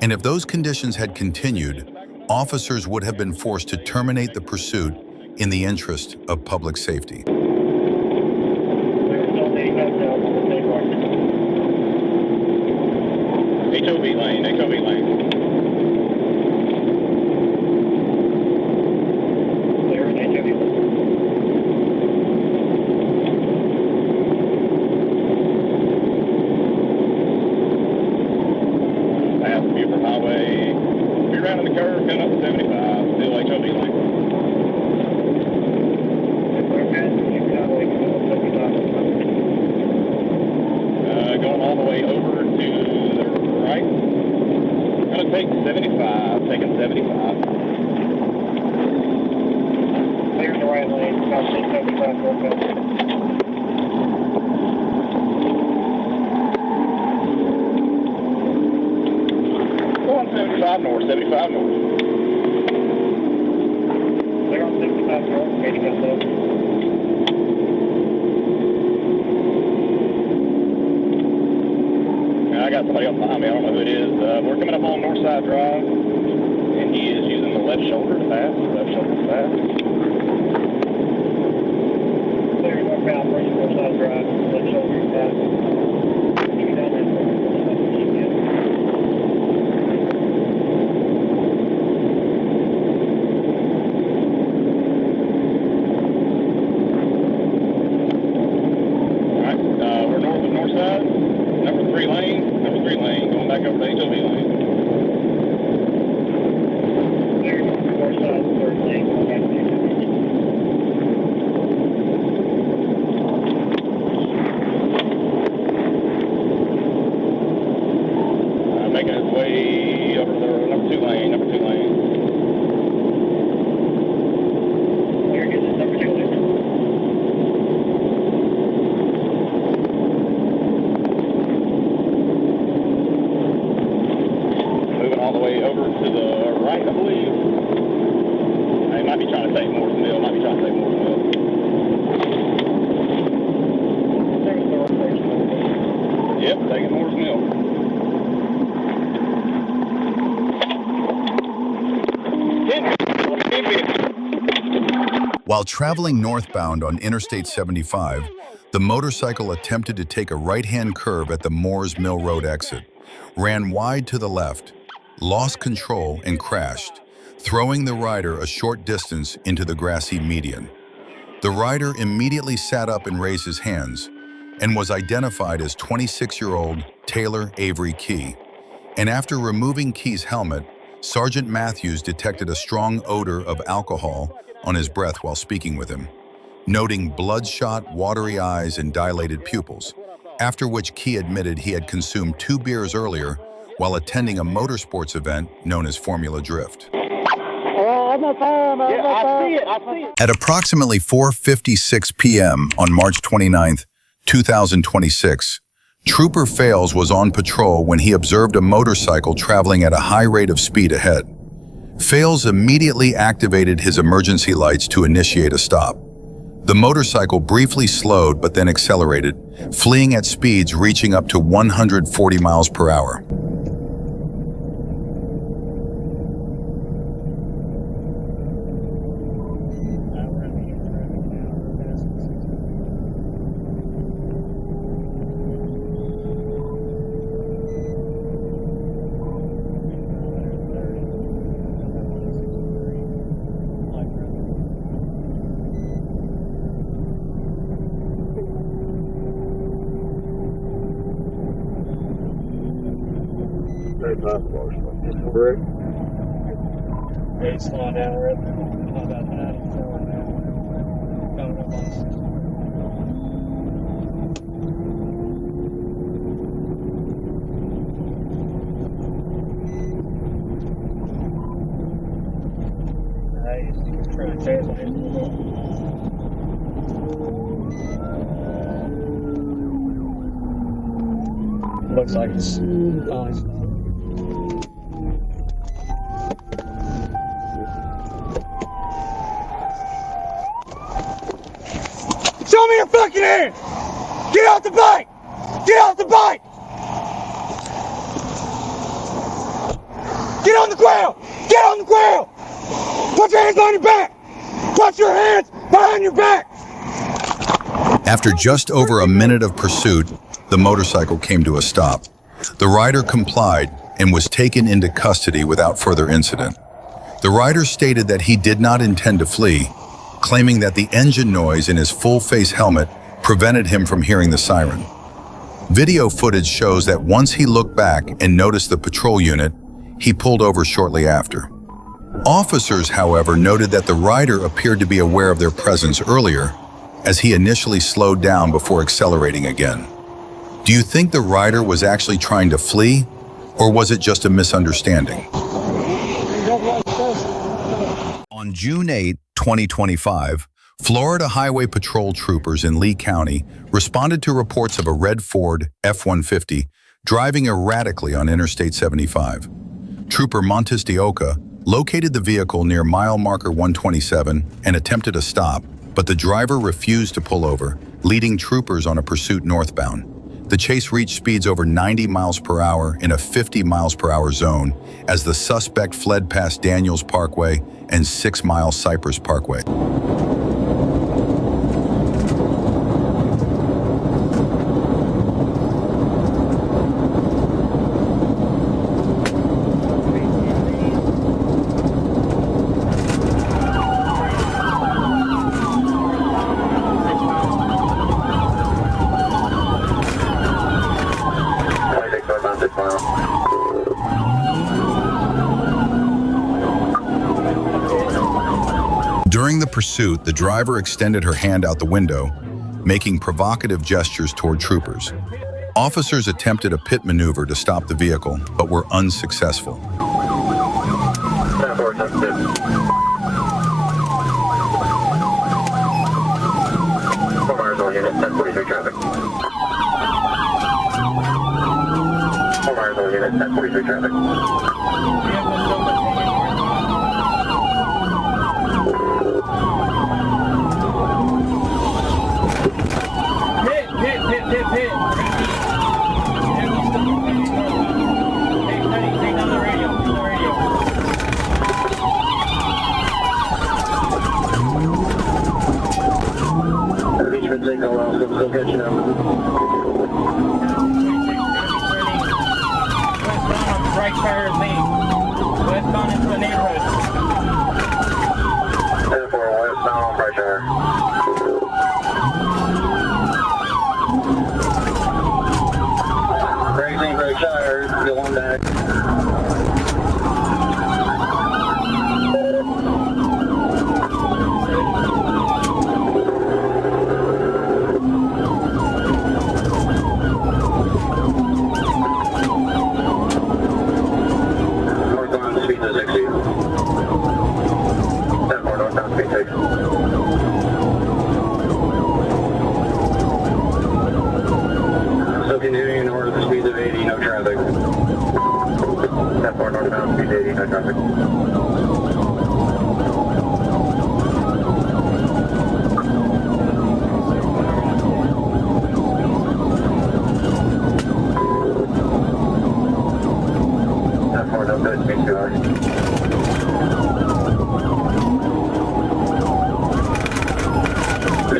And if those conditions had continued, officers would have been forced to terminate the pursuit in the interest of public safety. HOV lane, HOV lane. There, HOV lane. Pass Buford Highway. Be around in the curve, coming up to 75, still HOV lane. Going all the way over to the right. Gonna take 75, taking 75. Clear in the right lane, about 675 northbound. Going 75 north, 75 north. Clear on 65 north, 85 south. I got somebody else behind me, I don't know who it is. We're coming up on Northside Drive, and he is using the left shoulder to pass, left shoulder to pass. Clear northbound, Northside Drive, left shoulder to pass. Alright, we're north of Northside. Number 3 lane, going back over to HOV lane. There, north side, 3rd lane, going back to HOV. 2 lane, number 2 lane. Here, get this number 2 lane. Moving all the way over to the right, I believe. He might be trying to take Moore's Mill. Yep, taking Moore's Mill. While traveling northbound on Interstate 75, the motorcycle attempted to take a right-hand curve at the Moores Mill Road exit, ran wide to the left, lost control and crashed, throwing the rider a short distance into the grassy median. The rider immediately sat up and raised his hands and was identified as 26-year-old Taylor Avery Key. And after removing Key's helmet, Sergeant Matthews detected a strong odor of alcohol on his breath while speaking with him, noting bloodshot, watery eyes and dilated pupils, after which Key admitted he had consumed 2 beers earlier while attending a motorsports event known as Formula Drift. At approximately 4:56 p.m. on March 29, 2026, Trooper Fales was on patrol when he observed a motorcycle traveling at a high rate of speed ahead. Fales immediately activated his emergency lights to initiate a stop. The motorcycle briefly slowed but then accelerated, fleeing at speeds reaching up to 140 miles per hour. It's slowing down, we're about 94 now. Coming up on 60. Nice. Trying to tail it. Looks like it's fine. Show me your fucking hands! Get off the bike! Get off the bike! Get on the ground! Get on the ground! Put your hands on your back! Put your hands behind your back! After just over a minute of pursuit, the motorcycle came to a stop. The rider complied and was taken into custody without further incident. The rider stated that he did not intend to flee, claiming that the engine noise in his full-face helmet prevented him from hearing the siren. Video footage shows that once he looked back and noticed the patrol unit, he pulled over shortly after. Officers, however, noted that the rider appeared to be aware of their presence earlier, as he initially slowed down before accelerating again. Do you think the rider was actually trying to flee, or was it just a misunderstanding? On June 8, 2025, Florida Highway Patrol troopers in Lee County responded to reports of a red Ford F-150 driving erratically on Interstate 75. Trooper Montes de Oca located the vehicle near mile marker 127 and attempted a stop, but the driver refused to pull over, leading troopers on a pursuit northbound. The chase reached speeds over 90 miles per hour in a 50 miles per hour zone as the suspect fled past Daniels Parkway and 6 Mile Cypress Parkway. During the pursuit, the driver extended her hand out the window, making provocative gestures toward troopers. Officers attempted a pit maneuver to stop the vehicle, but were unsuccessful. 1043 traffic. Hit. Take down the radio. Beachford signal, I'm still catching up. Westbound on Bright Fire Lane. Westbound into the neighborhood. 10-4 westbound on Bright Fire. Bright Fire, go on back. Northbound speed to 60. 10-4 northbound speed 6. Still continuing north at the speed of 80, no traffic. 10-4 northbound speed 80, no traffic.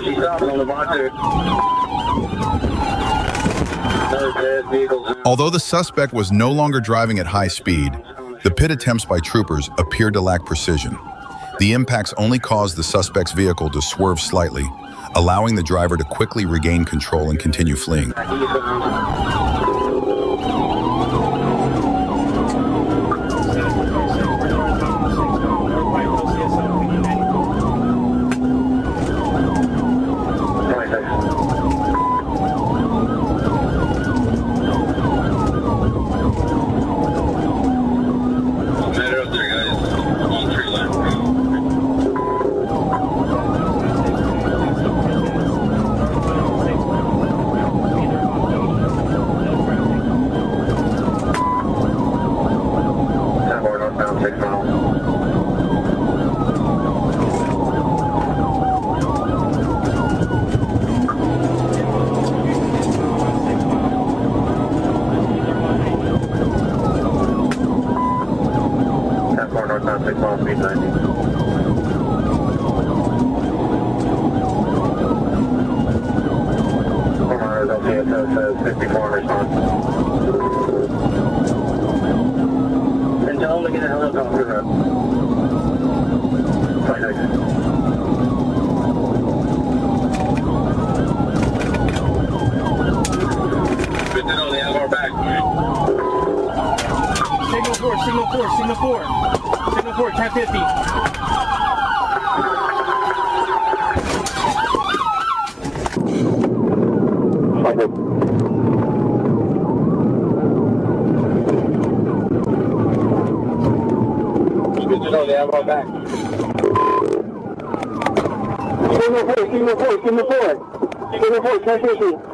She stopped on the boxer. Although the suspect was no longer driving at high speed, the pit attempts by troopers appeared to lack precision. The impacts only caused the suspect's vehicle to swerve slightly, allowing the driver to quickly regain control and continue fleeing. northbound 6 miles, speed 90. Corner LTSO says 54 in response. And tell them to get a helicopter up. 26. Good to know they have our back. Signal 4, signal 4, signal 4. Signal 4, 1050. Good to know they have our back. Signal 4, signal 4, signal 4. Signal 4, 1050.